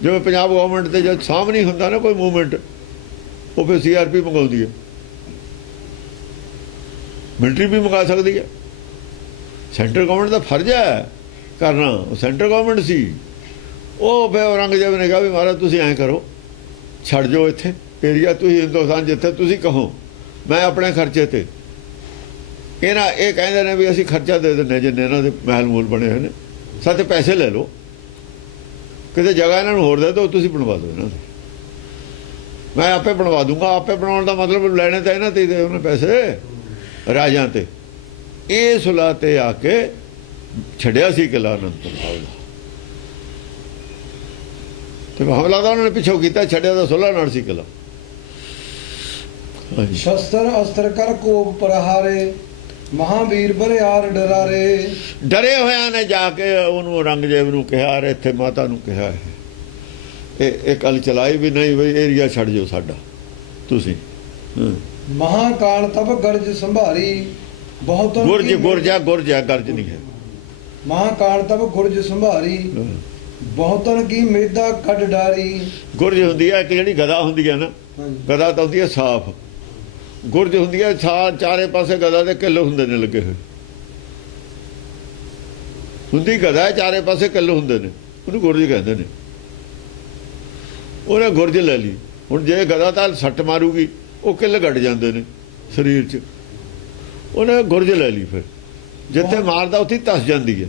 ਜਿਵੇਂ ਪੰਜਾਬ ਗਵਰਨਮੈਂਟ ਤੇ ਜਦ ਸਾਂਭ ਨਹੀਂ ਹੁੰਦਾ ਨਾ ਕੋਈ ਮੂਵਮੈਂਟ, ਉਹ ਫਿਰ CRP ਮੰਗਾਉਂਦੀ ਹੈ, ਮਿਲਟਰੀ ਵੀ ਮੰਗਾ ਸਕਦੀ ਹੈ। ਸੈਂਟਰ ਗਵਰਨਮੈਂਟ ਦਾ ਫਰਜ਼ ਹੈ ਕਰਨਾ, ਉਹ ਸੈਂਟਰ ਗਵਰਨਮੈਂਟ ਸੀ। ਉਹ ਫਿਰ ਔਰੰਗਜ਼ੇਬ ਨੇ ਕਿਹਾ ਵੀ ਮਹਾਰਾਜ ਤੁਸੀਂ ਐਂ ਕਰੋ, ਛੱਡ ਜਾਓ ਇੱਥੇ ਏਰੀਆ, ਤੁਸੀਂ ਹਿੰਦੁਸਤਾਨ ਜਿੱਥੇ ਤੁਸੀਂ ਕਹੋ, ਮੈਂ ਆਪਣੇ ਖਰਚੇ ਤੇ। ਇਹਨਾਂ ਇਹ ਕਹਿੰਦੇ ਨੇ ਵੀ ਅਸੀਂ ਖਰਚਾ ਦੇ ਦਿੰਦੇ ਜਿੰਨੇ ਇਹਨਾਂ ਦੇ ਮਹਿਲ ਮੂਲ ਬਣੇ ਹੋਏ ਨੇ, ਸਾਥੇ ਪੈਸੇ ਲੈ ਲਓ, ਕਿਤੇ ਜਗ੍ਹਾ ਇਹਨਾਂ ਨੂੰ ਹੋਰ ਦੇ ਦਿਓ, ਤੁਸੀਂ ਬਣਵਾ ਦਿਓ ਇਹਨਾਂ ਦੇ, ਮੈਂ ਆਪੇ ਬਣਵਾ ਦੂੰਗਾ। ਆਪੇ ਬਣਾਉਣ ਦਾ ਮਤਲਬ ਲੈਣੇ ਤਾਂ ਇਹਨਾਂ ਤੇ ਦੇ ਉਹਨੇ ਪੈਸੇ ਰਾਜਾਂ ਤੇ। ਇਹ ਸੁਲਾਹ ਤੇ ਆ ਕੇ ਛੱਡਿਆ ਸੀ ਕਿਲ੍ਹਾ ਅਨੰਦਪੁਰ ਸਾਹਿਬ ਦਾ, ਤੇ ਹਮਲਾ ਤਾਂ ਉਹਨਾਂ ਨੇ ਪਿੱਛੋਂ ਕੀਤਾ, ਛੱਡਿਆ ਤਾਂ ਸੁਲਾਹ ਨਾਲ ਸੀ ਕਿਲ੍ਹਾ। ਸ਼ਸਤਰ ਅਸਤਰ ਕਰ ਕੋਪ ਪ੍ਰਹਾਰੇ, ਮਹਾਵੀਰ ਬਰਿਆਰ ਡਰਾਰੇ। ਡਰੇ ਹੋਇਆਂ ਨੇ ਜਾ ਕੇ ਉਹਨੂੰ ਔਰੰਗਜ਼ੇਬ ਨੂੰ ਕਿਹਾ, ਇੱਥੇ ਮਾਤਾ ਨੂੰ ਕਿਹਾ, ਇਹ ਗੱਲ ਚਲਾਈ ਵੀ ਨਹੀਂ ਬਈ ਏਰੀਆ ਛੱਡ ਜਾਓ ਸਾਡਾ ਤੁਸੀਂ। ਮਹਾਕਾਲ ਤਬ ਗਰਜ ਸੰਭਾਰੀ, ਬਹੁਤ ਗੁਰਜਾ ਗਰਜ ਨਹੀਂ ਹੈ। ਮਹਾਕਾਲ ਤਬ ਗੁਰਜ ਸੰਭਾਰੀ, ਬਹੁਤਨ ਕੀ ਮੇਦਾ ਕੱਢ ਡਾਰੀ। ਗੁਰਜ ਹੁੰਦੀ ਹੈ ਇੱਕ ਜਿਹੜੀ ਗਦਾ ਹੁੰਦੀ ਹੈ ਨਾ, ਗਦਾ ਤਾਂ ਹੁੰਦੀ ਹੈ ਸਾਫ਼, ਗੁਰਜ ਹੁੰਦੀ ਹੈ ਚਾਰੇ ਪਾਸੇ ਗਦਾ ਦੇ ਕਿੱਲ ਹੁੰਦੇ ਨੇ ਲੱਗੇ ਹੋਏ, ਹੁੰਦੀ ਗਦਾ ਚਾਰੇ ਪਾਸੇ ਕਿੱਲ ਹੁੰਦੇ ਨੇ, ਉਹਨੂੰ ਗੁਰਜ ਕਹਿੰਦੇ ਨੇ। ਉਹਨੇ ਗੁਰਜ ਲੈ ਲਈ। ਹੁਣ ਜੇ ਗਦਾ ਤਾਂ ਸੱਟ ਮਾਰੂਗੀ ਉਹ ਕਿੱਲ ਗੱਡ ਜਾਂਦੇ ਨੇ ਸਰੀਰ 'ਚ, ਉਹਨੇ ਗੁਰਜ ਲੈ ਲਈ, ਫਿਰ ਜਿੱਥੇ ਮਾਰਦਾ ਉੱਥੇ ਧਸ ਜਾਂਦੀ ਹੈ।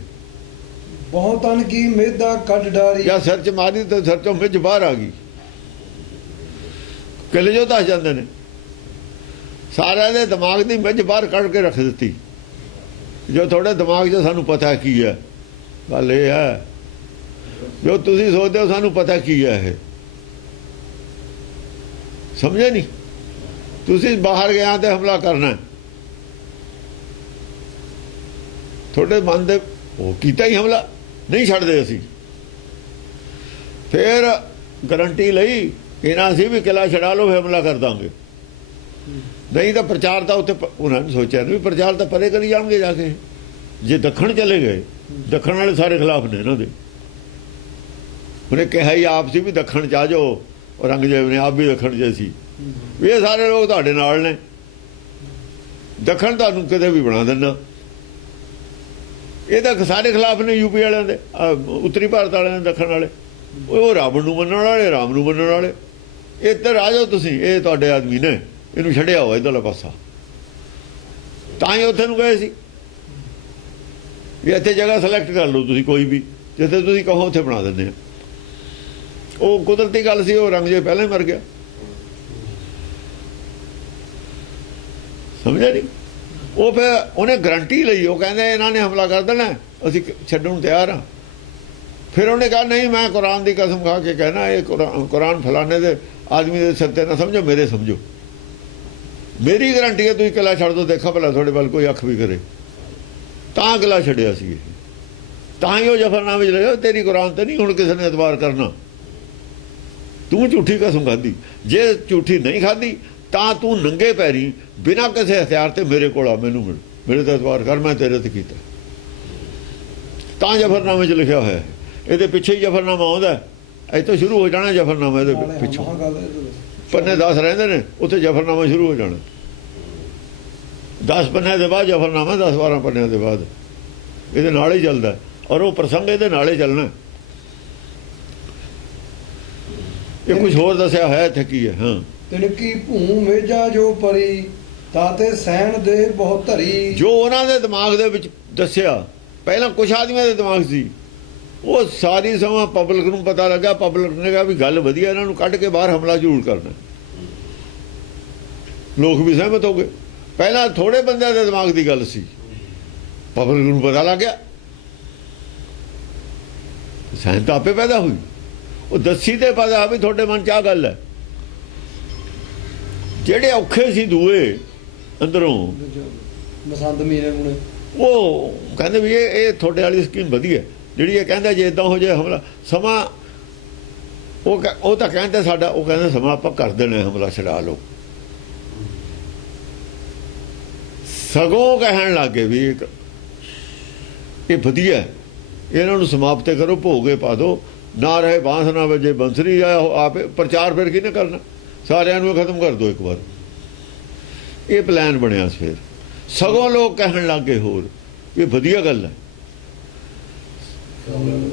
ਬਹੁਤਨ ਕੀ ਮੇਦਾ ਕੱਢ ਡਾਰੀ। ਜਾਂ ਸਿਰ 'ਚ ਮਾਰੀ ਤੇ ਸਿਰ 'ਚੋਂ ਮਿੱਝ ਬਾਹਰ ਆ ਗਈ। ਕਿਲੇ ਜੋ ਦੱਸ ਜਾਂਦੇ ਨੇ ਸਾਰਿਆਂ ਦੇ ਦਿਮਾਗ ਦੀ ਮਿੱਝ ਬਾਹਰ ਕੱਢ ਕੇ ਰੱਖ ਦਿੱਤੀ। ਜੋ ਤੁਹਾਡੇ ਦਿਮਾਗ 'ਚ ਸਾਨੂੰ ਪਤਾ ਕੀ ਹੈ, ਗੱਲ ਇਹ ਹੈ ਜੋ ਤੁਸੀਂ ਸੋਚਦੇ ਹੋ ਸਾਨੂੰ ਪਤਾ ਕੀ ਹੈ। ਇਹ ਸਮਝੇ ਨਹੀਂ? ਤੁਸੀਂ ਬਾਹਰ ਗਿਆ ਤੇ ਹਮਲਾ ਕਰਨਾ, ਤੁਹਾਡੇ ਮਨ ਦੇ ਉਹ ਕੀਤਾ ਹੀ ਹਮਲਾ ਨਹੀਂ ਛੱਡਦੇ ਅਸੀਂ। ਫਿਰ ਗਰੰਟੀ ਲਈ ਇਹਨਾਂ ਸੀ ਵੀ ਕਿਲਾ ਛਡਾ ਲਓ, ਹਮਲਾ ਕਰ ਦਾਂਗੇ। ਨਹੀਂ ਤਾਂ ਪ੍ਰਚਾਰ ਤਾਂ ਉੱਥੇ ਉਹਨਾਂ ਨੇ ਸੋਚਿਆ ਵੀ ਪ੍ਰਚਾਰ ਤਾਂ ਪਰੇ ਕਰੀ ਜਾਣਗੇ ਜਾ ਕੇ। ਜੇ ਦੱਖਣ ਚਲੇ ਗਏ, ਦੱਖਣ ਵਾਲੇ ਸਾਰੇ ਖਿਲਾਫ ਨੇ ਇਹਨਾਂ ਦੇ। ਉਹਨੇ ਕਿਹਾ ਹੀ ਆਪ ਸੀ ਵੀ ਦੱਖਣ 'ਚ ਆ ਜਾਓ, ਔਰੰਗਜ਼ੇਬ ਨੇ ਆਪ ਵੀ ਦੱਖਣ 'ਚ ਸੀ ਵੀ ਇਹ ਸਾਰੇ ਲੋਕ ਤੁਹਾਡੇ ਨਾਲ ਨੇ, ਦੱਖਣ ਤੁਹਾਨੂੰ ਕਿਤੇ ਵੀ ਬਣਾ ਦੇਣਾ। ਇਹ ਤਾਂ ਸਾਰੇ ਖਿਲਾਫ ਨੇ ਯੂਪੀ ਵਾਲਿਆਂ ਦੇ, ਉੱਤਰੀ ਭਾਰਤ ਵਾਲਿਆਂ ਦੇ, ਦੱਖਣ ਵਾਲੇ। ਉਹ ਰਾਵਣ ਨੂੰ ਮੰਨਣ ਵਾਲੇ, ਰਾਮ ਨੂੰ ਮੰਨਣ ਵਾਲੇ। ਇੱਧਰ ਆ ਜਾਓ ਤੁਸੀਂ, ਇਹ ਤੁਹਾਡੇ ਆਦਮੀ ਨੇ, ਇਹਨੂੰ ਛੱਡਿਆ ਹੋਇਆ ਇੱਧਰਲਾ ਪਾਸਾ। ਤਾਂ ਹੀ ਉੱਥੇ ਨੂੰ ਗਏ ਸੀ ਵੀ ਇੱਥੇ ਜਗ੍ਹਾ ਸਿਲੈਕਟ ਕਰ ਲਓ ਤੁਸੀਂ, ਕੋਈ ਵੀ ਜਿੱਥੇ ਤੁਸੀਂ ਕਹੋ ਉੱਥੇ ਬਣਾ ਦਿੰਦੇ ਆ। ਉਹ ਕੁਦਰਤੀ ਗੱਲ ਸੀ, ਉਹ ਔਰੰਗਜ਼ੇਬ ਪਹਿਲਾਂ ਹੀ ਮਰ ਗਿਆ। ਸਮਝਿਆ ਨਹੀਂ? ਉਹ ਫਿਰ ਉਹਨੇ ਗਰੰਟੀ ਲਈ, ਉਹ ਕਹਿੰਦੇ ਇਹਨਾਂ ਨੇ ਹਮਲਾ ਕਰ ਦੇਣਾ, ਅਸੀਂ ਛੱਡਣ ਨੂੰ ਤਿਆਰ ਹਾਂ। ਫਿਰ ਉਹਨੇ ਕਿਹਾ ਨਹੀਂ, ਮੈਂ ਕੁਰਾਨ ਦੀ ਕਸਮ ਖਾ ਕੇ ਕਹਿਣਾ ਇਹ ਕੁਰਾਨ ਫਲਾਣੇ ਦੇ ਆਦਮੀ ਦੇ ਸਿਰ ਤੇ ਨਾ ਸਮਝੋ, ਮੇਰੇ ਸਮਝੋ, ਮੇਰੀ ਗਰੰਟੀ ਹੈ ਤੁਸੀਂ ਕਿਲਾ ਛੱਡ ਦਿਓ, ਦੇਖਾ ਭਲਾ ਤੁਹਾਡੇ ਵੱਲ ਕੋਈ ਅੱਖ ਵੀ ਕਰੇ। ਤਾਂ ਕਿਲਾ ਛੱਡਿਆ ਸੀ। ਤਾਂ ਹੀ ਉਹ ਜ਼ਫਰਨਾਮੇ 'ਚ ਲਿਖਿਆ ਤੇਰੀ ਕੁਰਾਨ ਤੇ ਨਹੀਂ ਹੁਣ ਕਿਸੇ ਨੇ ਇਤਬਾਰ ਕਰਨਾ, ਤੂੰ ਝੂਠੀ ਕਸਮ ਖਾਧੀ। ਜੇ ਝੂਠੀ ਨਹੀਂ ਖਾਧੀ ਤਾਂ ਤੂੰ ਨੰਗੇ ਪੈਰੀ ਬਿਨਾਂ ਕਿਸੇ ਹਥਿਆਰ ਤੇ ਮੇਰੇ ਕੋਲ ਆ, ਮੈਨੂੰ ਮਿਲ, ਮੇਰੇ ਤੇ ਇਤਬਾਰ ਕਰ, ਮੈਂ ਤੇਰੇ ਤੇ ਕੀਤਾ। ਤਾਂ ਜ਼ਫਰਨਾਮੇ 'ਚ ਲਿਖਿਆ ਹੋਇਆ। ਇਹਦੇ ਪਿੱਛੇ ਹੀ ਜ਼ਫਰਨਾਮਾ ਆਉਂਦਾ, ਇੱਥੋਂ ਸ਼ੁਰੂ ਹੋ ਜਾਣਾ ਜ਼ਫਰਨਾਮਾ। ਇਹਦੇ ਪਿੱਛੋਂ ਪੰਨੇ 10 ਰਹਿੰਦੇ ਨੇ, ਉੱਥੇ ਜ਼ਫਰਨਾਮਾ ਸ਼ੁਰੂ ਹੋ ਜਾਣਾ। 10 ਪੰਨਿਆਂ ਦੇ ਬਾਅਦ ਜ਼ਫਰਨਾਮਾ, 10-12 ਪੰਨਿਆਂ ਦੇ ਬਾਅਦ ਇਹਦੇ ਨਾਲ ਹੀ ਚੱਲਦਾ। ਔਰ ਉਹ ਪ੍ਰਸੰਗ ਇਹਦੇ ਨਾਲ ਹੀ ਚੱਲਣਾ। ਇਹ ਕੁਝ ਹੋਰ ਦੱਸਿਆ ਹੋਇਆ ਇੱਥੇ ਕੀ ਹੈ। ਹਾਂ, ਤਿਣਕੀ ਭੂ ਮੇਜਾ ਜੋ ਪਰੀ, ਤਾਤੇ ਸੈਣ ਦੇ ਬਹੁਤ ਧਰੀ। ਜੋ ਉਹਨਾਂ ਦੇ ਦਿਮਾਗ ਦੇ ਵਿੱਚ ਦੱਸਿਆ, ਪਹਿਲਾਂ ਕੁਛ ਆਦਮੀਆਂ ਦੇ ਦਿਮਾਗ ਸੀ, ਉਹ ਸਾਰੀ ਸਮਾਂ ਪਬਲਿਕ ਨੂੰ ਪਤਾ ਲੱਗਾ। ਪਬਲਿਕ ਨੇ ਕਿਹਾ ਵੀ ਗੱਲ ਵਧੀਆ, ਇਹਨਾਂ ਨੂੰ ਕੱਢ ਕੇ ਬਾਹਰ ਹਮਲਾ ਜ਼ਰੂਰ ਕਰਨਾ। ਲੋਕ ਵੀ ਸਹਿਮਤ ਹੋ ਗਏ। ਪਹਿਲਾਂ ਥੋੜੇ ਬੰਦਿਆਂ ਦੇ ਦਿਮਾਗ ਦੀ ਗੱਲ ਸੀ, ਪਬਲਿਕ ਨੂੰ ਪਤਾ ਲੱਗ ਗਿਆ, ਸਹਿਮਤ ਆਪੇ ਪੈਦਾ ਹੋਈ। ਉਹ ਦੱਸੀ ਤੇ ਪਤਾ ਵੀ ਤੁਹਾਡੇ ਮਨ 'ਚ ਆ ਗੱਲ ਹੈ। ਜਿਹੜੇ ਔਖੇ ਸੀ ਦੂਏ ਅੰਦਰੋਂ ਮਸੰਦ ਮੀਨੇ ਮੁਨੇ, ਉਹ ਕਹਿੰਦੇ ਵੀ ਇਹ ਤੁਹਾਡੇ ਵਾਲੀ ਸਕੀਮ ਵਧੀਆ, ਜਿਹੜੀ ਇਹ ਕਹਿੰਦਾ ਜੇ ਇਦਾਂ ਹੋ ਜਾਏ ਹਮਲਾ। ਸਮਾਂ ਉਹ ਤਾਂ ਕਹਿੰਦੇ ਸਾਡਾ, ਉਹ ਕਹਿੰਦੇ ਸਮਾਂ ਆਪਾਂ ਕਰ ਦੇਣਾ, ਹਮਲਾ ਛਡਾ ਲਓ। ਸਗੋਂ ਕਹਿਣ ਲੱਗੇ ਵੀ ਇਹ ਵਧੀਆ, ਇਹਨਾਂ ਨੂੰ ਸਮਾਪਤ ਕਰੋ, ਭੋਗੇ ਪਾ ਦਿਓ, ਨਾ ਰਹੇ ਬਾਂਸ ਨਾ ਵਜੇ ਬੰਸਰੀ। ਆ ਆਪੇ ਪ੍ਰਚਾਰ ਫਿਰ ਕਿਹਨੇ ਕਰਨਾ, ਸਾਰਿਆਂ ਨੂੰ ਖਤਮ ਕਰ ਦਿਓ ਇੱਕ ਵਾਰ। ਇਹ ਪਲਾਨ ਬਣਿਆ ਸੀ। ਫਿਰ ਸਗੋਂ ਲੋਕ ਕਹਿਣ ਲੱਗੇ ਹੋਰ ਇਹ ਵਧੀਆ ਗੱਲ ਹੈ।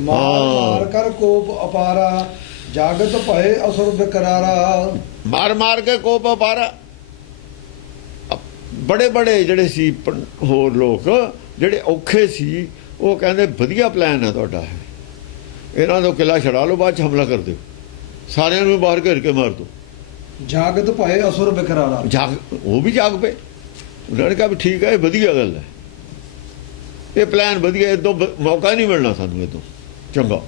ਮਾਰ ਕਰ ਕੋਪ ਅਪਾਰਾ, ਜਾਗਤ ਭਏ ਅਸੁਰ ਬਿਕਰਾਰਾ। ਮਾਰ ਮਾਰ ਕੇ ਕੋਪ ਅਪਾਰਾ। ਬੜੇ ਬੜੇ ਜਿਹੜੇ ਸੀ ਹੋਰ ਲੋਕ ਜਿਹੜੇ ਔਖੇ ਸੀ, ਉਹ ਕਹਿੰਦੇ ਵਧੀਆ ਪਲਾਨ ਹੈ ਤੁਹਾਡਾ, ਹੈ ਇਹਨਾਂ ਤੋਂ ਕਿਲਾ ਛਡਾ ਲਓ, ਬਾਅਦ 'ਚ ਹਮਲਾ ਕਰ ਦਿਓ, ਸਾਰਿਆਂ ਨੂੰ ਬਾਹਰ ਘੇਰ ਕੇ ਮਾਰ ਦਿਓ। ਜਾਗਤ ਭਏ ਅਸੁਰ ਬਿਕਰਾਰਾ। ਉਹ ਵੀ ਜਾਗ ਪਏ। ਉਹਨਾਂ ਨੇ ਕਿਹਾ ਵੀ ਠੀਕ ਹੈ, ਇਹ ਵਧੀਆ ਗੱਲ ਹੈ, ਇਹ ਪਲਾਨ ਵਧੀਆ, ਇਦੋਂ ਮੌਕਾ ਨਹੀਂ ਮਿਲਣਾ ਸਾਨੂੰ, ਇਦੋਂ ਚੰਗਾ।